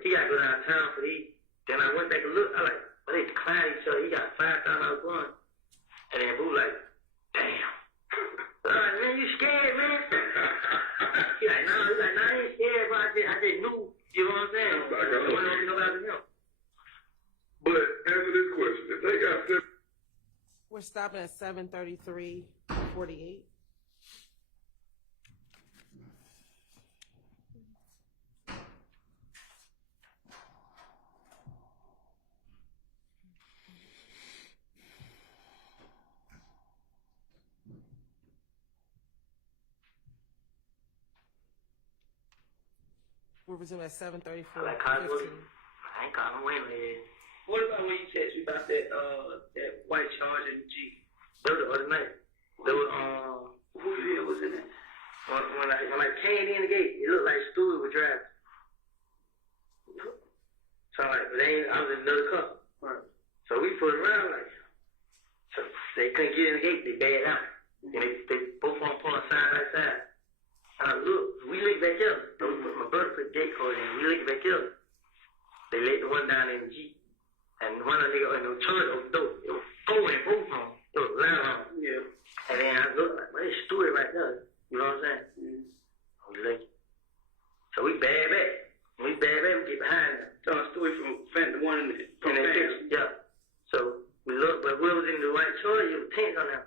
he got to go downtown for these. Then I went back and looked. I like, well, they declined each other. He got $5,000 going. And then Boo like, damn. So I'm like, man, you scared, man? He like, nah, I ain't scared, but I just knew, you know what I'm saying? I don't know about him. But answer this question. If they got We're stopping at 7:33:48. We're resuming at 7:34. I ain't calling Wayne here. What about when you text me about that white charge in the G? That was the other night. There was who you hear was in it? When I came in the gate, it looked like Stewie was driving. So like, I was in another car. Right. So we put around like, so they couldn't get in the gate. They bailed out, and they both on point side by side. I Look, we linked back up. So my brother put gate code in. We linked back up. They let the one down in the Jeep. And one of the niggas in the toilet opened the door. It was four in both of them. It was loud on. Yeah. And then I looked like, well, it's Stewart right there. You know what I'm saying? Mm-hmm. I was like, so we bad back. When we bad back, we get behind them. Telling Stewart from the one in the picture. Yeah. So we looked, but we was in the white toilet, it was tents on them.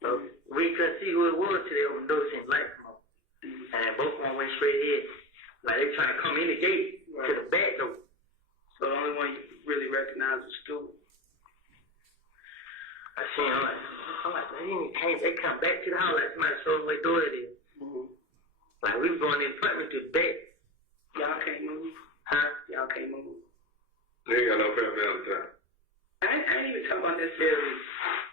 So we couldn't see who it was till they opened the door and light come on. Mm-hmm. And both of them went straight ahead. Like they trying to come in the gate to the back door. So the only one you really recognize was Stewart. I seen him like, they come back to the house like somebody showed them where door it is. Mm-hmm. Like we was going in the apartment to the back. Y'all can't move? Huh? Y'all can't move? They ain't got no family out of town. I ain't even talking about necessarily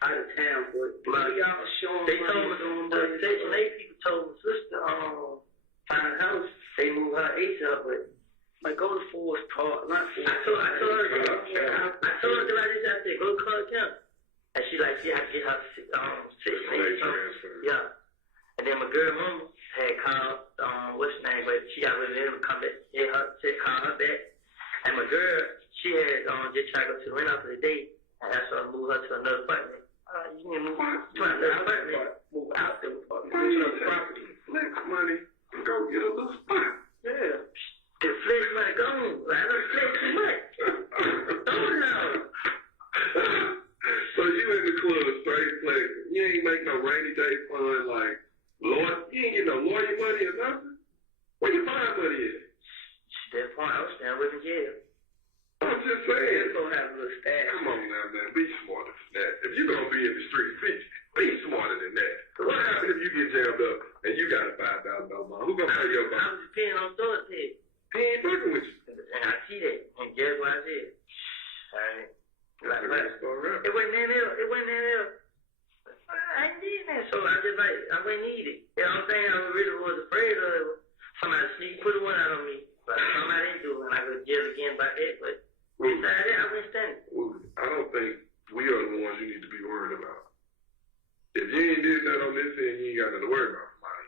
out of town, but y'all showing. They told me the Section 8 people told my sister, find a house. They moved her ASAP, but like go to Forest Park, not Forest. I told her like this. I said go to Clark County, and she like she had to get her Section 8 transfer. Yeah, and then my girl mama had called what's her name, but she got rid of them. Come back, call her back, and my girl she had just tried to go to the rent out for the day, and I saw her move her to another apartment. You need to move to another apartment. Move out the apartment to another property. Flex money and go get a little spot. Yeah. The flex money gone. Like, I don't flex too much. Throw it out. So you in the club straight flexing. You ain't make no rainy day fun like lawyer. You ain't get no lawyer money or nothing. Where you find money at? That point, I was standing with the jail. I'm just saying. It's gonna have a little stash. Come on now, man. Be smarter than that. If you're gonna be in the street, be smarter than that. What happens if you get jammed up and you got a $5,000 bond? Who gonna pay your bond? I was depending on Thor's head. He ain't fucking with you. And I see that. And guess what I said? Alright. Like, it wasn't that ill. It wasn't that ill. I ain't need that. So I just like, I wouldn't need it. You know what I'm saying? I really was afraid of somebody sneak put one out on me. But somebody didn't do it. And I go to jail again by that. But besides that, I wouldn't stand it. I don't think we are the ones you need to be worried about. If you ain't did that on this end, you ain't got nothing to worry about somebody.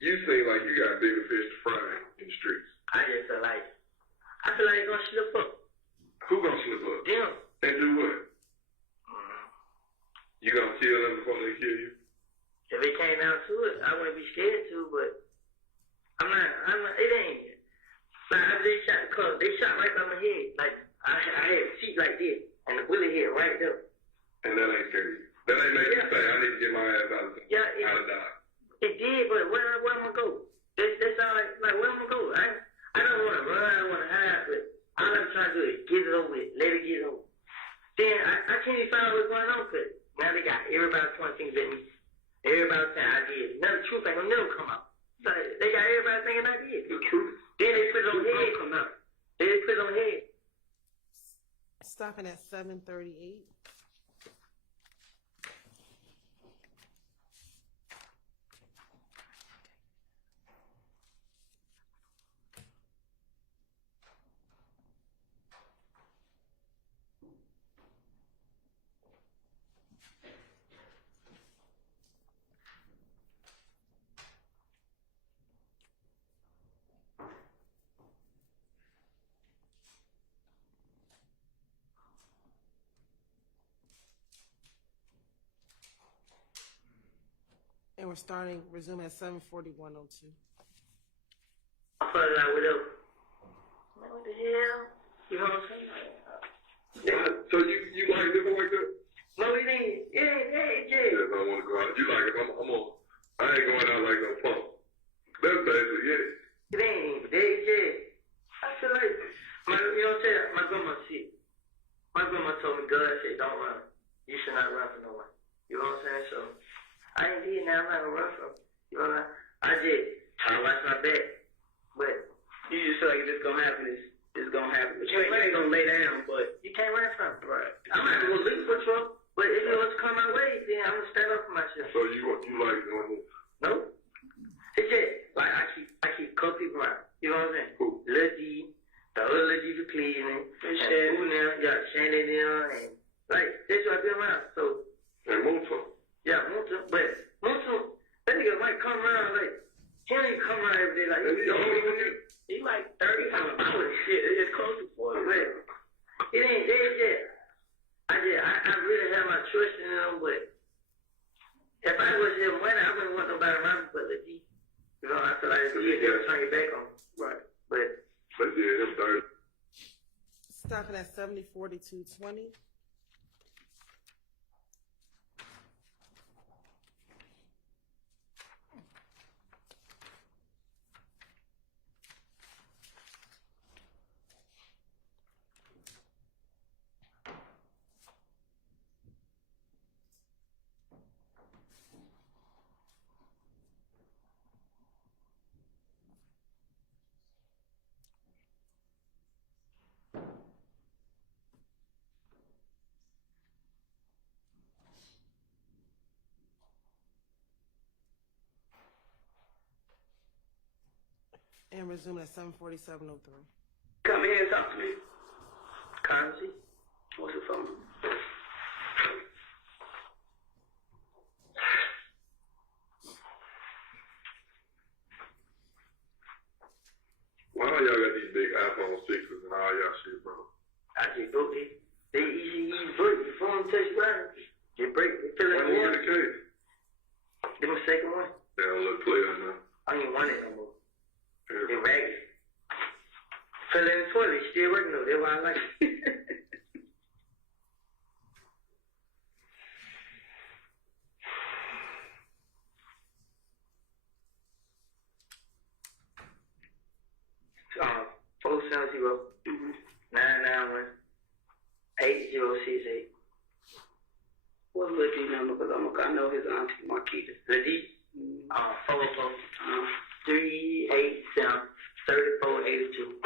You seem like you got bigger fish to fry in the streets. I just feel like they're gonna slip up. Who gonna slip up? Them. And do what? You gonna kill them before they kill you? If it came down to it, I wouldn't be scared to, but I'm not, it ain't. Like, after they shot the car, they shot right by my head. Like, I had a seat like this, and the bullet hit right there. And that ain't scary. That ain't make you say, I need to get my ass out of Dodge. It did, but where am I gonna go? That's all like where am I gonna go? I don't wanna run, I don't wanna hide, but all I'm trying to do is get it over with, let it get over. Then I can't even find out what's going on, because now they got everybody pointing things at me. Everybody saying I did. Now the truth ain't gonna never come out. Like, they got everybody thinking I did. The truth. Then they put it on head. Come out. They put it on head. Stopping at 7:38. And we're resuming at 7:41:02. I felt like whatever. Like, what the hell? You know what I'm saying? So you like living like that? No, it ain't. Yeah. Yeah, I don't want to go out. You like it? I ain't going out like no punk. That's basically it. It ain't. Yeah. I feel like, you know what I'm saying? My grandma said. My grandma told me, God said, don't run. You should not run for no one. You know what I'm saying? So, I ain't did now. I'm not gonna run from. You know what I just try to watch my back. But you just feel like if it's gonna happen, it's gonna happen. But you ain't gonna lay down, but you can't run from it. Right. I'm not gonna look for trouble. But if it was to come my way, then I'm gonna stand up for myself. So you like doing this? No. It's just like I keep a couple people around. You know what I'm saying? Who? Lil D, the other Lil D for Cleveland, and who now got Shannon now, and like that's what I be around. So. And Moto. Yeah, Moto, but Moto, that nigga might come around like, he don't And he older than you. He like 30 something. I was shit. It's close to 40. But it ain't dead yet. I really have my trust in him, but if I was him money, I wouldn't want nobody around me but the D. You know, I feel like they'll turn your back on me. Right. But yeah, him 30. Stopping at 70-42-20. And resume at 7:47:03. Come here and talk to me. Currency. What's the phone? Why y'all got these big iPhone 6s and all y'all shit, bro? I just broke it. They easy break. The phone touch button. They break. They fill it Why in you in the case? Give me a second one. They don't look clear enough. I don't even want it no more. Yeah. They ragged. Fill it in the toilet. Still working though. That's why I like it. Um, 470 991 8068. What's Lil D number? Because I know his auntie Marquita. Lil D? 404 387 3482.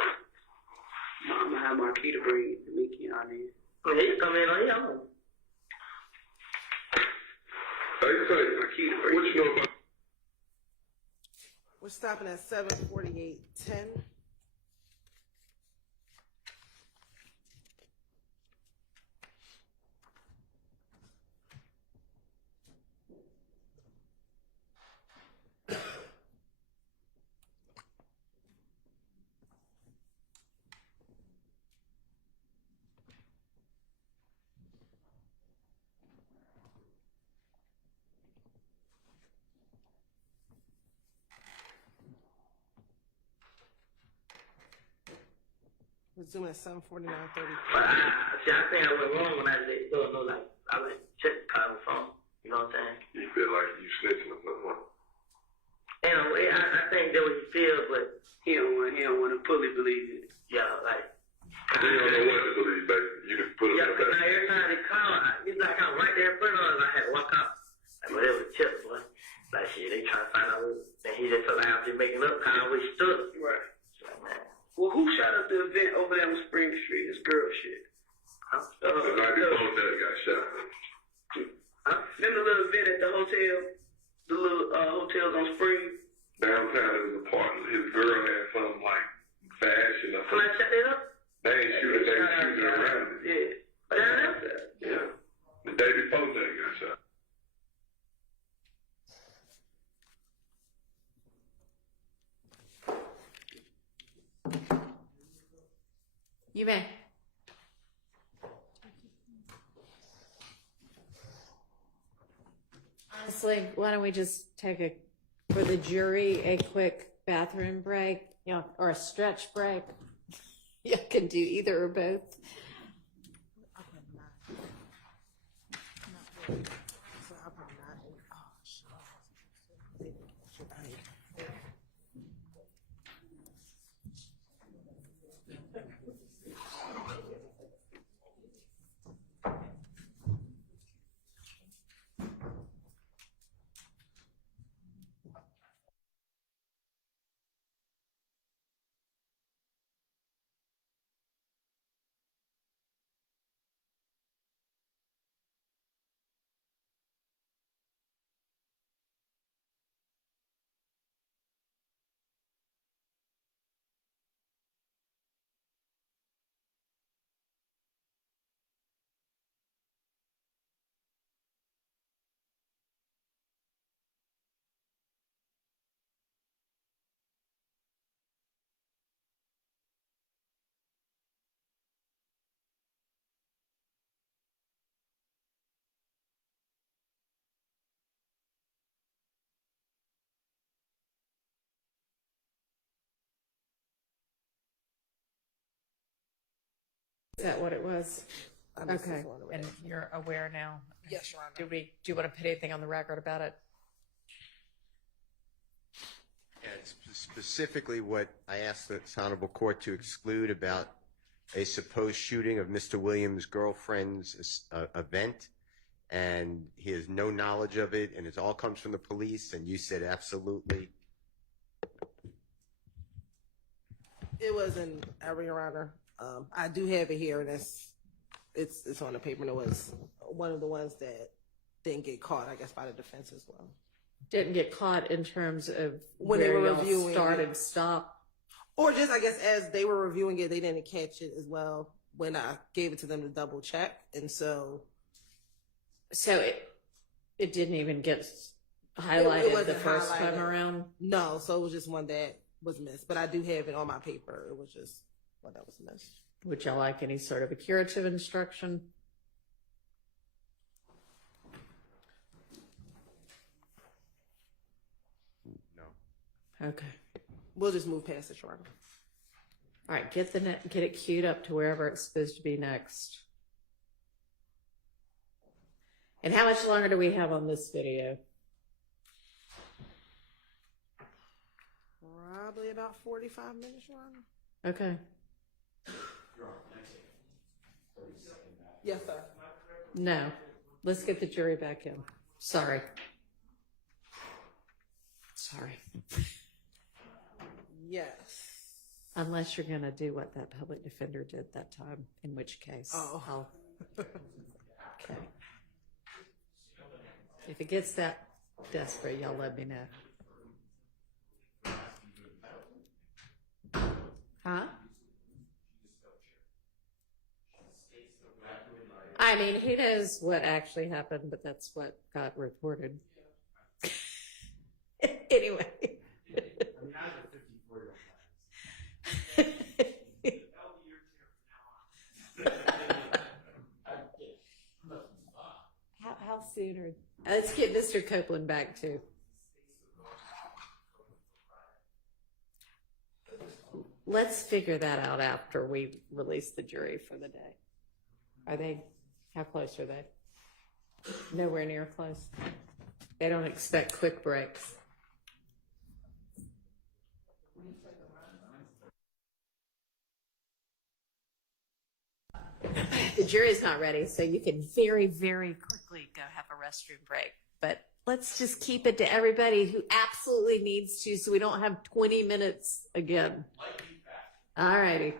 I'm gonna have Marquita bring Mickey on in. Well, he come in on your own. Hey, say, what you know about? We're stopping at 7:48:10. Resume at 7:49:30. But I think I went wrong when I let go. No, like, I went check the car on the phone. You know what I'm saying? You feel like you snitching or something? In a way, I think that what he feels, but He don't want to fully believe it. yeah, like. You don't know what to believe, baby. You just put it Yeah, in because the now back. every time they call, it's like I'm right there in front of us. I had to walk out. Like, well, it was chips, boy. Like, shit, they trying to find out what. And he just felt like I was just making up kind of what he stood. Right. So, like, man. Well, who shot up the event over there on Spring Street? This girl shit. Huh? The night before that got shot. Huh? Then the little event at the hotel, the little hotels on Spring. Downtown, it was a party. His girl had something like fashion or Somebody something. shut that up? They ain't shooting, they were shooting around it. Yeah. Down there? Yeah. The day before that got shot. You may. Honestly, why don't we just take for the jury, a quick bathroom break, or a stretch break? You can do either or both. that what it was? I missed Okay, this one already. and you're aware now? Yes, Your Honor. Do you want to put anything on the record about it? Yeah, specifically what I asked this honorable court to exclude about a supposed shooting of Mr. Williams' girlfriend's event, and he has no knowledge of it, and it all comes from the police, and you said absolutely. It was an error, Your Honor. I do have it here, and it's on the paper, and it was one of the ones that didn't get caught, I guess, by the defense as well. Didn't get caught in terms of When where they were y'all reviewing start it. and stop. Or just, I guess, as they were reviewing it, they didn't catch it as well when I gave it to them to double check. And so it didn't even get highlighted wasn't the first time highlighted. around. No, so it was just one that was missed. But I do have it on my paper. It was just one that was missed. Would y'all like any sort of a curative instruction? No. Okay. We'll just move past it, Your Honor. All right, get it queued up to wherever it's supposed to be next. And how much longer do we have on this video? Probably about 45 minutes, Your Honor. Okay. Yes, sir. No. Let's get the jury back in. Sorry. Yes. Unless you're going to do what that public defender did that time, in which case. Oh. Okay. If it gets that desperate, y'all let me know. Huh? I mean, who knows what actually happened, but that's what got reported. Anyway. How soon are... Let's get Mr. Copeland back too. Let's figure that out after we release the jury for the day. How close are they? Nowhere near close. They don't expect quick breaks. The jury's not ready, so you can very, very quickly go have a restroom break. But let's just keep it to everybody who absolutely needs to, so we don't have 20 minutes again. All righty.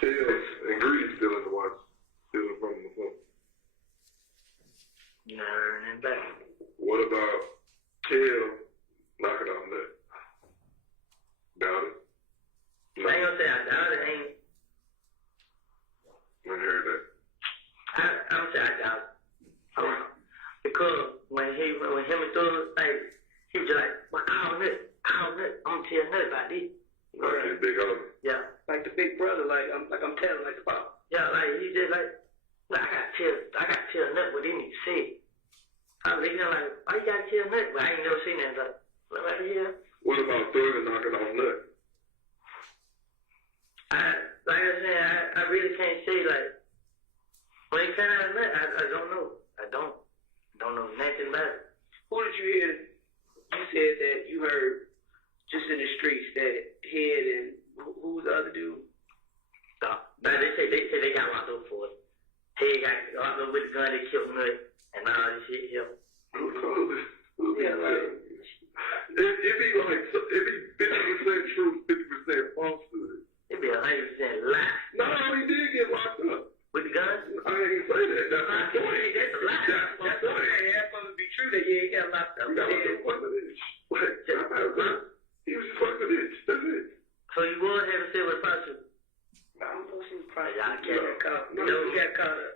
Tails and Greedy still in the watch, still in front of the phone. You know, and back. What about Tail knocking off Nut? Doubt it. No. I ain't gonna say I doubt it. I heard that. I'm gonna say I doubt it. Because when him and Thug, like, he was just like, well, call Nut. I'm gonna tell Nut about this. You know Like his big homie. Yeah. Like the big brother, like I'm telling like the pop. Yeah, like he just like I gotta tell Nut what he need to say. I was looking like, why you gotta tell Nut? But I ain't never seen that. Like right here. What about Thug knocking off Nut? Like I said, I really can't say like when it came out of Nut, I don't know. I don't know nothing about it. Who did you hear? You said that you heard just in the streets that Head and who was the other dude? No, they say they got locked up for it. Head got locked up with the gun. They killed Nut and all this shit here. Yeah, like if he 50% true, 50% falsehood. It'd be 100% lie. No, he did get locked up. With the gun? I ain't say that. That's my point. That's a lie. That's my point. That's supposed to be true that you ain't got locked up. That was just fucking bitch. He was just fucking bitch. That's it. So you was having sex with a prostitute? I don't know if she was probably Y'all got caught. No. No, he got caught up.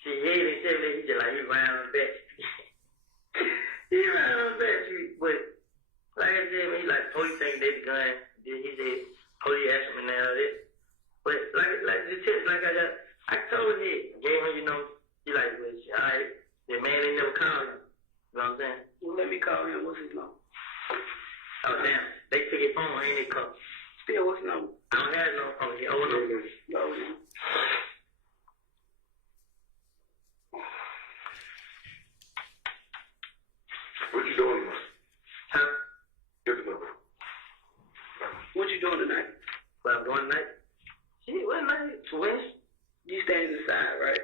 She hit and said that he just like he ran on the back street. He ran on the back street, but like I said, he like police think they the gun. Then he said police asked him and all this. But like the tip, like I told him, gave him, you know, he like, well, alright, the man ain't never called him. You know what I'm saying? Well, let me call him. What's his number? Oh damn, they took his phone, ain't they call? Still, what's his number? I don't have no phone here. Oh no. No. What you doing tonight? Huh? Get the number. What you doing tonight? What I'm doing tonight? Shit, what night? Wednesday? You staying inside, right?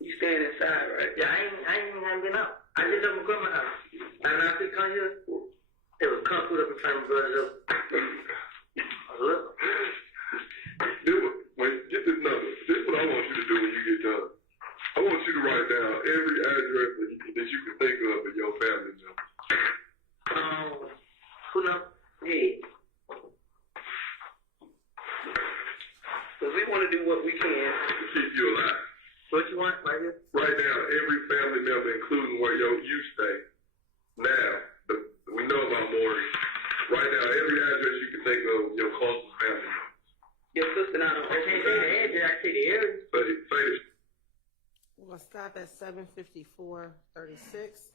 You staying inside, right? Yeah, I ain't even been out. I just up in grandma's house. And I think come here, there was a car put up in front of my brother's up. Look. Get this number. This is what I want you to do when you get done. I want you to write down every address that you can think of in your family number. Who know? Yeah. Because we want to do what we can. To keep you alive. What you want right here? Write down every family member, including where you stay. Now, we know about Maury. Write down every address you can think of your closest family members. Your sister not on. I can't say the address, I say the area. Say it. We're gonna stop at 7:54:36.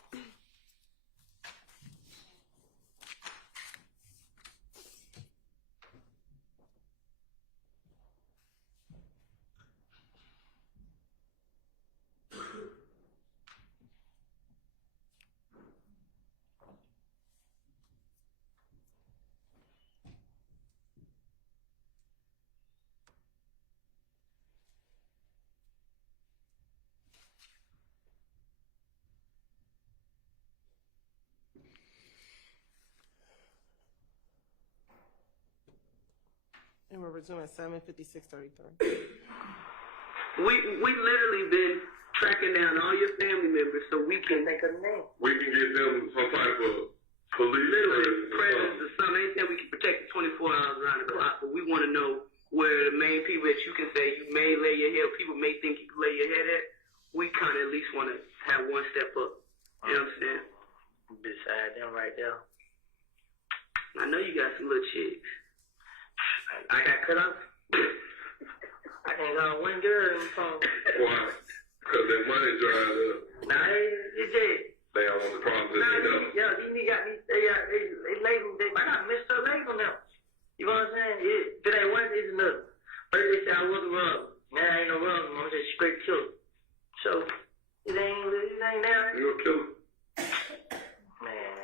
And we're resuming at 7:56:33. We literally been tracking down all your family members so we can Make a name. We can get them some type of police literally presence presence. or something. Anything we can protect 24 hours around the clock, but we want to know where the main people that you can say you may lay your head, people may think you can lay your head at. We kind of at least want to have one step up. You know what I'm saying? Beside them right there. I know you got some little chicks. I got cut off. I can't go one girl in the phone. Why? Because their money dried up. Nah, it's just. They don't want the problems that Nah, they know. yeah, these niggas got me. They label. I got messed up label now. You know what I'm saying? If it ain't one, it's another. First they say I was a rub. Now I ain't no rub. I'm just straight killer. So it ain't now. You a killer? Man,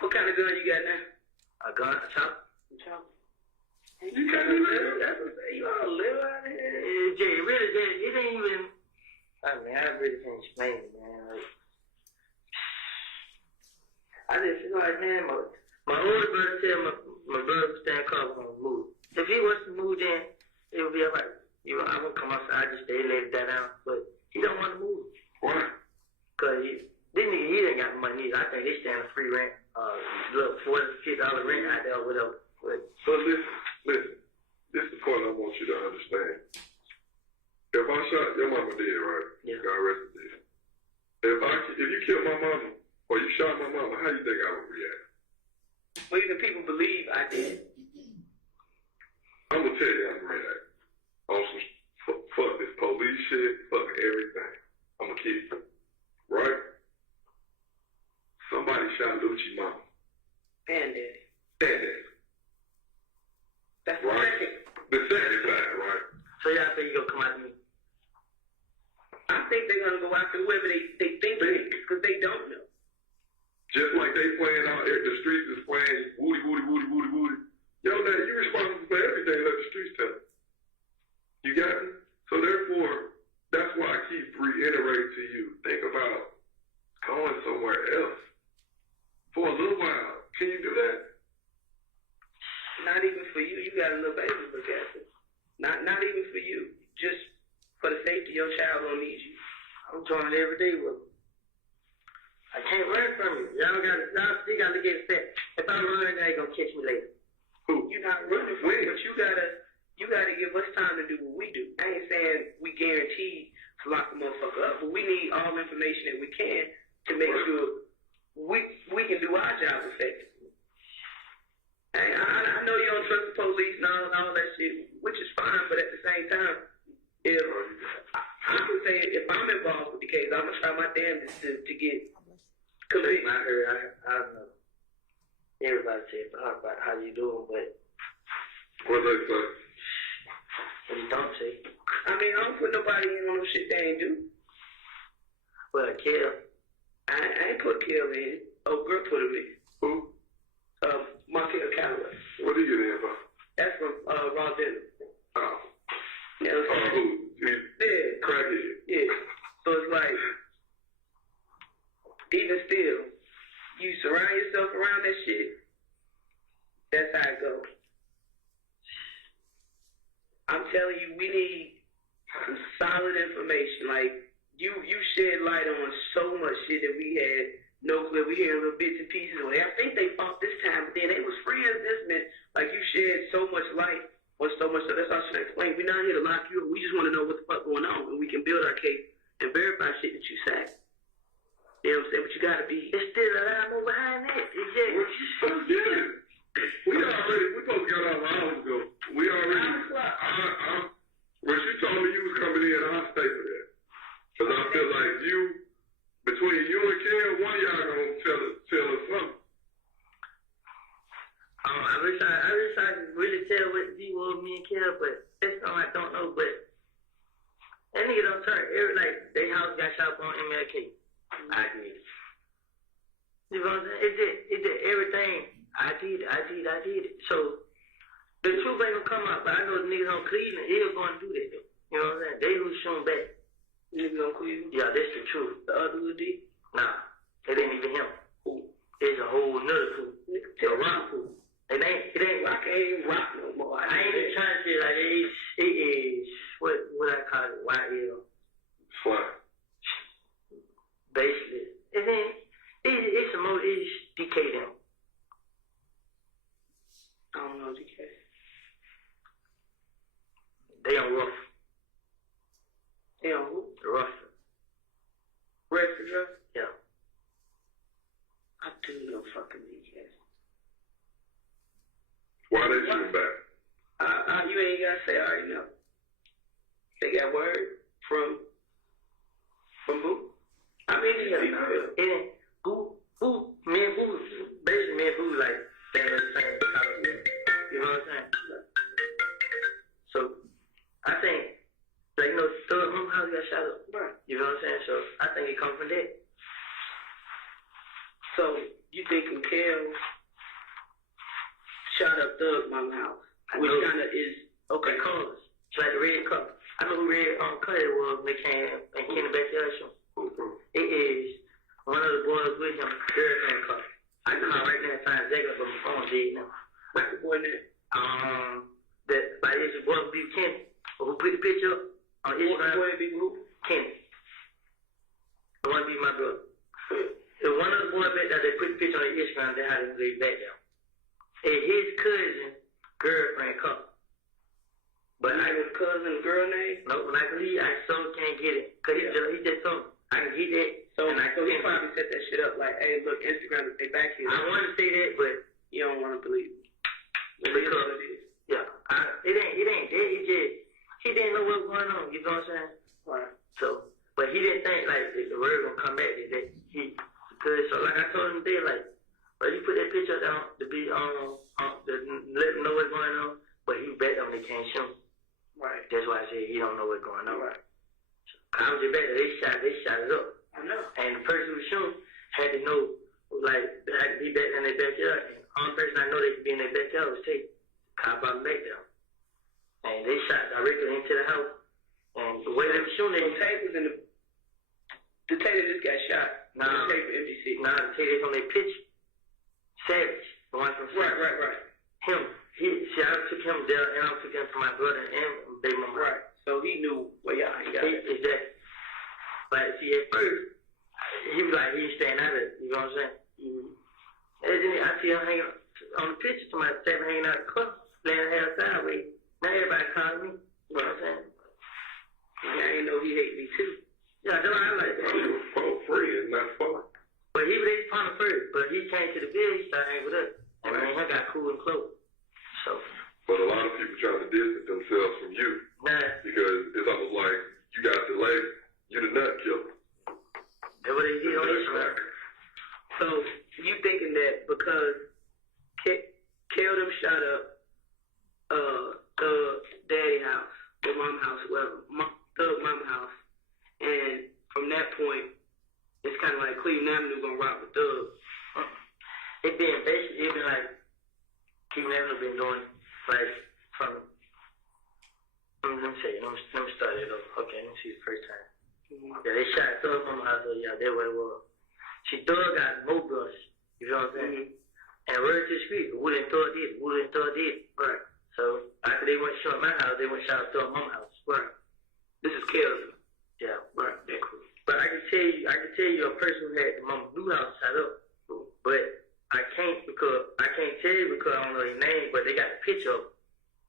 What kind of gun you got now? a gun, a chop. You can't do that. That's what you all live out here. Jay, really, it ain't even. I mean, I really can't explain it, man. Like, I just feel like, man, my older brother said my brother was staying calm on the move. If he was to move in, it would be all right. $50 rent out there or whatever. But So listen. This is the point I want you to understand. If I shot your mama dead, right? Yeah. God rest her dead. If you killed my mama or you shot my mama, how you think I would react? Well, even people believe I did. I'm gonna tell you how I'm gonna react. On some fuck this police shit, fuck everything. I'm gonna kill you. Right? Somebody shot Lucci mama. And daddy. Daddy. That's Right. the second. The second side, right? so y'all think you gonna come after me? I think they're gonna go after whoever they think it is, because they don't know. Just like they playing out there, the streets is playing Woody. Yo, now you responsible for everything. Let the streets tell it. You got me? So therefore, that's why I keep reiterating to you. Think about going somewhere else for a little while. Can you do that? Not even for you. You got a little baby to look after. Not even for you. Just for the safety of your child don't need you. I'm joining every day with them. I can't run from you. Y'all still gotta look at the step. If I run, they ain't gonna catch me later. Who? You're not running from it, but you gotta give us time to do what we do. I ain't saying we guarantee to lock the motherfucker up, but we need all information that we can to make sure we can do our job effectively. I know you don't trust the police and all that shit, which is fine, but at the same time, if I can say if I'm involved with the case, I'm gonna try my damnedest to get convicted. I don't know. Everybody say about how you doing, but What they say? what you don't say. I mean, I don't put nobody in on no shit they ain't do. Well, kill. I ain't put Kill in. Oh, girl put him in. Who? Markel Calloway. What did he get in for? That's from Raw Denver. Oh. You know what I'm saying? Who? Yeah. Crackhead. Yeah. So it's like, even still, you surround yourself around that shit, that's how it goes. I'm telling you, we need some solid information. Like, you shed light on so much shit that we had no clue. We hear little bits and pieces. I think they fought this time, but then they was friends. This meant, like, you shed so much light on so much stuff. That's all I should explain. We're not here to lock you up. We just want to know what the fuck going on, and we can build our case and verify shit that you say. You know what I'm saying? But you gotta be. It's still a lot more behind that. It's just. We supposed to got out hours ago. We already. When she told me you was coming in, I'll stay for that. Because I feel like between you and Kim, one of y'all gonna tell us something. I wish I could really tell what the deal was me and Kim, but that's something I don't know. But that nigga don't turn like they house got shot up on MLK. I did. You know what I'm saying? It did everything. I did it. So the truth ain't gonna come out, but I know the niggas on Cleveland, they was gonna do that though. You know what I'm saying? They was shooting back. Niggas on Cleveland? Yeah, that's the truth. The other Lil D? Nah, it ain't even him. It's a whole nother fool. It's a rock fool. It ain't Rock ain't rock no more. I ain't even trying to say like it is what I call it, YL. Slime. Basically. And then it's DK them. I don't know DK. They on rough. They on who? The rough. Redford Rough? Yeah. I do know fucking DK. Why they shooting back? You ain't gotta say I already know. They got word from who? I mean, Yeah, be real. and me and Boo, basically me and Boo like same college. You know what I'm saying? So I think, like, you know, Thug, remember how he got shot up? Right. You know what I'm saying? So I think it comes from that. So you thinking Kel shot up Thug Mama house, which kind of is okay. The colors, it's like the red color. I know who red color it was when they came and Kenny backyard show. It is one of the boys with him, girlfriend color. I can call right now and find exactly what my phone did now. What's the boy name? That like it's your boy be Kenny, who put the picture up on Instagram. Boy be who? Kenny. The one be my brother. It was one of the boys back there that put the picture on Instagram that had him laid back down. his cousin girlfriend couple. But I was cousin girl name. no, when I so can't get it. Cause he just told me I can get that. So and so he probably set that shit up like, hey, look, Instagram is they back here. I want to say that, but You don't want to believe it. because yeah, it ain't that. It just he didn't know what was going on. You know what I'm saying? Right. So, but he didn't think like the word gonna come back that he good. So like I told him then, like, but you put that picture down to be to let him know what's going on. But he bet on they can't shoot. Right. That's why I said he don't know what's going on. Right. I was just betting they shot it up. I know. And the person who was shooting had to know, like, they had to be back in their backyard. And the only person I know they could be in their backyard was Tate. Cop out back there. And they shot directly into the house. And the way they were shooting, So Tate was in the Tate that just got shot. Nah. The Tate for MGC. the Tate is on their pitch. Savage. The one from Savage. Right. Him. I took him there, and I took him to my brother and baby mama. Right. So he knew where y'all ain't got it. Exactly. But see, at first, he was like, he was staying out of it. You know what I'm saying? Mm-hmm. And then I see him hanging on the picture to my seven hanging out the club, laying half sideways. Now everybody calling me. You know what I'm saying? I didn't know he hated me too. Yeah, that's why I like that. He was for free, it's not fun. But he was his partner first. But he came to the village, he started hanging with us. And man, he got cool and close. So. But a lot of people trying to distance themselves from you because it's almost like you got the label, you the nut killer. That's what they did on this one. So you thinking that because Keldom shot up Thug Daddy house, or Mom house, whatever, Thug Mama house, and from that point, it's kind of like Cleveland Avenue gonna rock with Thug. It been like Cleveland Avenue been doing like from. Let me start it over. Okay, let me see the first time. Mm-hmm. Yeah, they shot Thug Mama house. Yeah, that's what it was. She Thug got more brothers. You know what I'm saying? Mm-hmm. And word to the street, Woody and Thug did. Right. So after they went shot my house, they went shot Thug Mama house. Right. This is Keldom. Yeah. Right. That's cool. But I can tell you a person who had the Mama Blue house shot up. But I can't tell you because I don't know his name, but they got a picture of him.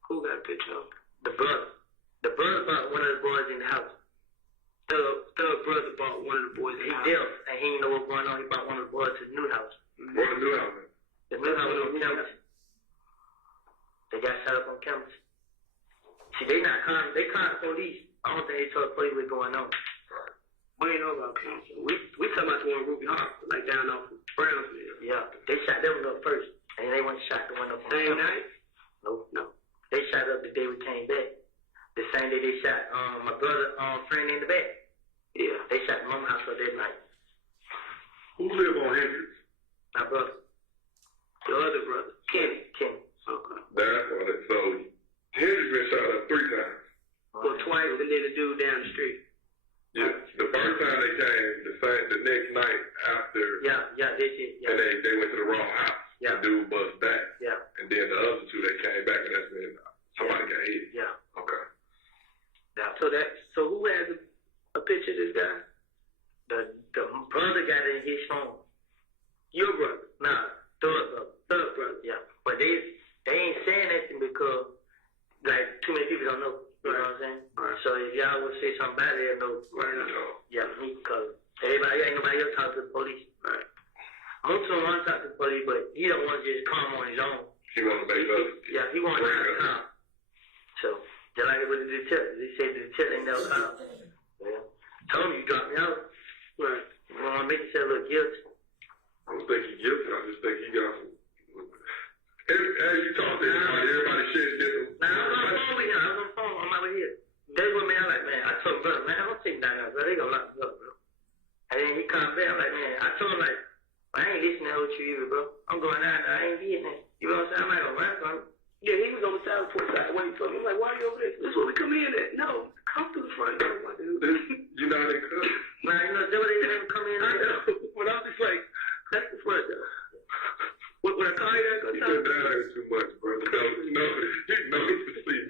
Who got a picture of him? The brother. The brother brought one of the boys in the house. Thug brother bought one of the boys in the house. He deaf, and he didn't know what's going on. He brought one of the boys to the new house. What a new house. The new house was on campus. They got shot up on campus. See, they called police. I don't think they told the police what's going on. We ain't know about council. We talking about the one Ruby Hart, like down off of Brownsville. Yeah, they shot them up first, and they went and shot the one up on Same campus. night? No. They shot up the day we came back. The same day they shot my brother friend in the back. Yeah. They shot the mama house up that night. Who live on Hendricks? My brother. The other brother. Kenny. Okay. That's why they sold you. Hendricks been shot up 3 times. Well, twice, and then the dude down the street. Yeah, the first time they came, the next night after, Yeah, they did. Yeah. and they went to the wrong house. Yeah. The dude bust back. Yeah. And then the other 2 they came back and that's when somebody got hit. Yeah. Okay. So who has a picture of this guy? The brother got it in his phone. Your brother. Nah, Thug brother. Yeah. But they ain't saying anything because like too many people don't know. You know what I'm saying? Right. So if y'all would say something about it, they'll know. Right. Yeah, because ain't nobody else talk to the police. Right. Most of them want to talk to the police, but he don't want to just come on his own. He want to make up. Yeah, he want to come. So just like it with the detective, they said the detective ain't never come. Yeah. Told him you dropped me out. Right. You want to make yourself look guilty. I don't think he guilty. I just think he got some. As you talk to everybody shit different. Nah, I was on the phone with him. I was on the phone on my way here. That's what man, I'm like, man, I told him, brother, man, I don't take him down there, bro. They gonna lock me up, bro. And then he calmed down, like, man, I told him, like, I ain't listening to you either, bro. I'm going down there. I ain't getting it. You know what I'm saying? I'm not gonna run from him. Yeah, he was on the Southport side waiting for me. I'm like, why are you over there? This is where we come in at. No, come through the front door, my dude. You know they could. Nah, you know, that's what they never come in. I know. But I'm just like, that's the front door. When I call you, I go You talk been down here too much, brother. You know the sleep.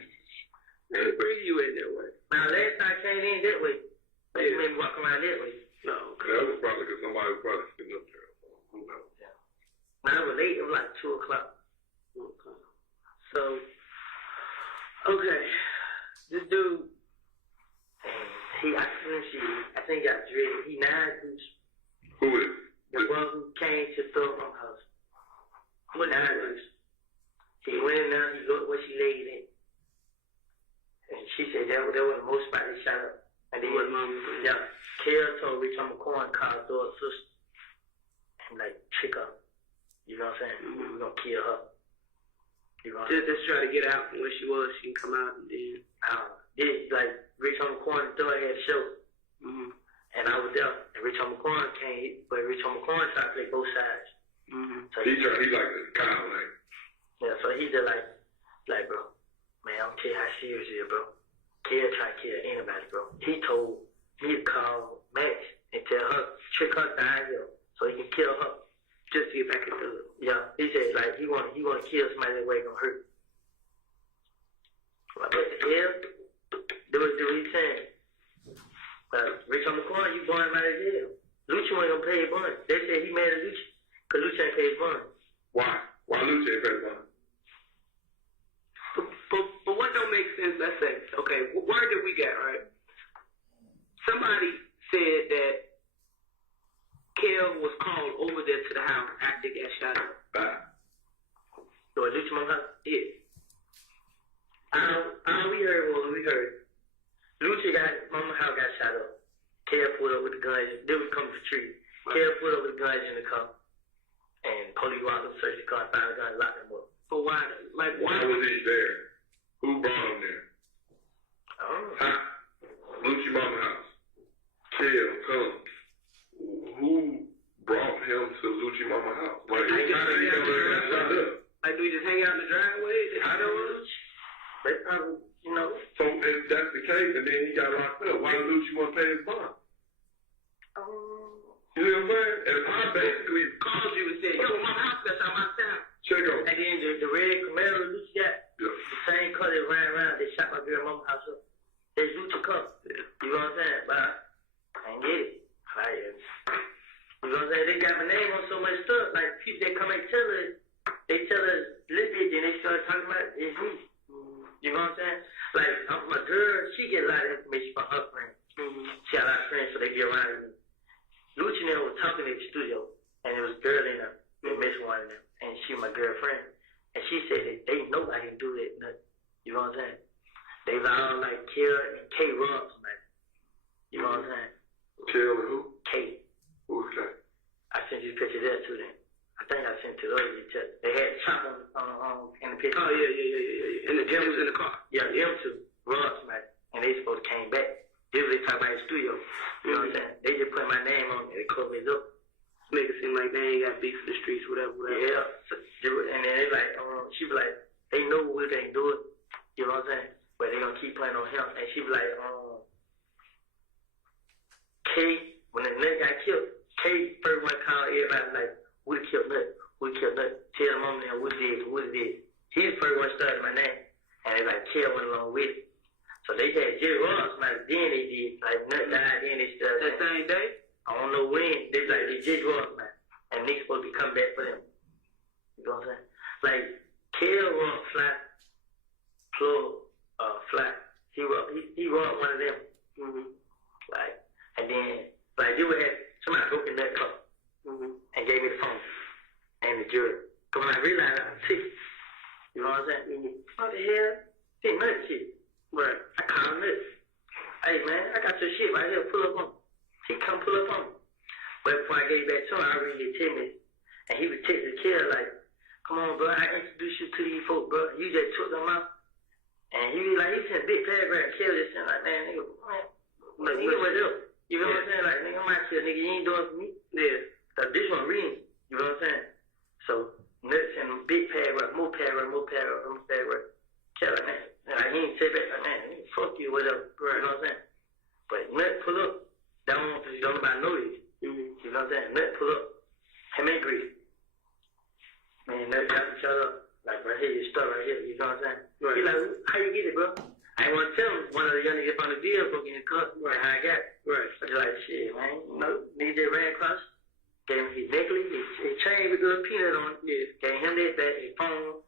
They bring you in that way. Now, last time I came in that way, they made me walk around that way. No, That was probably because somebody was probably sitting up there. Who knows? Now, it was late. It was like 2 o'clock. Okay. So, okay, this dude, I think he got dreaded. He 9 dudes. Who is? The one who came to throw my house. What 9 dudes? He went in there, he looked where she laid in. And she said that was the most spot they shot up. And then, yeah, Kale told Rich on McCoy and called her sister. And like, trick her. You know what I'm saying? We're gonna kill her. You know what I'm saying? just try to get out from where she was. She can come out and then. Like, Rich on McCoy and Thor had a show. Mm-hmm. And I was there. And Rich on McCoy came, but Rich on McCoy tried to play both sides. Mm-hmm. So He like this kind of like. yeah, so he just like, bro, man, I'm telling you how serious it is, bro. Kill trying to kill anybody, bro. He told me to call Max and tell her, trick her down here so he can kill her. Just to get back into it. Yeah, he said, like, he want to kill somebody that way gonna hurt. Like, what the hell? Do what he's saying. Rich on the corner, you going right out of jail. Lucci ain't gonna pay his bond. They said he mad at Lucci because Lucci ain't pay his bond. Why? Why Luce ain't paid one? But what don't make sense, let's say, okay, word that we got, right? Somebody said that Kel was called over there to the house after he got shot up. So Lucci mama house? Yeah. All we heard was Lucci mama house got shot up. Kel pulled up with the guns. They was coming for treat. Kel pulled up with the guns in the car. And police walked up, searched the car, found the gun, locked him up. But why? Like, why? Why was he there? Who brought him there? I don't know. Huh? Lucci Mama House. Kel, come. Who brought him to Lucci Mama House? Like, how did he know that got shot up? Like, do we just hang out in the driveway? I don't know. They probably, you know. So if that's the case, and then he got locked up, why did Lucci want to pay his bond? You know what I'm saying? And I basically Called you and said, yo, my house got shot my town. check on. And then the red Camaro Lucci got, the same car that ran around, they shot my girl mama house up. They Lucci car. You know what I'm saying? But I ain't get it. You know what I'm saying? They got my name on so much stuff. Like, people that come and tell us, they tell us a little bit, then they start talking about it's me. You know what I'm saying? Like, my girl, she get a lot of information from her friends. She got a lot of friends, so they get around me. Lucci and them was talking in the studio, and there was a girl in there, they missed one of them, and she my girlfriend. And she said that they know I didn't do that, nothing. You know what I'm saying? They was all like Kill and K Rob somebody. You know what I'm saying? Kill and who? K. Who's K? I sent you a picture of that to them. I think I sent it to the other picture. They had chop on in the picture. Oh, yeah. And the gym was in the car. Yeah, them two. Rob somebody. And they supposed to came back. They was talking about the studio. You know what I'm saying? They just put my name on it. They covered it up. Make it seem like they ain't got beef in the streets, whatever. Yeah. So, and then they like, she be like, they know we can't do it. You know what I'm saying? But they gonna keep playing on him. And she be like, K, when the nut got killed, K first one called everybody like, Woody killed Nut. Woody killed Nut. Tell the mom now Woody did. He the first one started my name. And they like, Kill went along with it. So they had Jerry Ross, like, then they did, like, Nut died, then they started. That same day? I don't know when. They like, they Jerry Ross, man. And niggas supposed to be coming back for them. You know what I'm saying? Like, Kill Rock Flat, Plug, Flat. He robbed one of them. Like, and then, like, they would have, somebody broke in that car. And gave me the phone. And the jury. But when I realized I was sick, you know what I'm saying? What the hell? Didn't nothing shit. Right. I called him this. Hey, man, I got your shit right here. Pull up on me. He come pull up on me. But before I gave back to him, I already get 10 minutes. And he was texting the kid like, come on, bro, I introduced you to these folks, bro. You just took them out. And he was like, he sent a big paragraph, kill this and like, man, nigga, man, nigga, what up? You know what I'm saying? Like, nigga, I'm out here, nigga, you ain't doing it for me. Yeah. This one reading. You know what I'm saying? So, nuts and big paragraph, more paragraph. Tell her, man. Like, he ain't say back, like, man, nigga, fuck you, whatever. You know what I'm saying? But Nut pull up. That one, because don't nobody know you. You know what I'm saying? Nut pull up. Him and Grease. Man, Nut got each other. Like, right here, your stuff right here. You know what I'm saying? Right. He like, how you get it, bro? I ain't want to tell him. One of the young niggas on the deal broke in the cut. Right. How I got it. Right. But they're like, shit, man. You know, nigga just ran across. Gave him his necklace, his chain with a little peanut on it. Yeah. Gave him that, his phone,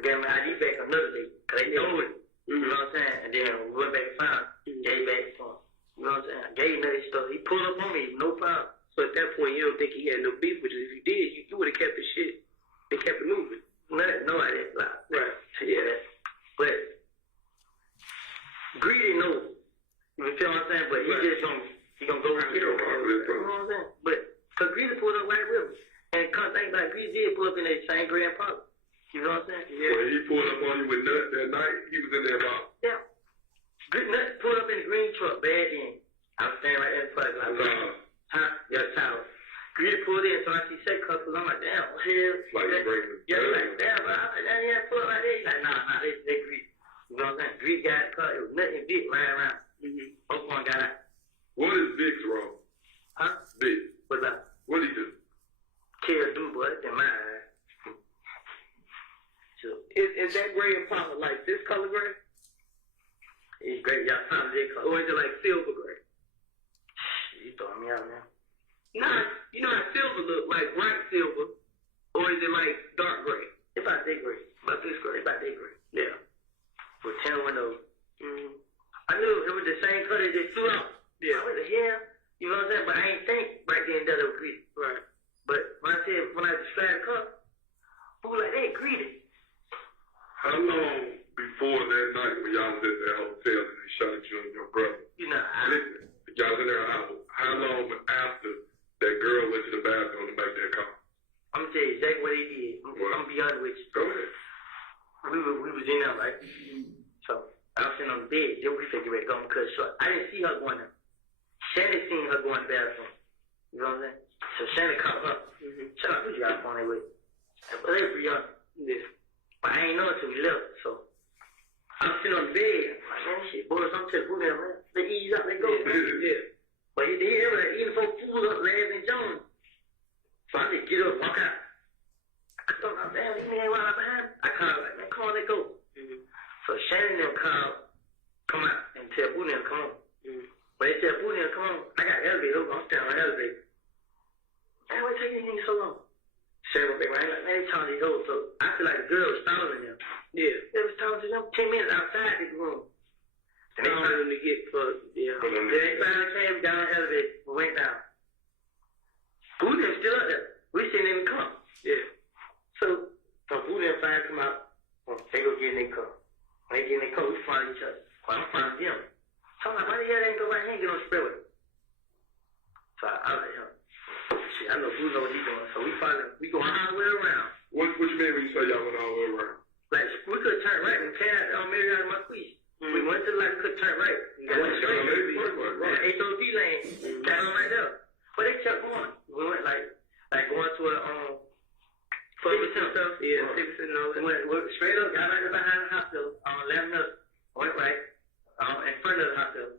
I gave him an ID back another day, cause they told it. You know what I'm saying? And then we went back and found him, gave back to him. You know what I'm saying? I gave him that stuff. He pulled up on me, no problem. So at that point, you don't think he had no beef with you? If you did, you would have kept the shit and kept it moving. No, I didn't lie. Right. Yeah. But greedy knows. You feel what I'm saying? But he just gonna go get it. You know what I'm saying? But cause greedy pulled up right with him. And come think like greedy did pull up in that same Grand Park. You know what I'm saying? Yeah. When he pulled up on you with Nut that night, he was in there about. Yeah. Nut pulled up in the green truck, bad in. I was standing right there in front of him. Huh? Yeah, tower. Greedy pulled in, so I see set cups, I'm like, damn, what the hell? Like breaking. Yeah, like, damn, but I'm like, damn, yeah, pull up like that. He's like, nah, they greedy. You know what I'm saying? Greedy got the car, it was nothing big lying around. Both one got out. What is Vic's wrong? Huh? Vic. What's that? What did he do? Kill a dude, boy, in my eyes. So, Is that gray and pop like this color gray? it's great, y'all found this color. Or is it like silver gray? You throwing me out, man. Nah, you know how silver look, like bright silver, or is it like dark gray? It's about that gray. About this gray? It's about that gray. Yeah. With 10 windows. I knew it was the same color that flew out. Yeah. What the hell? You know what I'm saying? But I ain't think right then that it was greedy. Right. But when I described the car, who like, they greedy. How long before that night when y'all was at that hotel and they shot at you and your brother? You know, Listen, y'all was in there an hour. How long after that girl went to the bathroom to make that call? I'm gonna tell you exactly what they did. I'm gonna be honest with you. Go ahead. We was in there, right? So I was sitting on the bed. Then we figured we're going to cut it short. I didn't see her going there. Shannon seen her going to the bathroom. You know what I'm saying? So Shannon called her. Shout out, who you got on their way? But they were young. Yeah. But I ain't know until we left. So I'm sitting on the bed. I'm like, man, shit, boys, I'm telling you, man. They ease up, they go. Yeah. But he did everything. Eating folk food up, laughing Jones. So I just get up, walk out. I thought, oh, damn, these men ain't right behind me. I called, like, man, come on, let's go. So Shannon and them come out and tell Booty and come on. When they tell Booty and come on, I got elevator, I'm standing on the elevator. Man, why take these niggas so long? Shannon went back right, like, man, they talking to these hoes. So I feel like the girl was stalling them. Yeah. They was talking to them 10 minutes outside the room. And they Stalling them to get plugged. Yeah. Then they finally came down the elevator. We went down. Booty was still up there. We sitting in the car. Yeah. So Booty and Fine come out. They go get in their car. When they get in their car, we find each other. Well, I'm finding them. So I'm like, why the hell they ain't go right here and get on spray with him? So I was like, shit, I know Booty know what he's doing. So we go all the way around. What you mean when you say y'all went all the way around? Like, we could turn right and carry Marriott and Marquise. We went to the left, could turn right. And went straight. HOD lane. Got on right there. But they kept going. We went like going to a, stuff. Yeah, no. We went straight up, got right behind the hospital, left up, went right, in front of the hospital.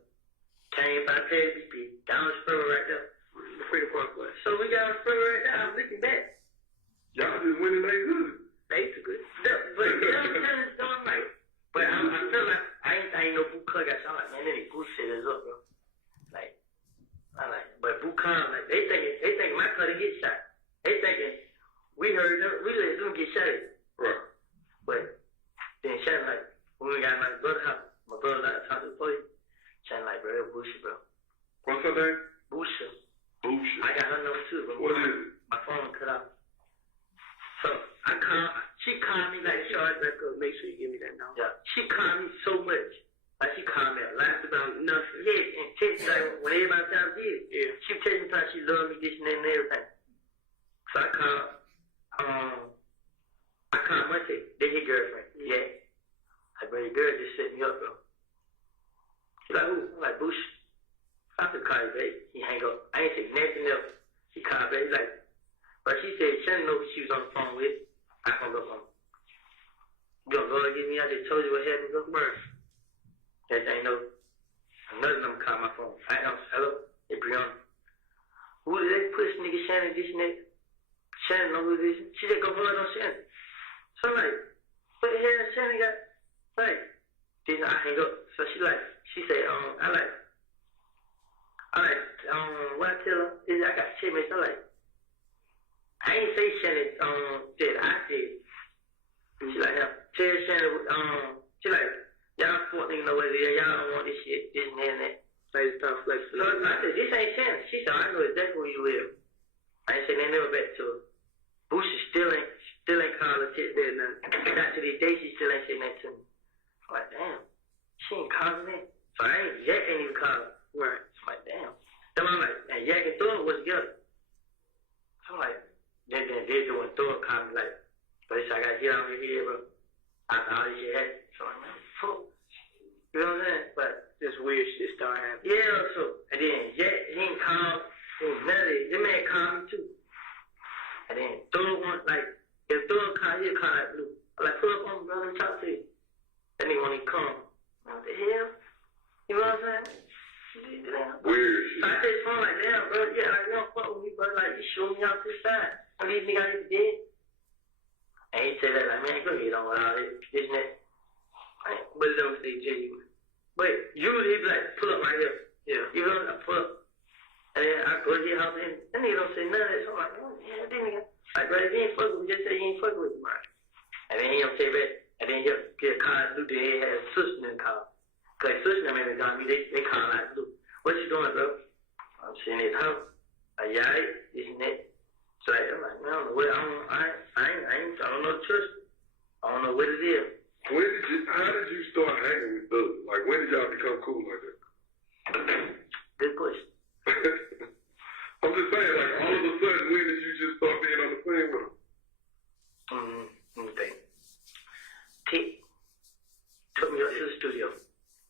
Came by KBP, down the spur right there. The Freedom Parkway. So we got on the spur right there, I was looking back. Y'all just went and made good. Basically. But it's going right. But I feel like I ain't no Boo Club. I'm like, man, they Boo shit is up, bro. Like, but Boo Con, like, they thinking my cut to get shot. They thinking we heard them, we let them get shot. Right. But then Shannon, like, when we got my brother's house, my brother like talk to the police. Shannon like, bro, that's bullshit, bro. What's her name? Bullshit. Bullshit. I got her number too, bro. What is it? My phone cut off. So she called me like, Charge back up. Make sure you give me that number. yeah, she called me so much. Like, she called me a lot about nothing. Yeah, and text me like, when everybody found did it. Yeah. She texted me how she loved me, this and that and everything. So I called Monte, then his girlfriend. Yeah. Like, bro, your girl just set me up, bro. She's like, who? I'm like, Bush. I said, call you, babe. He hang up. I ain't say nothing else. He called, babe. He's like, but she said she didn't know who she was on the phone with. I hung up on her. You gonna go and get me? I just told you what happened, bro. That ain't no. Another number called my phone. I know. Hello? It's Brianna. Who did they push nigga Shannon, this and that? Shannon know who this is. She said, go blood on Shannon. So I'm like, what the hell Shannon got? Like, then I hang up. So she said, what I tell her is I got shipmates. I'm like, I ain't say Shannon, said I said. She like, yeah, she like, y'all fuck nigga know what it is. Y'all don't want this shit, this and that and that. Like, stuff like so I said, this ain't Shannon. She said, I know exactly where you live. I ain't said they never back to her. Boosie still ain't called her shit there nothing. Not to this day, she still ain't saying that to me. I'm like, damn, she ain't calling that. So Jack ain't even called her. Right. I'm like, damn. Then I'm like, man, Jack and Thor was together. So I'm like, then when Thor called me, like, but I gotta get out of here, bro. After all this shit happened. So I'm like, fuck. You know what I'm saying? But This weird shit started happening. yeah, so and then Jack, he ain't called. That man called me too. And then Thor want like if Thor call, he'll call like Blue. I'm like, pull up on me, bro, let me talk to you. That nigga when he come, what the hell? You know what I'm saying? Weird So I take his phone like, damn, bro, yeah, like, you don't fuck with me, bro. Like, you show me out to the side. And these niggas ain't dead. And he said that, like, man, go get on with all this, and that. Like, but it don't stay genuine. But usually he'd be like, pull up right here. Yeah. You know, I pull up. And then I go to his house, and that nigga don't say none of that. So I'm like, oh, yeah, that nigga. Like, bro, if you ain't fucking with me, just say you ain't fucking with me, man. And then he don't say that. And then he'll get a call out Blue, then he had a sister in the call. Because his sister and got me, they call out Blue. What you doing, bro? I'm sitting in his house. Like, yeah, this and that. So like, I'm like, man, I don't know what, I don't know the truth. I don't know what it is. How did you start hanging with Doug? Like, when did y'all become cool like that? Good question. I'm just saying, like, all of a sudden, when did you just start being on the plane with him? Let me think. Tick took me up to the studio.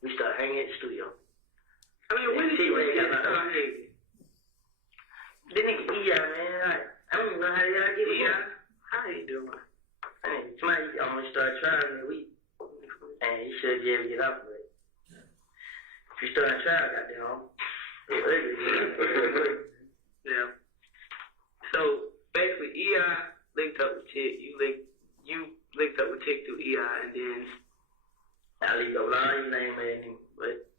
We started hanging at the studio. I mean, when did you start hanging? The nigga E.I., man, I don't even know how y'all get E.I.? E.I. How you doing? Man, somebody almost started trying me a week. And he should be able to get off of it. If you start trying, goddamn, it's ugly. Yeah. So basically, E.I. linked up with Tick. You linked up with Tick through E.I. and then I leave up with all your name and everything, but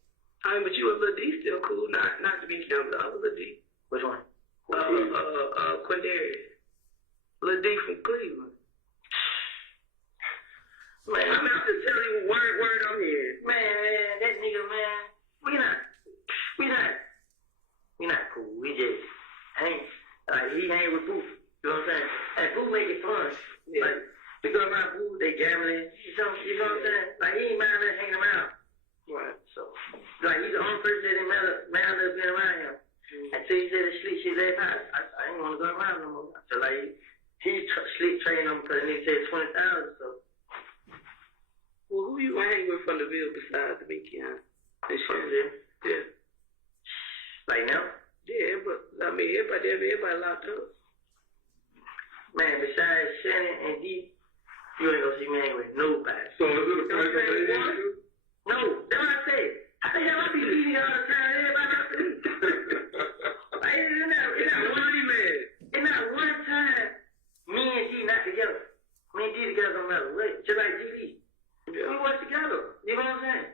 I mean, but you and Lil D still cool. Not to be down with the other Lil D. which one? Quindarius. Lil D from Cleveland. Man, I mean, I'm just telling you word on here. man, that nigga, man, we not cool. We just hang, like, he hang with Boo. You know what I'm saying? And Boo make it fun. Yeah. Like, we go around Boo, they gambling. You know what I'm saying? Like, he ain't mind us hanging around. Right. So, like, he's the only person that ain't mad us being around him. Until he said the sleep shit last night, I ain't want to go around no more. So, like, he sleep training him because the nigga said 20,000, so. Well, who you hang with from the Ville besides the Big Keon? Yeah. Like now? Yeah, but I mean, everybody locked up. Man, besides Shannon and D, you ain't gonna see me hang with nobody. So is it a place that they need you? No, that's what I said. I think I be leaving all the time. Everybody else to leave. Like, it's not one time me and D not together. Me and D together don't matter what. Just like DD. Yeah. We work together. You know what I'm saying?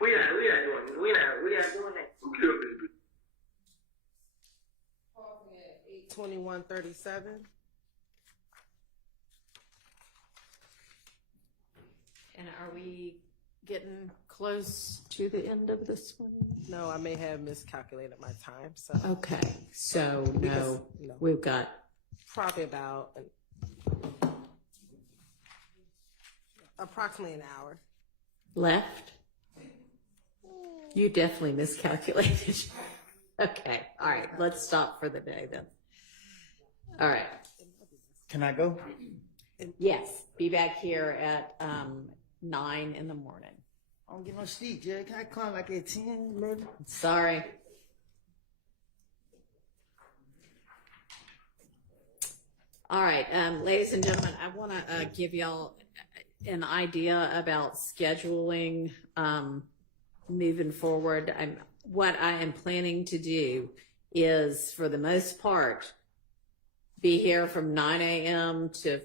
We not doing that. Who killed DB? 8/21/37. And are we getting close to the end of this one? No, I may have miscalculated my time. So Okay, so Because- no, no. we've got probably about approximately an hour. left. You definitely miscalculated. Okay, all right, let's stop for the day then. All right, Can I go? yes, be back here at 9 in the morning. I don't get no sleep, Jerry. Can I come like at 10, 11? Sorry. All right, ladies and gentlemen, I want to give y'all an idea about scheduling moving forward. What I am planning to do is, for the most part, be here from 9 a.m. to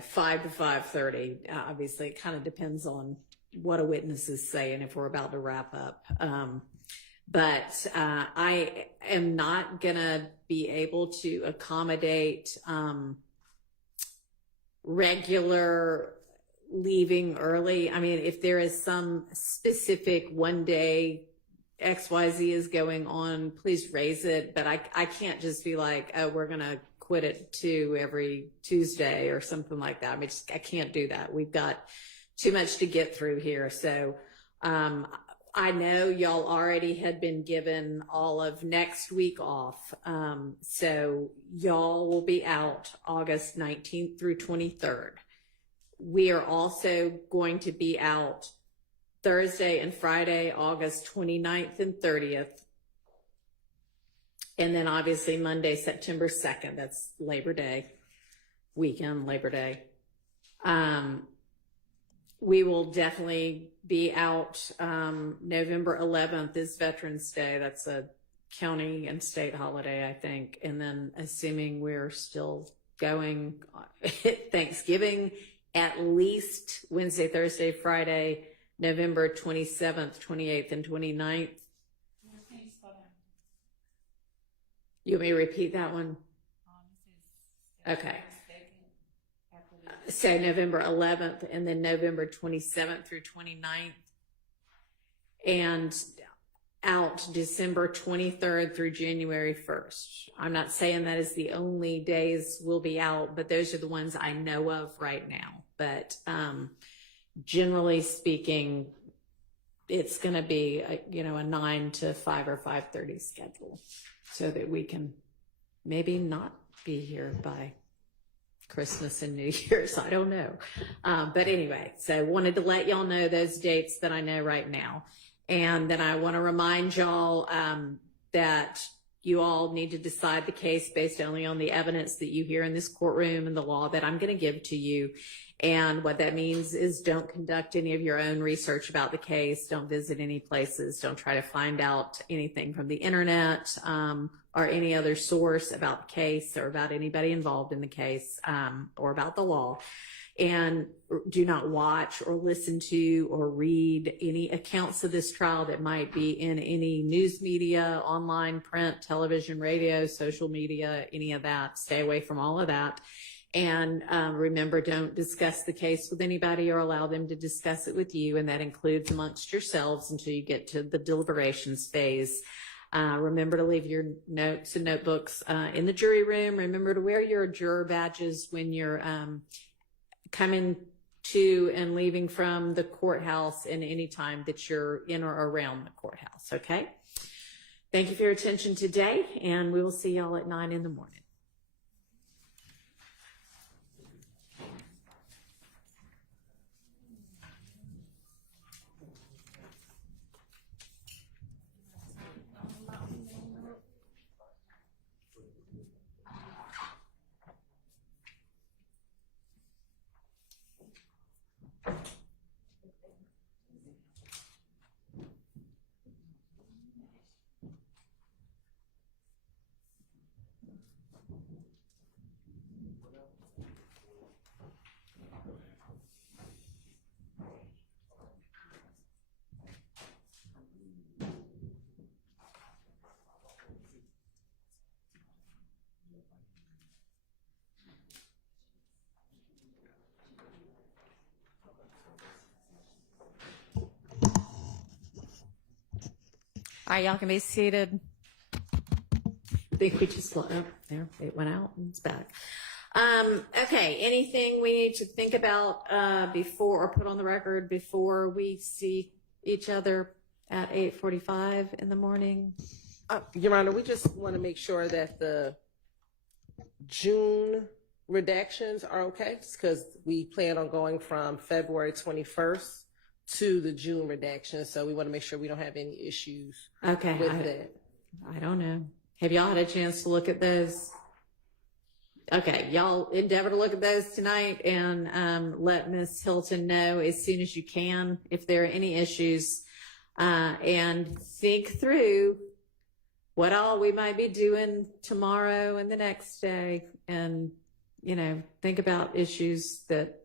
5 to 5:30. Obviously, it kind of depends on what a witness is saying if we're about to wrap up. But I am not going to be able to accommodate regular leaving early. I mean, if there is some specific one day XYZ is going on, please raise it. But I can't just be like, oh, we're going to quit at 2 every Tuesday or something like that. I mean, I can't do that. We've got too much to get through here. So, I know y'all already had been given all of next week off. So y'all will be out August 19th through 23rd. We are also going to be out Thursday and Friday, August 29th and 30th. And then obviously Monday, September 2nd, that's Labor Day weekend, Labor Day. We will definitely be out. November 11th is Veterans Day. That's a county and state holiday, I think. And then assuming we're still going, Thanksgiving, at least Wednesday, Thursday, Friday, November 27th, 28th, and 29th. You want me to repeat that one? Okay. So November 11th and then November 27th through 29th, and out December 23rd through January 1st. I'm not saying that is the only days we'll be out, but those are the ones I know of right now. But generally speaking, it's going to be a 9 to 5 or 5:30 schedule, so that we can maybe not be here by Christmas and New Year's. I don't know. But anyway, so wanted to let y'all know those dates that I know right now. And then I want to remind y'all that you all need to decide the case based only on the evidence that you hear in this courtroom and the law that I'm going to give to you. And what that means is don't conduct any of your own research about the case. Don't visit any places. Don't try to find out anything from the internet or any other source about the case or about anybody involved in the case or about the law. And do not watch or listen to or read any accounts of this trial that might be in any news media, online, print, television, radio, social media, any of that. Stay away from all of that. And remember, don't discuss the case with anybody or allow them to discuss it with you. And that includes amongst yourselves until you get to the deliberations phase. Remember to leave your notes and notebooks in the jury room. Remember to wear your juror badges when you're coming to and leaving from the courthouse and any time that you're in or around the courthouse. Okay. Thank you for your attention today, and we will see y'all at 9 in the morning. All right, y'all can be seated. I think we just went up there. It went out and it's back. Okay, anything we need to think about before or put on the record before we see each other at 8:45 in the morning? Your Honor, we just want to make sure that the June redactions are okay, because we plan on going from February 21st to the June redaction, so we want to make sure we don't have any issues with that. I don't know. Have y'all had a chance to look at those? Okay, y'all endeavor to look at those tonight and let Ms. Hilton know as soon as you can if there are any issues, and think through what all we might be doing tomorrow and the next day, and think about issues that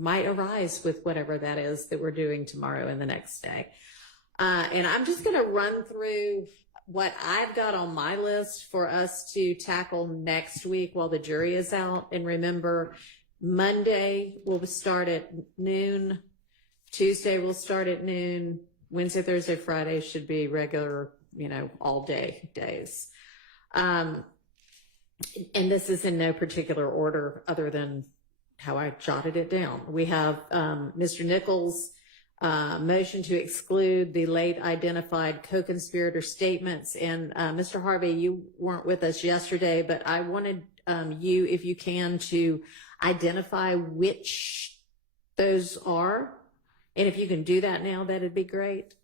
might arise with whatever that is that we're doing tomorrow and the next day. And I'm just going to run through what I've got on my list for us to tackle next week while the jury is out. And remember, Monday will start at noon. Tuesday will start at noon. Wednesday, Thursday, Friday should be regular, all day days. And this is in no particular order other than how I jotted it down. We have Mr. Nichols' motion to exclude the late identified co-conspirator statements. And Mr. Harvey, you weren't with us yesterday, but I wanted you, if you can, to identify which those are. And if you can do that now, that'd be great.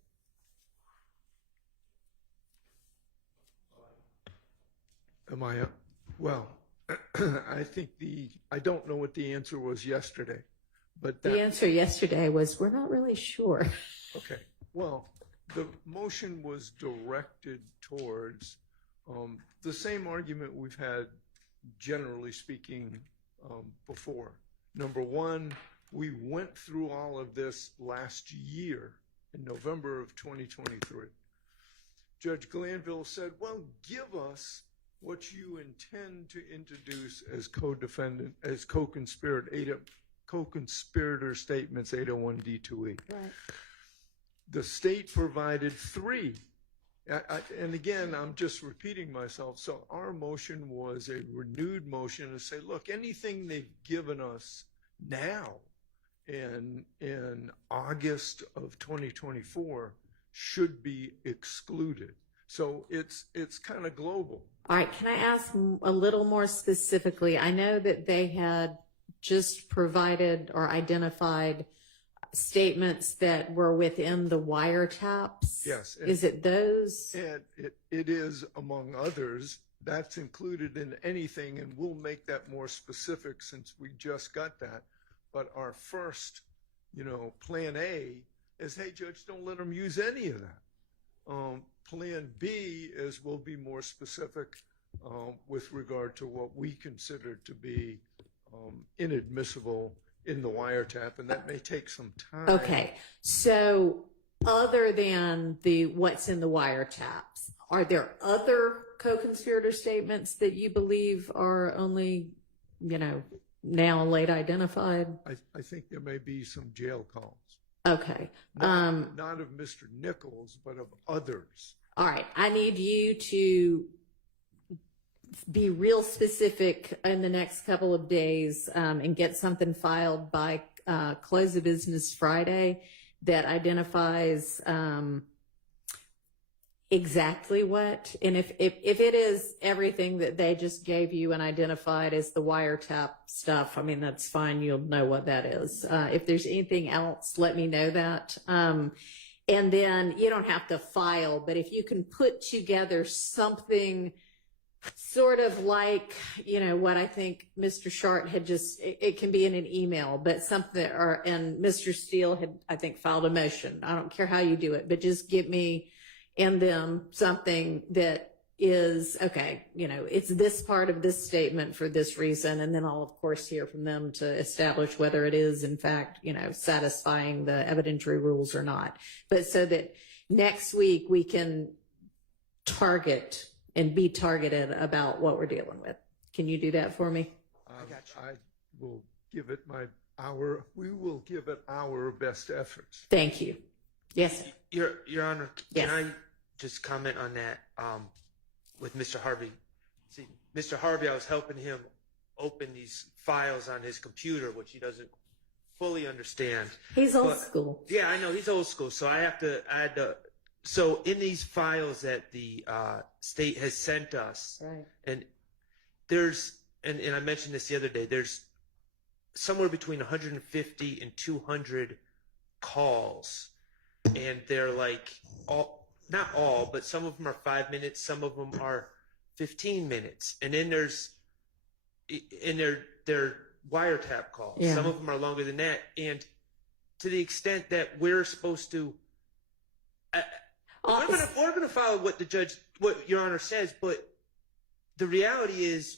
Am I? Well, I think I don't know what the answer was yesterday, but the answer yesterday was, we're not really sure. Okay. Well, the motion was directed towards the same argument we've had, generally speaking, before. Number one, we went through all of this last year in November of 2023. Judge Glanville said, well, give us what you intend to introduce as co-defendant, as co-conspirator statements 801D2E. Right. The state provided 3. And again, I'm just repeating myself. So our motion was a renewed motion to say, look, anything they've given us now in August of 2024 should be excluded. So it's kind of global. All right. Can I ask a little more specifically? I know that they had just provided or identified statements that were within the wiretaps. Yes. Is it those? And it is, among others. That's included in anything, and we'll make that more specific since we just got that. But our first, plan A is, hey, Judge, don't let them use any of that. Plan B is we'll be more specific with regard to what we consider to be inadmissible in the wiretap, and that may take some time. Okay. So other than what's in the wiretaps, are there other co-conspirator statements that you believe are only, now late identified? I think there may be some jail calls. Okay. Not of Mr. Nichols, but of others. All right. I need you to be real specific in the next couple of days and get something filed by close of business Friday that identifies exactly what. And if it is everything that they just gave you and identified as the wiretap stuff, I mean, that's fine. You'll know what that is. If there's anything else, let me know that. And then you don't have to file, but if you can put together something sort of like, what I think Mr. Shart had it can be in an email, but something, and Mr. Steele had, I think, filed a motion. I don't care how you do it, but just give me and them something that is, okay, it's this part of this statement for this reason. And then I'll, of course, hear from them to establish whether it is, in fact, satisfying the evidentiary rules or not. But so that next week we can target and be targeted about what we're dealing with. Can you do that for me? I will give it we will give it our best efforts. Thank you. Yes. Your Honor, yes. Can I just comment on that with Mr. Harvey? See, Mr. Harvey, I was helping him open these files on his computer, which he doesn't fully understand. He's old school. Yeah, I know, he's old school. So I had to so in these files that the state has sent us, right. And there's, and I mentioned this the other day, there's somewhere between 150 and 200 calls, and they're like not all, but some of them are 5 minutes, some of them are 15 minutes, and then they're wiretap calls. Yeah. Some of them are longer than that, and to the extent that we're supposed to. We're going to follow what Your Honor says, but the reality is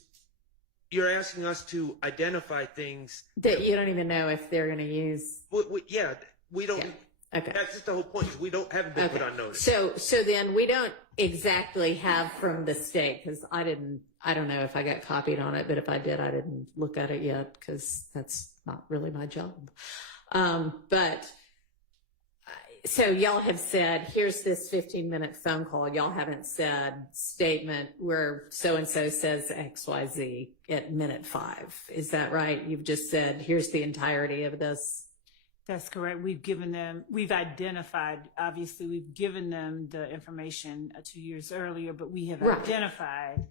you're asking us to identify things that you don't even know if they're going to use. We don't. Yeah. Okay. That's just the whole point. Haven't been put on notice. So then we don't exactly have from the state, because I I don't know if I got copied on it, but if I did, I didn't look at it yet because that's not really my job. So y'all have said, here's this 15-minute phone call. Y'all haven't said statement where so-and-so says XYZ at minute 5. Is that right? You've just said, here's the entirety of this. That's correct. We've identified, obviously we've given them the information 2 years earlier, but we have identified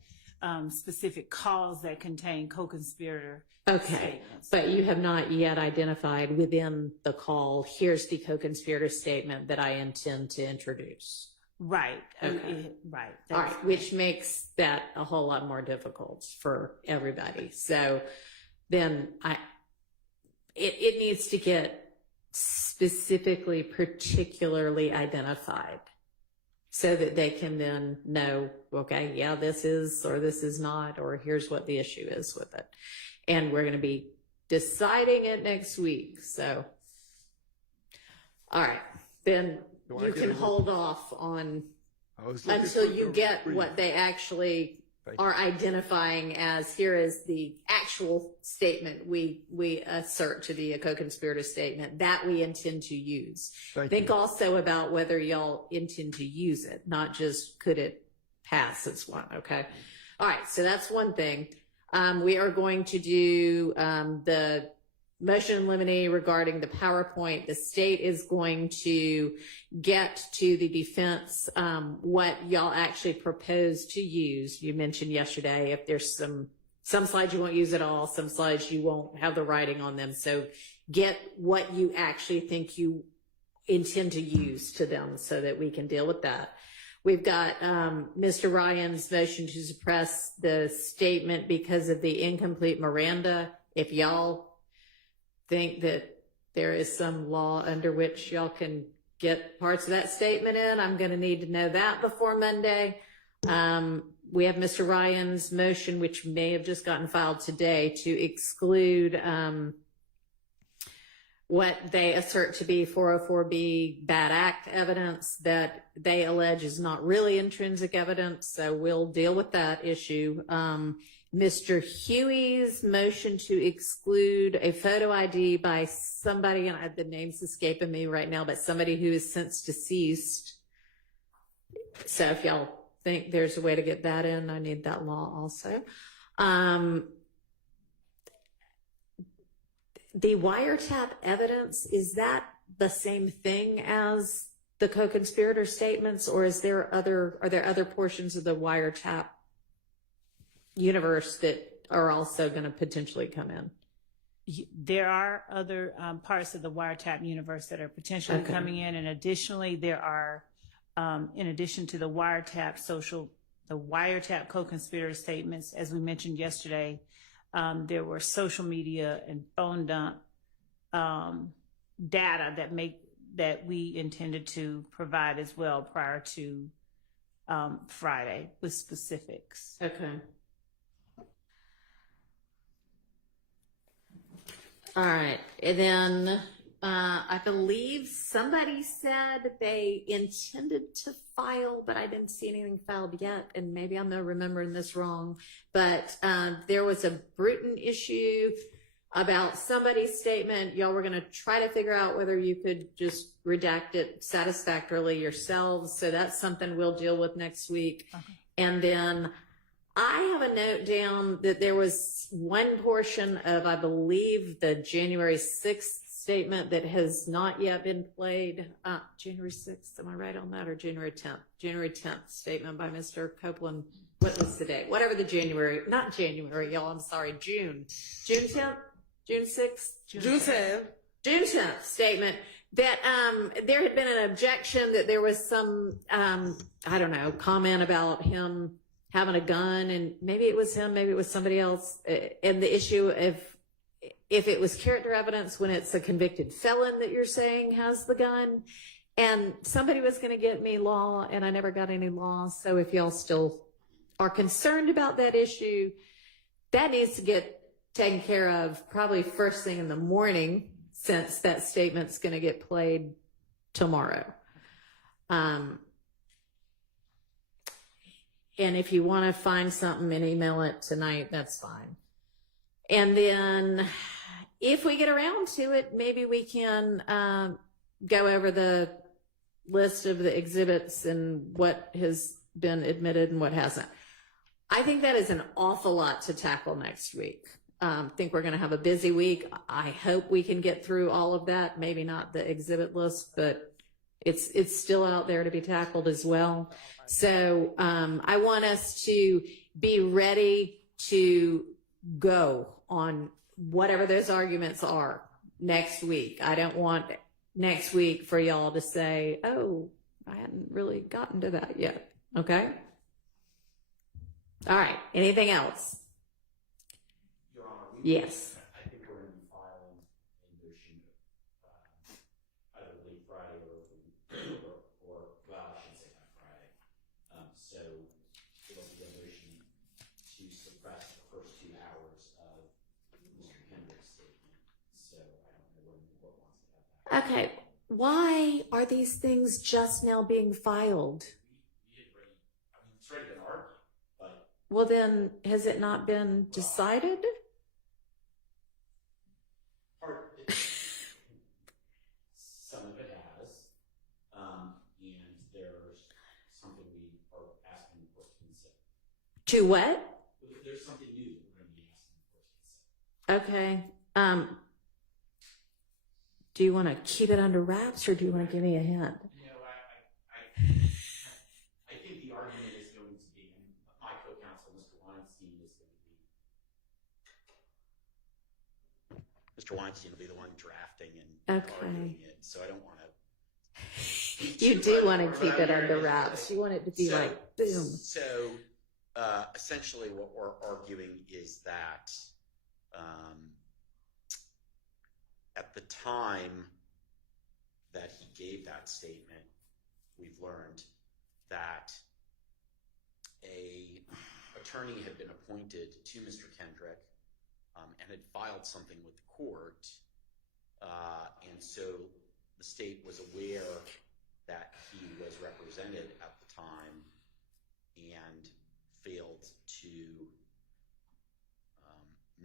specific calls that contain co-conspirator statements. But you have not yet identified within the call, here's the co-conspirator statement that I intend to introduce. Right. Okay. Right. All right. Which makes that a whole lot more difficult for everybody. So then it needs to get specifically, particularly identified so that they can then know, okay, yeah, this is, or this is not, or here's what the issue is with it. And we're going to be deciding it next week. So, all right, then you can hold off on until you get what they actually are identifying as, here is the actual statement we assert to be a co-conspirator statement that we intend to use. Think also about whether y'all intend to use it, not just could it pass as one, okay? All right, so that's one thing. We are going to do the motion in limine regarding the PowerPoint. The state is going to get to the defense what y'all actually propose to use. You mentioned yesterday if there's some slides you won't use at all, some slides you won't have the writing on them. So get what you actually think you intend to use to them so that we can deal with that. We've got Mr. Ryan's motion to suppress the statement because of the incomplete Miranda. If y'all think that there is some law under which y'all can get parts of that statement in, I'm going to need to know that before Monday. We have Mr. Ryan's motion, which may have just gotten filed today, to exclude what they assert to be 404B bad act evidence that they allege is not really intrinsic evidence. So we'll deal with that issue. Mr. Huey's motion to exclude a photo ID by somebody, and the name's escaping me right now, but somebody who is since deceased. So if y'all think there's a way to get that in, I need that law also. The wiretap evidence, is that the same thing as the co-conspirator statements, or are there other portions of the wiretap universe that are also going to potentially come in? There are other parts of the wiretap universe that are potentially coming in, and additionally, there are, in addition to the wiretap co-conspirator statements, as we mentioned yesterday, there were social media and phone dump data that we intended to provide as well prior to Friday with specifics. Okay. All right, and then I believe somebody said they intended to file, but I didn't see anything filed yet, and maybe I'm remembering this wrong, but there was a Bruton issue about somebody's statement. Y'all were going to try to figure out whether you could just redact it satisfactorily yourselves, so that's something we'll deal with next week. And then I have a note down that there was one portion of, I believe, the January 6th statement that has not yet been played. January 6th, am I right on that, or January 10th? January 10th statement by Mr. Copeland. What was the date? Whatever the not January, y'all, I'm sorry, June 10th? June 6th? June 10th. June 10th statement that there had been an objection that there was some, I don't know, comment about him having a gun, and maybe it was him, maybe it was somebody else, and the issue of if it was character evidence when it's a convicted felon that you're saying has the gun, and somebody was going to get me law, and I never got any law. So if y'all still are concerned about that issue, that needs to get taken care of probably first thing in the morning, since that statement's going to get played tomorrow. And if you want to find something and email it tonight, that's fine. And then if we get around to it, maybe we can go over the list of the exhibits and what has been admitted and what hasn't. I think that is an awful lot to tackle next week. I think we're going to have a busy week. I hope we can get through all of that. Maybe not the exhibit list, but it's still out there to be tackled as well. So I want us to be ready to go on whatever those arguments are next week. I don't want next week for y'all to say, oh, I hadn't really gotten to that yet. Okay? All right. Anything else? Your Honor, yes. I think we're going to be filing a motion either late Friday or well, I shouldn't say by Friday. So it'll be a motion to suppress the first 2 hours of Mr. Hendrick's statement. So I don't know when the court wants to have that. Okay. Why are these things just now being filed? It's ready to argue, but Well, then, has it not been decided? some of it has, and there's something we are asking the court to consider. To what? There's something new that we're going to be asking the court to consider. Okay. Do you want to keep it under wraps, or do you want to give me a hint? I think the argument is going to be, and my co-counsel, Mr. Weinstein, is going to be. Mr. Weinstein will be the one drafting and arguing it, so I don't want to. You do want to keep it under wraps. You want it to be like, boom. So, essentially what we're arguing is that at the time that he gave that statement, we've learned that a attorney had been appointed to Mr. Kendrick and had filed something with the court, and so the state was aware that he was represented at the time and failed to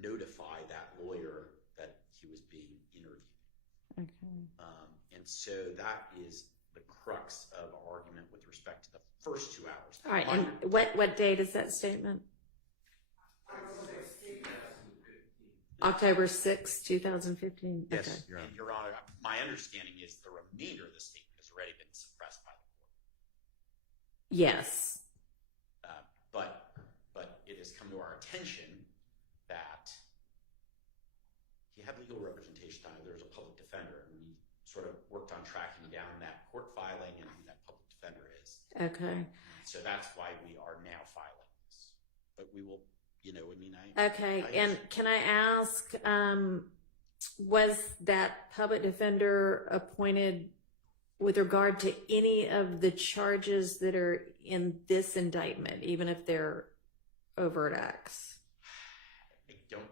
notify that lawyer that he was being interviewed. Okay. And so that is the crux of our argument with respect to the first 2 hours. All right. And what date is that statement? October 6, 2015. Yes, Okay. Your Honor, my understanding is the remainder of the statement has already been suppressed by the court. Yes. But it has come to our attention that he had legal representation time. There was a public defender, and we sort of worked on tracking down that court filing and who that public defender is. Okay. So that's why we are now filing this. But we will, Okay. And can I ask, was that public defender appointed with regard to any of the charges that are in this indictment, even if they're overt acts? I don't.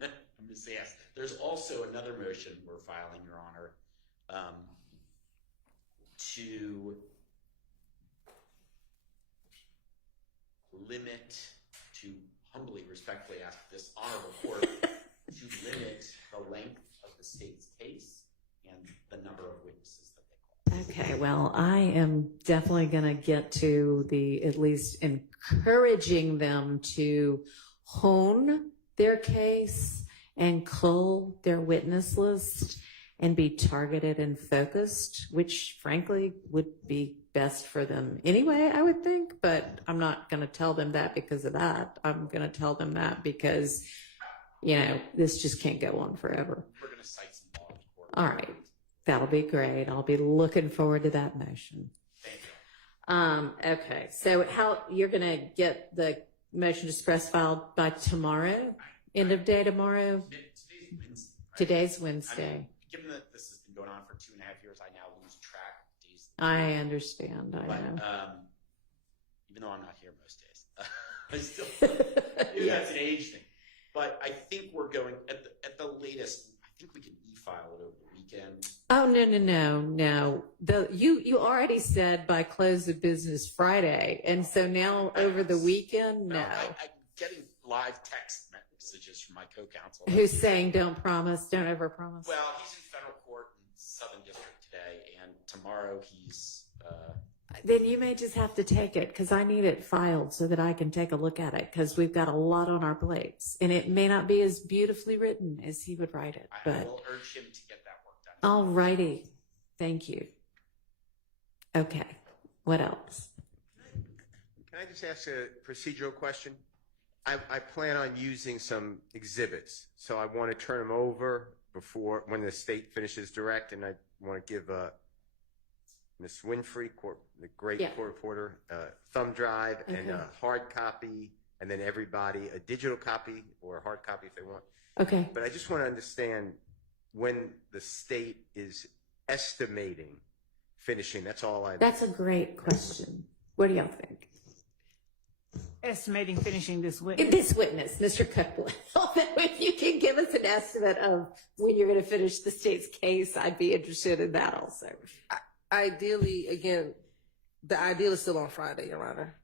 I'm going to say yes. There's also another motion we're filing, Your Honor, to limit, to humbly, respectfully ask this honorable court to limit the length of the state's case and the number of witnesses that they call. Okay, well, I am definitely going to get to the at least encouraging them to hone their case and cull their witness list and be targeted and focused, which frankly would be best for them anyway, I would think, but I'm not going to tell them that because of that. I'm going to tell them that because, this just can't go on forever. We're going to cite some law in court. All right. That'll be great. I'll be looking forward to that motion. Thank you. Okay. So you're going to get the motion to suppress filed by tomorrow? End of day tomorrow? Today's Wednesday. Right? Today's Wednesday. I mean, given that this has been going on for 2.5 years, I now lose track of days. I understand. I know. Even though I'm not here most days, I still, maybe that's an age thing. But I think we're going at the latest. I think we can e-file it over the weekend. Oh, no. You already said by close of business Friday. And so now over the weekend, no. I'm getting live text messages from my co-counsel. Who's saying don't ever promise? Well, he's in federal court in Southern District today, and tomorrow he's... Then you may just have to take it because I need it filed so that I can take a look at it because we've got a lot on our plates. And it may not be as beautifully written as he would write it. I will urge him to get that work done. All righty. Thank you. Okay. What else? Can I just ask a procedural question? I plan on using some exhibits, so I want to turn them over when the state finishes direct, and I want to give Ms. Winfrey, the great court reporter, thumb drive and a hard copy, and then everybody a digital copy or a hard copy if they want. Okay. But I just want to understand when the state is estimating finishing. That's all I. That's a great question. What do y'all think? Estimating finishing this witness. This witness, Mr. Copeland. If you can give us an estimate of when you're going to finish the state's case, I'd be interested in that also. Ideally, again, the ideal is still on Friday, Your Honor.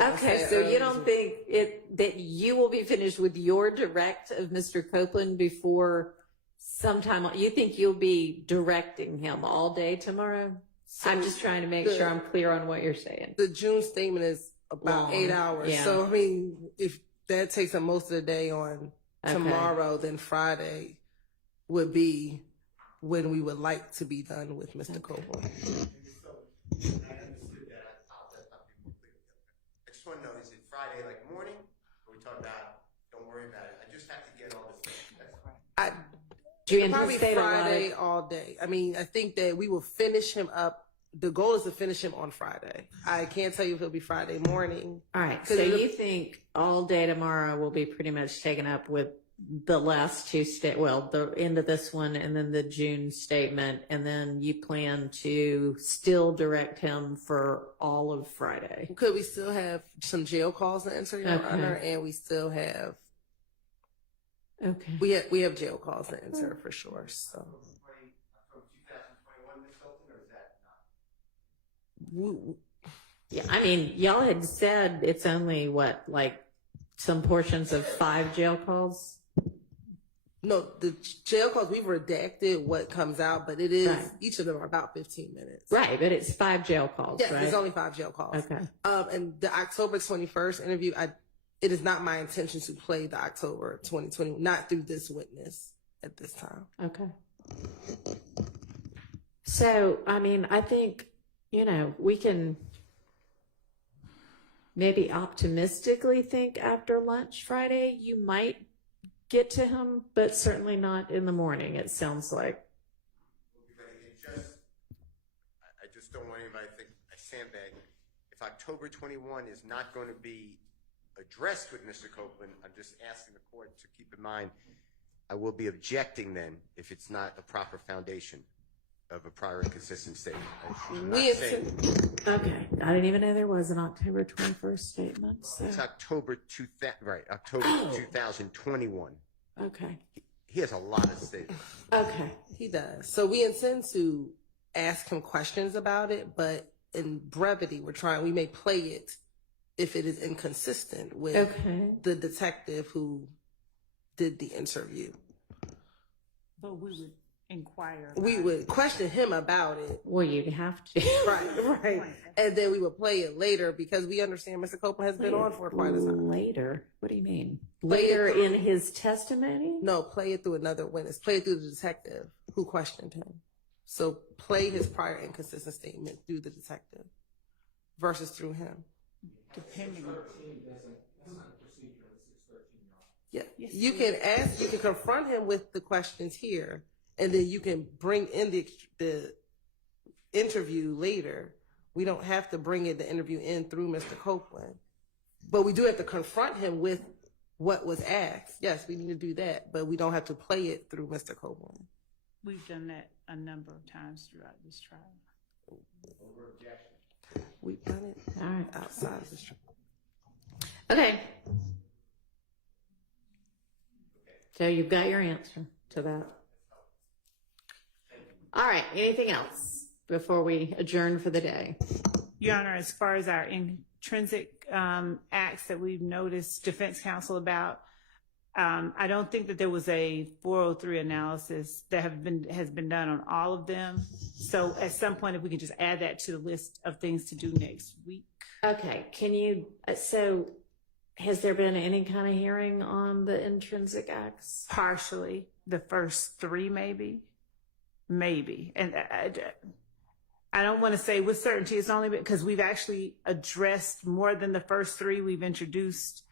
Okay, so you don't think that you will be finished with your direct of Mr. Copeland before sometime? You think you'll be directing him all day tomorrow? So I'm just trying to make sure I'm clear on what you're saying. The June statement is about 8 hours. Yeah. So, I mean, if that takes up most of the day on tomorrow, then Friday would be when we would like to be done with Mr. Copeland. I understood that. I just want to know, is it Friday like morning? Or we talk about, don't worry about it. I just have to get all this. Do you Probably anticipate Friday all day. I mean, I think that we will finish him up. The goal is to finish him on Friday. I can't tell you if it'll be Friday morning. All right. So you think all day tomorrow will be pretty much taken up with the last two the end of this one and then the June statement, and then you plan to still direct him for all of Friday. Could we still have some jail calls to answer, Your Honor? And we still have we have jail calls to answer for sure. So yeah, I mean, y'all had said it's only some portions of 5 jail calls. No, the jail calls, we've redacted what comes out, but it is, each of them are about 15 minutes. Right, but it's 5 jail calls, yes, right? It's only 5 jail calls. Okay. And the October 21st interview, it is not my intention to play the October 2020, not through this witness at this time. Okay. So, I mean, I think, we can maybe optimistically think after lunch Friday, you might get to him, but certainly not in the morning, it sounds like. I just don't want anybody to think I sandbag. If October 21 is not going to be addressed with Mr. Copeland, I'm just asking the court to keep in mind, I will be objecting then if it's not a proper foundation of a prior inconsistent statement. Okay, I didn't even know there was an October 21st statement. So. It's October 2021. Okay. He has a lot of statements. Okay, he does. So we intend to ask him questions about it, but in brevity, we may play it if it is inconsistent with the detective who did the interview. But we would inquire. We would question him about it. Well, you'd have to. Right. And then we would play it later because we understand Mr. Copeland has been on for quite a time. Later? What do you mean? Later in his testimony? No, play it through another witness. Play it through the detective who questioned him. So play his prior inconsistent statement through the detective versus through him. Depending on. Yeah. You can confront him with the questions here, and then you can bring in the interview later. We don't have to bring the interview in through Mr. Copeland, but we do have to confront him with what was asked. Yes, we need to do that, but we don't have to play it through Mr. Copeland. We've done that a number of times throughout this trial. We've done it outside of this trial. Okay. So you've got your answer to that. All right. Anything else before we adjourn for the day? Your Honor, as far as our intrinsic acts that we've noticed defense counsel about, I don't think that there was a 403 analysis that has been done on all of them. So at some point, if we can just add that to the list of things to do next week. Okay. Can you, so has there been any kind of hearing on the intrinsic acts? Partially. The first three, maybe. And I don't want to say with certainty. It's only because we've actually addressed more than the first three. We've introduced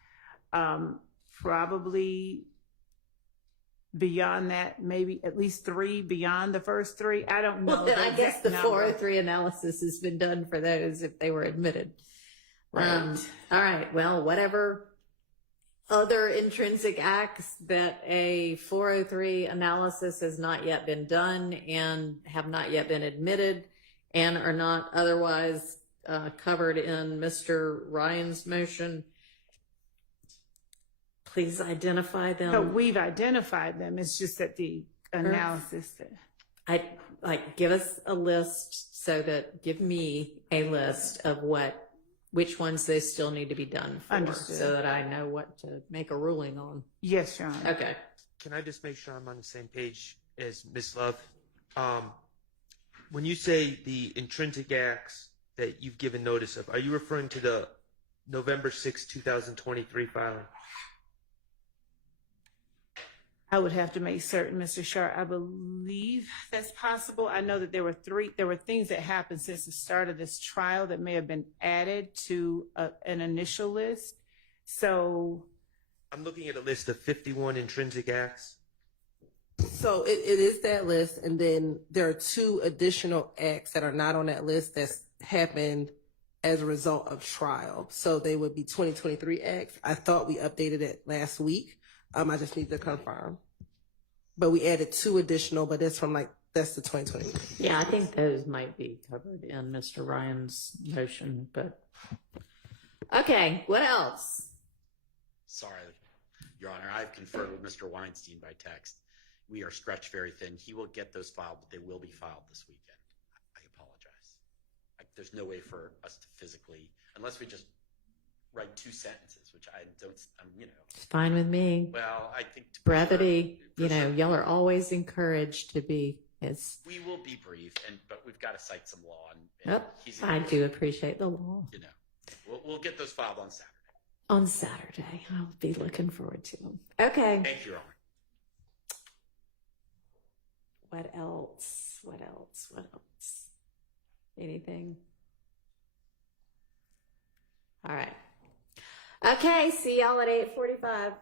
probably beyond that, maybe at least three beyond the first three. I don't know. Well, I guess the 403 analysis has been done for those if they were admitted. Right. All right. Well, whatever other intrinsic acts that a 403 analysis has not yet been done and have not yet been admitted and are not otherwise covered in Mr. Ryan's motion, please identify them. No, we've identified them. It's just that the analysis. Give us a list give me a list of which ones they still need to be done for. Understood. So that I know what to make a ruling on. Yes, Your Honor. Okay. Can I just make sure I'm on the same page as Ms. Love? When you say the intrinsic acts that you've given notice of, are you referring to the November 6, 2023 filing? I would have to make certain, Mr. Sharp. I believe that's possible. I know that there were things that happened since the start of this trial that may have been added to an initial list. So I'm looking at a list of 51 intrinsic acts. So it is that list, and then there are 2 additional acts that are not on that list that's happened as a result of trial. So they would be 2023 acts. I thought we updated it last week. I just need to confirm. But we added 2 additional, but that's the 2023. Yeah, I think those might be covered in Mr. Ryan's motion, but okay, what else? Sorry, Your Honor, I've conferred with Mr. Weinstein by text. We are stretched very thin. He will get those filed, but they will be filed this weekend. I apologize. There's no way for us to physically, unless we just write 2 sentences, which I don't, It's fine with me. Well, I think Brevity, y'all are always encouraged to be as. We will be brief, but we've got to cite some law. I do appreciate the law. We'll get those filed on Saturday. On Saturday, I'll be looking forward to them. Okay. Thank you, Your Honor. What else? Anything? All right. Okay, see y'all at 8:45.